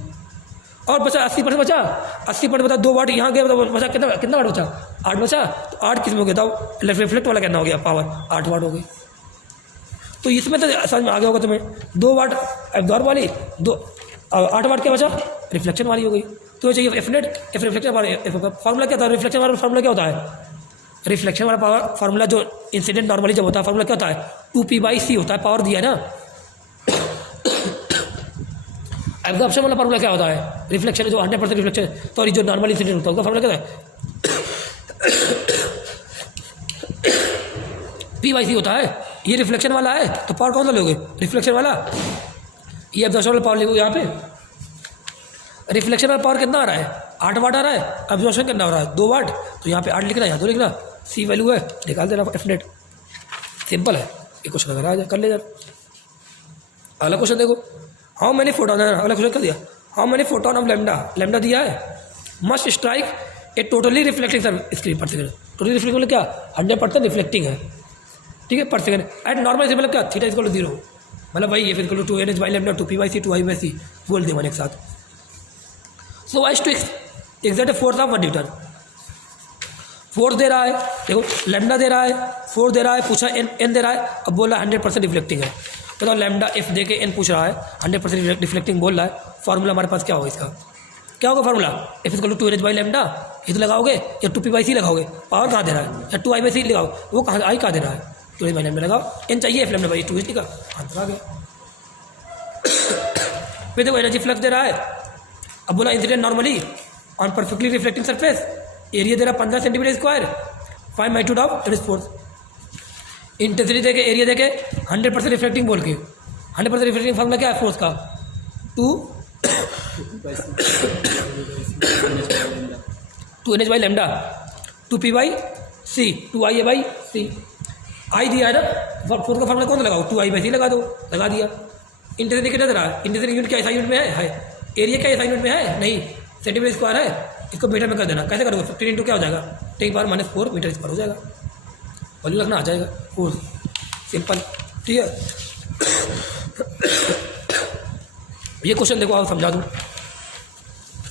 और बचा 80% बचा, 80% बचा, 2 वाट यहाँ गया, मतलब बचा कितना वाट बचा, 8 बचा, तो 8 किस में हो गया था, रिफ्लेक्ट वाला कितना हो गया, पावर 8 वाट हो गई। तो इसमें तो समझ में आ गया होगा तुम्हें, 2 वाट एब्जॉर्ब वाली, 8 वाट क्या बचा, रिफ्लेक्शन वाली हो गई। तो चाहिए एफ नेट, एफ रिफ्लेक्शन वाला फार्मूला क्या था, रिफ्लेक्शन वाला फार्मूला क्या होता है, रिफ्लेक्शन वाला पावर फार्मूला जो इंसिडेंट नॉर्मली जब होता है फार्मूला क्या होता है, 2P/C होता है, पावर दिया है ना। एब्जॉर्प्शन वाला फार्मूला क्या होता है, रिफ्लेक्शन जो 100% रिफ्लेक्शन, तो जो नॉर्मल इंसिडेंट होता है उसका फार्मूला क्या है, P/C होता है। ये रिफ्लेक्शन वाला है तो पावर कौन सा लोगे, रिफ्लेक्शन वाला, ये एब्जॉर्प्शन वाला पावर लोगे। यहाँ पे रिफ्लेक्शन वाला पावर कितना आ रहा है, 8 वाट आ रहा है, एब्जॉर्प्शन कितना हो रहा है 2 वाट, तो यहाँ पे 8 लिखना है, यहाँ 2 लिखना, C वैल्यू है, निकाल देना एफ नेट, सिंपल है। ये क्वेश्चन अगर आ जाए कर ले यार। अगला क्वेश्चन देखो, हाउ मैनी फोटोन, अगला क्वेश्चन कर दिया, how many photon of lambda दिया है, must strike a totally reflecting screen पर सेकंड। टोटली रिफ्लेक्टिंग मतलब क्या, 100% रिफ्लेक्टिंग है, ठीक है, पर सेकंड। एट नॉर्मल से मतलब क्या, थीटा इक्वल टू 0, मतलब वही ये equal to 2NH by lambda 2P/C 2I/C बोल दिया मैंने एक साथ। So wise to exact force of 1 newton, force दे रहा है, देखो लैम्डा दे रहा है, फोर्स दे रहा है, पूछा एन दे रहा है, अब बोल रहा है 100% रिफ्लेक्टिंग है, तो लैम्डा एफ दे के एन पूछ रहा है, 100% रिफ्लेक्टिंग बोल रहा है। फार्मूला हमारे पास क्या होगा, इसका क्या होगा formula, F equal to 2NH by lambda, ये तो लगाओगे, या 2P/C लगाओगे, पावर कहाँ दे रहा है, या 2I/C लगाओ, वो कहाँ आई कहाँ दे रहा है, 2NH बाई लैम्डा लगाओ, एन चाहिए एफ लैम्डा बाई 2H का, आंसर आ गया। फिर देखो एनर्जी फ्लक्स दे रहा है। अब बोला incident normally on perfectly reflecting surface, area दे रहा 15 centimetre square, find magnitude of it force. Intensity देके एरिया देके 100% रिफ्लेक्टिंग बोल के 100% रिफ्लेक्टिंग फॉर्मूला क्या है फोर्स का 2 NH by lambda 2P/C 2IA/C। आई दिया है ना, फोर्स का फॉर्मूला कौन सा लगाओ 2I/C लगा दो, लगा दिया। इंटेंसिटी कितना दे रहा है, इंटेंसिटी यूनिट क्या ऐसा यूनिट में है, एरिया क्या ऐसा यूनिट में है नहीं, सेंटीमीटर स्क्वायर है, इसको मीटर में कर देना। कैसे करोगे 15 इंटू क्या हो जाएगा 10⁻⁴ मीटर स्क्वायर हो जाएगा, वॉल्यूम रखना आ जाएगा फोर्स, सिंपल। ठीक है, ये क्वेश्चन देखो आप समझा दूँ,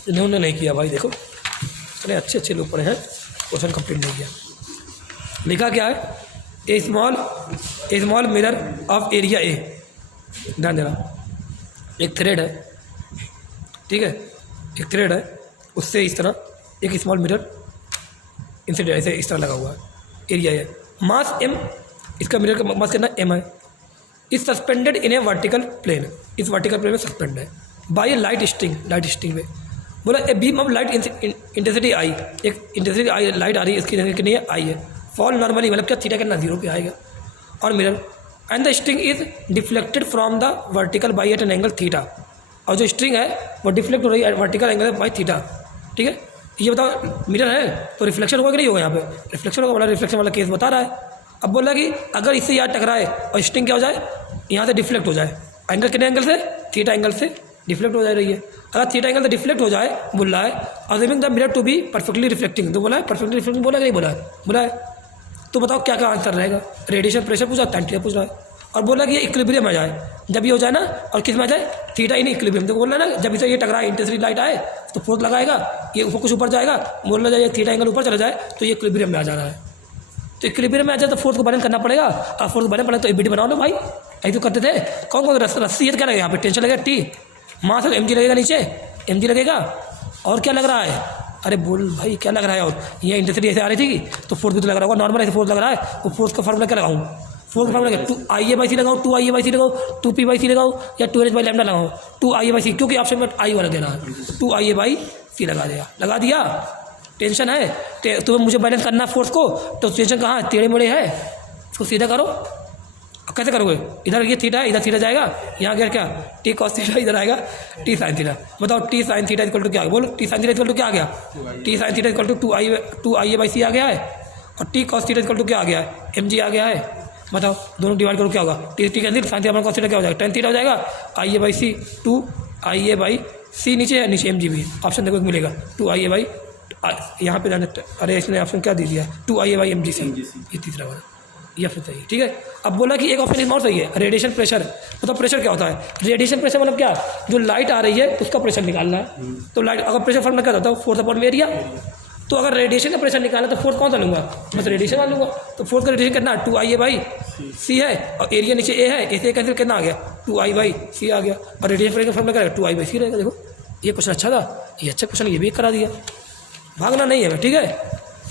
इन्होंने नहीं किया भाई, देखो इतने अच्छे अच्छे लोग पढ़े हैं, क्वेश्चन कंप्लीट नहीं किया। लिखा क्या है, a small mirror of area a, ध्यान देना, एक थ्रेड है, ठीक है, एक थ्रेड है, उससे इस तरह एक स्मॉल मिरर इंसिडेंट ऐसे इस तरह लगा हुआ है, एरिया है, मास m, इसका मिरर का मास कितना m है, is suspended in a vertical plane, इस वर्टिकल प्लेन में सस्पेंड है बाय ए लाइट स्ट्रिंग में। बोला a beam of light intensity I, एक इंटेंसिटी आई लाइट आ रही है, इसकी इंटेंसिटी कितनी है आई है, फॉल नॉर्मली मतलब क्या थीटा कितना 0 पे आएगा, और mirror and the string is deflected from the vertical by at an angle theta, और जो स्ट्रिंग है वो डिफ्लेक्ट हो रही है वर्टिकल एंगल बाई थीटा। ठीक है, ये बताओ मिरर है तो रिफ्लेक्शन होगा कि नहीं होगा, यहाँ पे रिफ्लेक्शन होगा, बोला रिफ्लेक्शन वाला केस बता रहा है। अब बोला कि अगर इससे यहाँ टकराए और स्ट्रिंग क्या हो जाए, यहाँ से डिफ्लेक्ट हो जाए, एंगल कितने एंगल से, थीटा एंगल से डिफ्लेक्ट हो जा रही है, अगर थीटा एंगल से डिफ्लेक्ट हो जाए, बोल रहा है assuming the mirror to be perfectly reflecting, तो बोला है परफेक्टली रिफ्लेक्टिंग, बोला कि नहीं बोला है, बोला है। तो बताओ क्या क्या आंसर रहेगा, रेडिएशन प्रेशर पूछा, टेंपरेचर पूछ रहा है, और बोला कि ये इक्विलिब्रियम आ जाए, जब ये हो जाए ना, और किस में आ जाए, थीटा इन इक्विलिब्रियम, तो बोल रहा है ना जब इसे ये टकराए इंटेंसिटी लाइट आए तो फोर्स लगाएगा, ये ऊपर कुछ ऊपर जाएगा, बोलना जाए थीटा एंगल ऊपर चला जाए तो ये इक्विलिब्रियम में आ जा रहा है, तो इक्विलिब्रियम में आ जाए तो फोर्स को बैलेंस करना पड़ेगा, और फोर्स को बैलेंस पड़ेगा तो एबीडी बना लो भाई, ऐसे तो करते थे। कौन कौन रस्सी है क्या लगेगा यहाँ पे, टेंशन लगेगा टी, मास है mg लगेगा, नीचे mg लगेगा, और क्या लग रहा है, अरे बोल भाई क्या लग रहा है, और ये इंटेंसिटी ऐसे आ रही थी तो फोर्स भी तो लग रहा होगा, नॉर्मल ऐसे फोर्स लग रहा है, वो फोर्स का फॉर्मूला क्या लगाऊं, फोर्स का फॉर्मूला 2IA/C लगाओ, 2IA/C लगाओ, 2P/C लगाओ, या 2NH/λ लगाओ, 2IA/C, क्योंकि ऑप्शन में आई वाला देना है, 2IA/C लगा दिया, टेंशन है तुम्हें, मुझे बैलेंस करना फोर्स को, तो टेंशन कहाँ है, टेढ़े मेढ़े है, उसको सीधा करो। कैसे करोगे, इधर ये थीटा है, इधर थीटा जाएगा, यहाँ गया क्या टी कॉस थीटा, इधर आएगा टी साइन थीटा, बताओ T sine theta equal to क्या, बोलो T sine theta equal to क्या आ गया, T sine theta equal to 2IA/C आ गया है, और T cos theta equal to क्या आ गया है, mg आ गया है, बताओ दोनों डिवाइड करो क्या होगा, T cancel, sine theta cos theta क्या हो जाएगा, tan थीटा हो जाएगा, IA/C 2IA/C नीचे है, नीचे mg भी, ऑप्शन देखो मिलेगा 2IA/ यहाँ पे जाने, अरे इसने ऑप्शन क्या दे दिया 2IA/mgc, ये तीसरा वाला, ये ऑप्शन सही है। ठीक है, अब बोला कि एक ऑप्शन और सही है, रेडिएशन प्रेशर, मतलब प्रेशर क्या होता है, रेडिएशन प्रेशर मतलब क्या, जो लाइट आ रही है उसका प्रेशर निकालना है, तो लाइट अगर प्रेशर फॉर्मूला क्या होता है, फोर्स अपॉन एरिया, तो अगर रेडिएशन का प्रेशर निकालना तो फोर्स कौन सा लूँगा, बस रेडिएशन वाला लूँगा, तो फोर्स का रेडिएशन कितना 2IA/C है, और एरिया नीचे ए है, ऐसे कैंसिल कितना आ गया 2I/C आ गया, और रेडिएशन प्रेशर का फॉर्मूला क्या है 2I/C रहेगा। देखो ये क्वेश्चन अच्छा था, ये अच्छा क्वेश्चन, ये भी करा दिया, भागना नहीं है, ठीक है,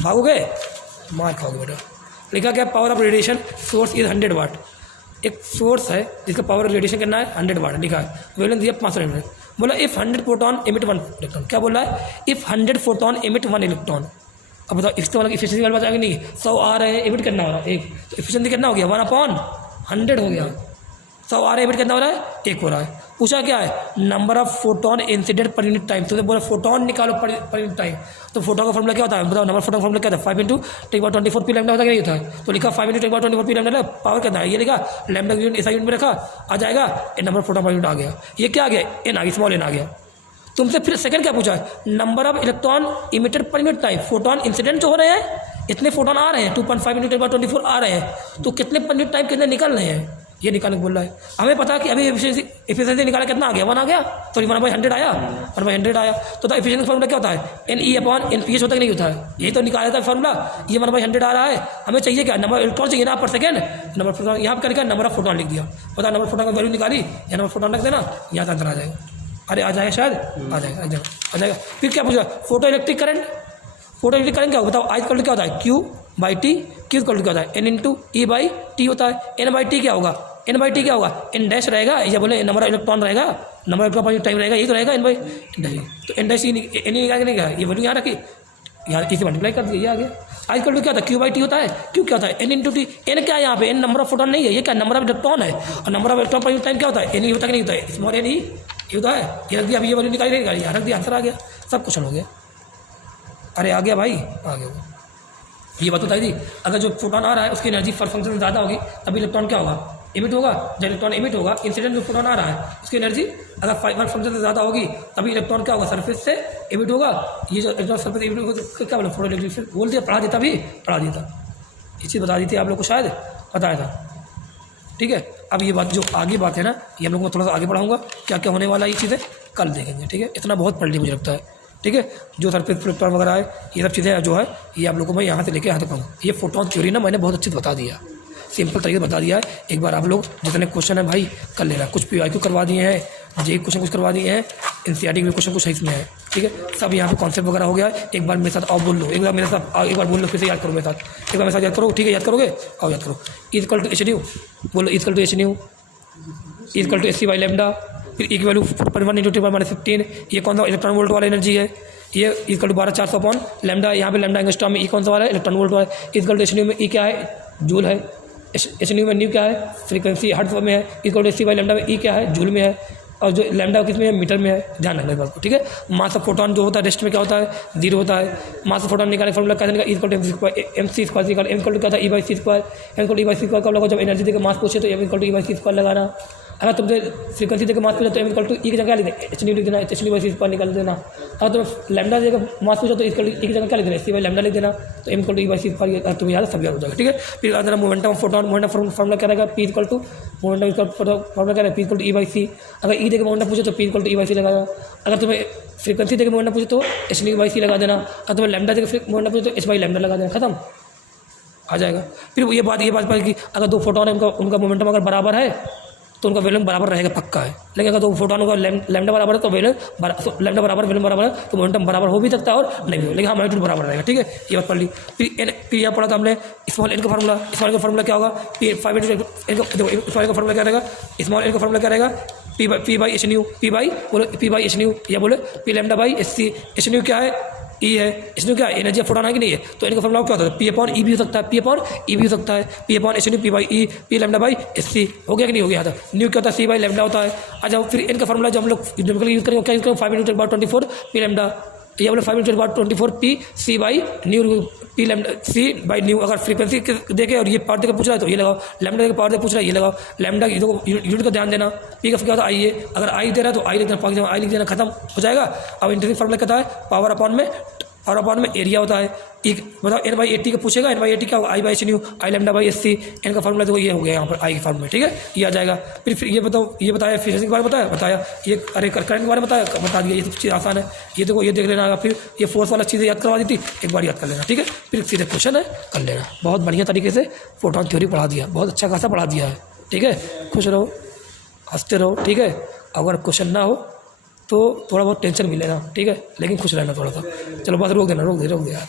भागोगे मार खाओगे बेटा। लिखा क्या, power of radiation source is 100 वाट, एक सोर्स है जिसका पावर ऑफ रेडिएशन कितना है 100 वाट, लिखा है, वेवलेंथ दिया 500 मीटर, बोला इफ 100 फोटोन एमिट 1 इलेक्ट्रॉन, क्या बोला है, इफ 100 फोटोन एमिट 1 इलेक्ट्रॉन। अब बताओ इसका मतलब इफिशिएंसी वाली बात आ गई, नहीं 100 आ रहे हैं, एमिट करना हो रहा है एक, तो इफिशिएंसी कितना हो गया 1/100 हो गया, 100 आ रहे हैं, एमिट कितना हो रहा है 1 हो रहा है। पूछा क्या है, नंबर ऑफ फोटोन इंसिडेंट पर यूनिट टाइम, तो बोला फोटोन निकालो पर यूनिट टाइम, तो फोटोन का फॉर्मूला क्या होता है, बताओ नंबर फोटोन फॉर्मूला क्या था 5 × 10⁻24 p लैम्डा होता है कि नहीं होता है, तो लिखा 5 × 10⁻24 p लैम्डा, पावर कितना है, ये लिखा लैम्डा यूनिट ऐसा यूनिट में रखा, आ जाएगा नंबर फोटोन पर यूनिट आ गया, ये क्या आ गया एन आ गया, स्मॉल एन आ गया। तुमसे फिर सेकंड क्या पूछा है, नंबर ऑफ इलेक्ट्रॉन इमिटेड पर यूनिट टाइम, फोटोन इंसिडेंट जो हो रहे हैं, इतने फोटोन आ रहे हैं 2.5 × 10⁻24 आ रहे हैं, तो कितने पर यूनिट टाइम कितने निकल रहे हैं, ये निकालने को बोल रहा है। हमें पता कि अभी एफिशिएंसी निकाला कितना आ गया 1 आ गया, सॉरी 1/100 आया, 1/100 आया, तो एफिशिएंसी फॉर्मूला क्या होता है NE/NPH होता है कि नहीं होता है, यही तो निकाला था फॉर्मूला, ये 1/100 आ रहा है, हमें चाहिए क्या नंबर इलेक्ट्रॉन चाहिए ना पर सेकेंड, नंबर फोटोन यहाँ पर क्या नंबर ऑफ फोटोन लिख दिया, पता नंबर फोटोन का वैल्यू निकाली, या नंबर फोटोन रख देना, यहाँ से आंसर आ जाएगा, अरे आ जाएगा शायद, आ जाएगा। फिर क्या पूछा, photo electric current, photo electric current क्या होगा बताओ, I इक्वल टू क्या होता है Q/T, Q इक्वल टू क्या होता है N × E/T होता है, N/T क्या होगा एन बाई टी क्या होगा, एन डैश रहेगा या बोले नंबर ऑफ इलेक्ट्रॉन रहेगा, नंबर ऑफ इलेक्ट्रॉन टाइम रहेगा, यही तो रहेगा एन बाई डैश। तो एन डैश एन निकाल नहीं गया, ये वैल्यू यहाँ रखी, यहाँ इसे मल्टीप्लाई कर दिया, ये आ गया। आजकल तो क्या था, क्यू बाई टी होता है, क्यू क्या होता है, एन इंटू टी। एन क्या है यहाँ पे, एन नंबर ऑफ फोटोन नहीं है, ये क्या नंबर ऑफ इलेक्ट्रॉन है, और नंबर ऑफ इलेक्ट्रॉन पर टाइम क्या होता है, एन ही होता है कि नहीं होता है, स्मॉल एन ही ये होता है। ये रख दिया, अभी ये वैल्यू निकाली रहेगा, यहाँ रख दिया, आंसर आ गया, सब क्वेश्चन हो गया। अरे आ गया भाई, आ गया। ये बात बताई थी, अगर जो फोटोन आ रहा है उसकी एनर्जी पर फंक्शन ज़्यादा होगी तभी इलेक्ट्रॉन क्या होगा, एमिट होगा। जब इलेक्ट्रॉन एमिट होगा, इंसिडेंट जो फोटोन आ रहा है उसकी एनर्जी अगर पर फंक्शन से ज़्यादा होगी तभी इलेक्ट्रॉन क्या होगा, सरफेस से एमिट होगा। ये जो इलेक्ट्रॉन सरफेस एमिट होगा तो क्या बोला, फोटो इलेक्ट्रिक बोल दिया, पढ़ा देता भी, पढ़ा दिया था, ये चीज़ बता दी थी आप लोग को, शायद बताया था। ठीक है, अब ये बात जो आगे बात है ना, ये हम लोग को थोड़ा सा आगे पढ़ाऊँगा, क्या क्या होने वाला ये चीज़ें कल देखेंगे। ठीक है, इतना बहुत पढ़ ली मुझे लगता है। ठीक है, जो सरफेस इलेक्ट्रॉन वगैरह है, ये सब चीज़ें जो है ये आप लोगों को मैं यहाँ से लेके यहाँ तक पढ़ूँगा। ये फोटोन थ्योरी ना मैंने बहुत अच्छे से बता दिया, सिंपल तरीके से बता दिया है। एक बार आप लोग जितने क्वेश्चन है भाई कर लेना, कुछ PYQ करवा दिए हैं, जे क्वेश्चन कुछ करवा दिए हैं, NCERT में क्वेश्चन कुछ है इसमें है। ठीक है, सब यहाँ पे कॉन्सेप्ट वगैरह हो गया है। एक बार मेरे साथ आओ बोल लो, एक बार मेरे साथ एक बार बोल लो, फिर से याद करो मेरे साथ, एक बार मेरे साथ याद करो। ठीक है, याद करोगे, आओ याद करो। इक्वल टू एच न्यू, बोलो equal to H nu, equal to SC by lambda, फिर एक वैल्यू 1 इंटू 10⁻15। ये कौन सा इलेक्ट्रॉन वोल्ट वाला एनर्जी है, ये इक्वल टू 12/400 अपॉन लैम्डा, यहाँ पे लैम्डा एंगस्ट्रॉम में ई कौन सा वाला है, इलेक्ट्रॉन वोल्ट वाला है। इक्वल टू एच न्यू में ई क्या है, जूल है। एच न्यू में न्यू क्या है, फ्रीक्वेंसी हर्ट्ज में है। Equal to SC by lambda में ई क्या है, जूल में है, और जो लैम्डा किस में है, मीटर में है। ध्यान रखना इस बात को। ठीक है, मास ऑफ फोटोन जो होता है रेस्ट में क्या होता है, 0 होता है। मास ऑफ फोटोन निकाले फॉर्मूला क्या देगा, इक्वल टू MC स्क्वायर निकाल, M इक्वल टू क्या था, E/c², M equal to E/c² कब लगा, जब एनर्जी देकर मास पूछे तो M इक्वल टू E/c² लगाना। अगर तुमसे फ्रीक्वेंसी देकर मास पूछा तो M इक्वल टू E की जगह क्या लिख देना, एच न्यू लिख देना, HNU/c² निकाल देना। अगर तुम्हें लैम्डा देकर मास पूछा तो इक्वल टू E की जगह क्या लिख देना, SC बाई लैम्डा लिख देना, तो M इक्वल टू E/c²। तुम्हें याद सब याद हो जाएगा। ठीक है, फिर अगर momentum of photon, momentum formula क्या रहेगा, P equal to momentum formula क्या रहेगा, P इक्वल टू E/c। अगर E देकर मोमेंटम पूछे तो P इक्वल टू E/c लगाना। अगर तुम्हें फ्रीक्वेंसी देकर मोमेंटम पूछे तो HNU/c लगा देना। अगर तुम्हें लैम्डा देकर मोमेंटम पूछे तो H बाई लैम्डा लगा देना, खत्म आ जाएगा। फिर ये बात पर कि अगर दो फोटोन है उनका मोमेंटम अगर बराबर है तो उनका वैल्यूम बराबर रहेगा, पक्का है। लेकिन अगर दो फोटोन का लैम्डा बराबर है तो लैम्डा बराबर वैल्यूम बराबर है तो मोमेंटम बराबर हो भी सकता है और नहीं हो, लेकिन हाँ मैग्नीट्यूड बराबर रहेगा। ठीक है, ये बात पढ़ ली। फिर यहाँ पढ़ा था हमने स्मॉल एन का फार्मूला। स्मॉल एन का फार्मूला क्या होगा, स्मॉल एन का फार्मूला क्या रहेगा, स्मॉल एन का फार्मूला क्या रहेगा, P by H new, P by H new, या बोले P lambda by SC। H nu क्या है, E है। इसमें क्या एनर्जी ऑफ फोटोन है कि नहीं है, तो इनका फॉर्मूला क्या होता है, P/E भी हो सकता है, P/E भी हो सकता है, P/HNU, P/E, P lambda by SC। हो गया कि नहीं हो गया था। न्यू क्या होता है, C बाई लैम्डा होता है। आ जाओ, फिर इनका फॉर्मूला जो हम लोग यूज़ करेंगे क्या यूज़ करेंगे, 5 × 10⁻24 P लैम्डा, ये बोले 5 × 10⁻24 P C by new, P lambda C by new. अगर फ्रीक्वेंसी देखे और ये पावर देकर पूछ रहा है तो ये लगाओ, लैम्डा देकर पावर देकर पूछ रहा है ये लगाओ। लैम्डा की यूनिट का ध्यान देना, P का क्या होता है I है, अगर I दे रहा है तो I लिख देना, I लिख देना, खत्म हो जाएगा। अब इंटरनल फॉर्मूला क्या होता है, पावर अपॉन में एरिया होता है। एक बताओ N/80 का पूछेगा, N/80 क्या होगा, I/HNU, I lambda by SC। इनका फार्मूला देखो ये हो गया यहाँ पर I के फॉर्म में। ठीक है, ये आ जाएगा। फिर ये बताओ, ये बताया फिजिक्स के बारे में बताया ये, अरे करंट के बारे में बता दिया, ये सब चीज़ आसान है। ये देखो ये देख लेना। फिर ये फोर्स वाला चीज़ें याद करवा दी थी, एक बार याद कर लेना। ठीक है, फिर सीधे क्वेश्चन है कर लेना। बहुत बढ़िया तरीके से फोटोन थ्योरी पढ़ा दिया, बहुत अच्छा खासा पढ़ा दिया है। ठीक है, खुश रहो, हंसते रहो। ठीक है, अगर क्वेश्चन ना हो तो थोड़ा बहुत टेंशन भी लेना। ठीक है, लेकिन खुश रहना थोड़ा सा। चलो बस रोक दे यार।